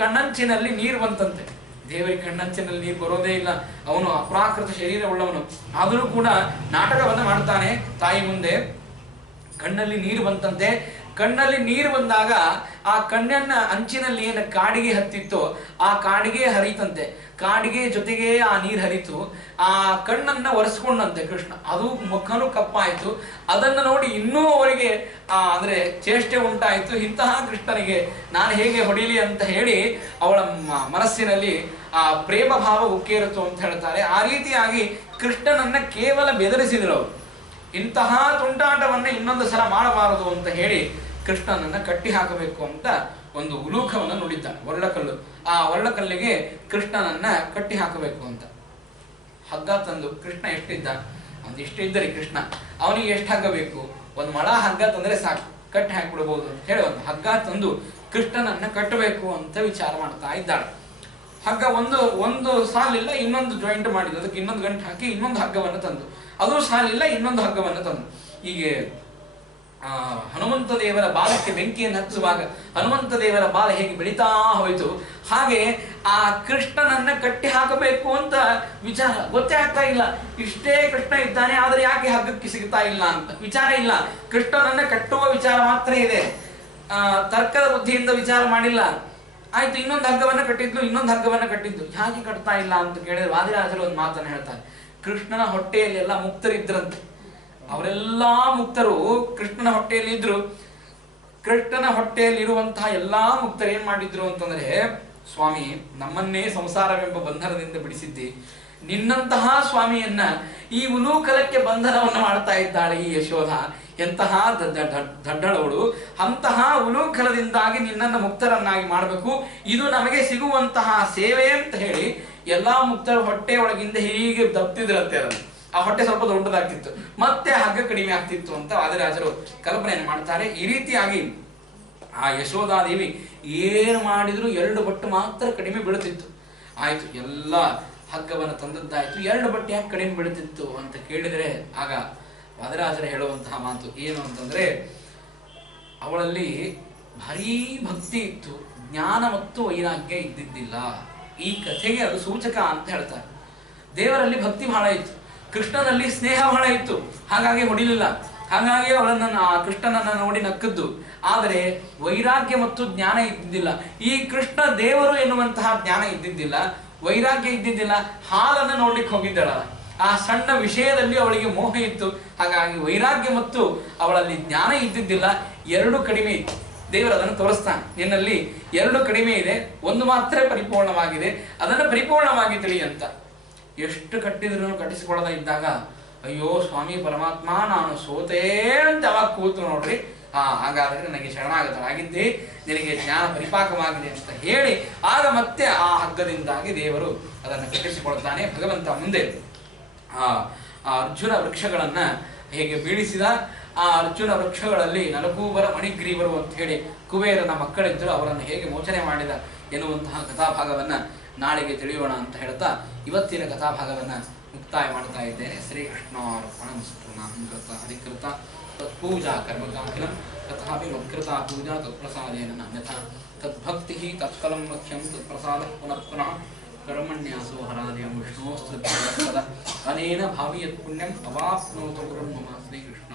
ಕಣ್ಣಂಚಿನಲ್ಲಿ ನೀರು ಬಂತಂತೆ. ದೇವರಿಗೆ ಕಣ್ಣಂಚಿನಲ್ಲಿ ನೀರು ಬರೋದೇ ಇಲ್ಲ, ಅವನು ಅಪ್ರಾಕೃತ ಶರೀರ ಉಳ್ಳವನು. ಆದರೂ ಕೂಡ ನಾಟಕವನ್ನು ಮಾಡ್ತಾನೆ ತಾಯಿ ಮುಂದೆ. ಕಣ್ಣಲ್ಲಿ ನೀರು ಬಂತಂತೆ. ಕಣ್ಣಲ್ಲಿ ನೀರು ಬಂದಾಗ ಆ ಕಣ್ಣನ್ನ ಅಂಚಿನಲ್ಲಿ ಏನು ಕಾಡಿಗೆ ಹತ್ತಿತ್ತೋ ಆ ಕಾಡಿಗೆ ಹರಿತಂತೆ, ಕಾಡಿಗೆ ಜೊತೆಗೆ ಆ ನೀರು ಹರಿತು, ಆ ಕಣ್ಣನ್ನ ಒರೆಸ್ಕೊಂಡಂತೆ ಕೃಷ್ಣ. ಅದು ಮುಖನು ಕಪ್ಪಾಯಿತು. ಅದನ್ನು ನೋಡಿ ಇನ್ನೂ ಅವರಿಗೆ ಅಂದ್ರೆ ಚೇಷ್ಟೆ ಉಂಟಾಯಿತು. ಇಂತಹ ಕೃಷ್ಣನಿಗೆ ನಾನು ಹೇಗೆ ಹೊಡಿಲಿ ಅಂತ ಹೇಳಿ ಅವಳ ಮನಸ್ಸಿನಲ್ಲಿ ಆ ಪ್ರೇಮ ಭಾವ ಉಕ್ಕೇರಿತು ಅಂತ ಹೇಳ್ತಾರೆ. ಆ ರೀತಿಯಾಗಿ ಕೃಷ್ಣನನ್ನ ಕೇವಲ ಬೆದರಿಸಿದರು ಅವರು. ಇಂತಹ ತುಂಟಾಟವನ್ನ ಇನ್ನೊಂದು ಸಲ ಮಾಡಬಾರದು ಅಂತ ಹೇಳಿ ಕೃಷ್ಣನನ್ನ ಕಟ್ಟಿ ಹಾಕಬೇಕು ಅಂತ ಒಂದು ಉಲೂಖವನ್ನು ನುಡಿದ್ದಾನೆ, ಒರಳಕಲ್ಲು. ಆ ಒರಳಕಲ್ಲಿಗೆ ಕೃಷ್ಣನನ್ನ ಕಟ್ಟಿ ಹಾಕಬೇಕು ಅಂತ ಹಗ್ಗ ತಂದು, ಕೃಷ್ಣ ಎಷ್ಟಿದ್ದ ಒಂದಿಷ್ಟು ಇದ್ದರಿ ಕೃಷ್ಣ, ಅವನಿಗೆ ಎಷ್ಟು ಹಗ್ಗ ಬೇಕು, ಒಂದು ಮೊಳ ಹಗ್ಗ ತಂದ್ರೆ ಸಾಕು, ಕಟ್ಟಿ ಹಾಕಿಬಿಡ್ಬೋದು ಅಂತ ಹೇಳಿ ಒಂದು ಹಗ್ಗ ತಂದು ಕೃಷ್ಣನನ್ನ ಕಟ್ಟಬೇಕು ಅಂತ ವಿಚಾರ ಮಾಡ್ತಾ ಇದ್ದಾಳೆ. ಹಗ್ಗ ಒಂದು ಸಾಲಿಲ್ಲ, ಇನ್ನೊಂದು ಜಾಯಿಂಟ್ ಮಾಡಿದ್ದು, ಅದಕ್ಕೆ ಇನ್ನೊಂದು ಗಂಟು ಹಾಕಿ ಇನ್ನೊಂದು ಹಗ್ಗವನ್ನು ತಂದು, ಅದು ಸಾಲಿಲ್ಲ, ಇನ್ನೊಂದು ಹಗ್ಗವನ್ನು ತಂದು. ಹೀಗೆ ಹನುಮಂತ ದೇವರ ಬಾಲಕ್ಕೆ ಬೆಂಕಿಯನ್ನು ಹಚ್ಚುವಾಗ ಹನುಮಂತ ದೇವರ ಬಾಲ ಹೇಗೆ ಬೆಳೀತಾ ಹೋಯಿತು, ಹಾಗೆ ಆ ಕೃಷ್ಣನನ್ನ ಕಟ್ಟಿ ಹಾಕಬೇಕು ಅಂತ ವಿಚಾರ ಗೊತ್ತೇ ಆಗ್ತಾ ಇಲ್ಲ. ಇಷ್ಟೇ ಕೃಷ್ಣ ಇದ್ದಾನೆ, ಆದರೆ ಯಾಕೆ ಹಗ್ಗಕ್ಕೆ ಸಿಗ್ತಾ ಇಲ್ಲ ಅಂತ ವಿಚಾರ ಇಲ್ಲ. ಕೃಷ್ಣನನ್ನ ಕಟ್ಟುವ ವಿಚಾರ ಮಾತ್ರ ಇದೆ, ತರ್ಕದ ಬುದ್ಧಿಯಿಂದ ವಿಚಾರ ಮಾಡಿಲ್ಲ. ಆಯ್ತು, ಇನ್ನೊಂದು ಹಗ್ಗವನ್ನ ಕಟ್ಟಿದ್ಲು, ಇನ್ನೊಂದು ಹಗ್ಗವನ್ನ ಕಟ್ಟಿದ್ದು, ಯಾಕೆ ಕಟ್ತಾ ಇಲ್ಲ ಅಂತ ಕೇಳಿದ್ರೆ ವಾದಿರಾಜರು ಒಂದು ಮಾತನ್ನು ಹೇಳ್ತಾರೆ. ಕೃಷ್ಣನ ಹೊಟ್ಟೆಯಲ್ಲಿ ಎಲ್ಲ ಮುಕ್ತರಿದ್ರಂತೆ, ಅವರೆಲ್ಲಾ ಮುಕ್ತರು ಕೃಷ್ಣನ ಹೊಟ್ಟೆಯಲ್ಲಿ ಇದ್ರು. ಕೃಷ್ಣನ ಹೊಟ್ಟೆಯಲ್ಲಿ ಇರುವಂತಹ ಎಲ್ಲಾ ಮುಕ್ತರು ಏನ್ ಮಾಡಿದ್ರು ಅಂತಂದ್ರೆ, ಸ್ವಾಮಿ ನಮ್ಮನ್ನೇ ಸಂಸಾರವೆಂಬ ಬಂಧನದಿಂದ ಬಿಡಿಸಿದ್ದಿ, ನಿನ್ನಂತಹ ಸ್ವಾಮಿಯನ್ನ ಈ ಉಲೂಕಲಕ್ಕೆ ಬಂಧನವನ್ನು ಮಾಡ್ತಾ ಇದ್ದಾಳೆ ಈ ಯಶೋಧ, ಎಂತಹ ದಡ್ಡಳವಳು, ಅಂತಹ ಉಲೂಕಲದಿಂದಾಗಿ ನಿನ್ನನ್ನು ಮುಕ್ತರನ್ನಾಗಿ ಮಾಡಬೇಕು, ಇದು ನಮಗೆ ಸಿಗುವಂತಹ ಸೇವೆ ಅಂತ ಹೇಳಿ ಎಲ್ಲಾ ಮುಕ್ತರ ಹೊಟ್ಟೆ ಒಳಗಿಂದ ಹೀಗೆ ದಬ್ತಿದ್ರಂತೆ. ಅದನ್ನು ಆ ಹೊಟ್ಟೆ ಸ್ವಲ್ಪ ದೊಡ್ಡದಾಗ್ತಿತ್ತು, ಮತ್ತೆ ಹಗ್ಗ ಕಡಿಮೆ ಆಗ್ತಿತ್ತು ಅಂತ ವಾದಿರಾಜರು ಕಲ್ಪನೆಯನ್ನು ಮಾಡ್ತಾರೆ. ಈ ರೀತಿಯಾಗಿ ಆ ಯಶೋಧಾದೇವಿ ಏನು ಮಾಡಿದ್ರು 2 ಬಟ್ಟು ಮಾತ್ರ ಕಡಿಮೆ ಬೀಳುತ್ತಿತ್ತು. ಆಯ್ತು, ಎಲ್ಲ ಹಗ್ಗವನ್ನು ತಂದದ್ದಾಯ್ತು, 2 ಬಟ್ಟು ಯಾಕೆ ಕಡಿಮೆ ಬೀಳುತ್ತಿತ್ತು ಅಂತ ಕೇಳಿದರೆ ಆಗ ವಾದಿರಾಜರು ಹೇಳುವಂತಹ ಮಾತು ಏನು ಅಂತಂದ್ರೆ, ಅವಳಲ್ಲಿ ಭಾರೀ ಭಕ್ತಿ ಇತ್ತು, ಜ್ಞಾನ ಮತ್ತು ವೈರಾಗ್ಯ ಇದ್ದಿದ್ದಿಲ್ಲ. ಈ ಕಥೆಗೆ ಅದು ಸೂಚಕ ಅಂತ ಹೇಳ್ತಾರೆ. ದೇವರಲ್ಲಿ ಭಕ್ತಿ ಬಹಳ ಇತ್ತು, ಕೃಷ್ಣನಲ್ಲಿ ಸ್ನೇಹ ಬಹಳ ಇತ್ತು, ಹಾಗಾಗಿ ಹೊಡಿಲಿಲ್ಲ, ಹಾಗಾಗಿ ಅವಳನ್ನ ಕೃಷ್ಣನನ್ನ ನೋಡಿ ನಕ್ಕದ್ದು. ಆದರೆ ವೈರಾಗ್ಯ ಮತ್ತು ಜ್ಞಾನ ಇದ್ದಿದ್ದಿಲ್ಲ. ಈ ಕೃಷ್ಣ ದೇವರು ಎನ್ನುವಂತಹ ಜ್ಞಾನ ಇದ್ದಿದ್ದಿಲ್ಲ, ವೈರಾಗ್ಯ ಇದ್ದಿದ್ದಿಲ್ಲ. ಹಾಲನ್ನು ನೋಡ್ಲಿಕ್ಕೆ ಹೋಗಿದ್ದಳ, ಆ ಸಣ್ಣ ವಿಷಯದಲ್ಲಿ ಅವಳಿಗೆ ಮೋಹ ಇತ್ತು, ಹಾಗಾಗಿ ವೈರಾಗ್ಯ ಮತ್ತು ಅವಳಲ್ಲಿ ಜ್ಞಾನ ಇದ್ದಿದ್ದಿಲ್ಲ. 2 ಕಡಿಮೆ ಇತ್ತು. ದೇವರು ಅದನ್ನು ತೋರಿಸ್ತಾನೆ, ನಿನ್ನಲ್ಲಿ 2 ಕಡಿಮೆ ಇದೆ, 1 ಮಾತ್ರ ಪರಿಪೂರ್ಣವಾಗಿದೆ, ಅದನ್ನು ಪರಿಪೂರ್ಣವಾಗಿ ತಿಳಿ ಅಂತ. ಎಷ್ಟು ಕಟ್ಟಿದ್ರು ಕಟ್ಟಿಸಿಕೊಳ್ಳದ ಇದ್ದಾಗ, ಅಯ್ಯೋ ಸ್ವಾಮಿ ಪರಮಾತ್ಮ ನಾನು ಸೋತೇ ಅಂತ ಅವಾಗ ಕೂತು ನೋಡ್ರಿ, ಹಾಗಾದ್ರೆ ನನಗೆ ಶರಣಾಗತನಾಗಿದ್ದೆ, ನಿನಗೆ ಜ್ಞಾನ ಪರಿಪಾಕವಾಗಿದೆ ಅಂತ ಹೇಳಿ ಆಗ ಮತ್ತೆ ಆ ಹಗ್ಗದಿಂದಾಗಿ ದೇವರು ಅದನ್ನು ಕಟ್ಟಿಸಿಕೊಳ್ತಾನೆ. ಭಗವಂತ ಮುಂದೆ ಆ ಅರ್ಜುನ ವೃಕ್ಷಗಳನ್ನ ಹೇಗೆ ಬೀಳಿಸಿದ, ಆ ಅರ್ಜುನ ವೃಕ್ಷಗಳಲ್ಲಿ ನಲಕೂಬರ ಮಣಿಗ್ರೀವರು ಅಂತ ಹೇಳಿ ಕುಬೇರನ ಮಕ್ಕಳಿದ್ದರು, ಅವರನ್ನು ಹೇಗೆ ಮೋಚನೆ ಮಾಡಿದ ಎನ್ನುವಂತಹ ಕಥಾಭಾಗವನ್ನ ನಾಳೆಗೆ ತಿಳಿಯೋಣ ಅಂತ ಹೇಳ್ತಾ ಇವತ್ತಿನ ಕಥಾಭಾಗವನ್ನ ಮುಕ್ತಾಯ ಮಾಡ್ತಾ ಇದ್ದೇನೆ. ಶ್ರೀಕೃಷ್ಣಾರ್ಪಣಮಸ್ತು. ನಾಹಂಕೃತ ಅಧಿಕೃತ ತತ್ಪೂಜಾ ಕರ್ಮಕಾಖಿಲಂ ತಥಾಪಿ ಮತ್ಕೃತ ಪೂಜಾ ತತ್ಪ್ರಸಾದೇನ ಅನ್ಯಥಾ ತದ್ಭಕ್ತಿ ತತ್ಫಲಂ ಮುಖ್ಯಂ ತತ್ಪ್ರಸಾದ ಪುನಃ ಪುನಃ ಕರ್ಮಣ್ಯಾಸೋ ಹರಾದೇವ ವಿಷ್ಣೋಸ್ತದ ಅನೇನ ಭಾವಿ ಯತ್ ಪುಣ್ಯಂ ಅವಾಪ್ನೋತು ಗುರುಂ ಮಮ. ಶ್ರೀಕೃಷ್ಣ.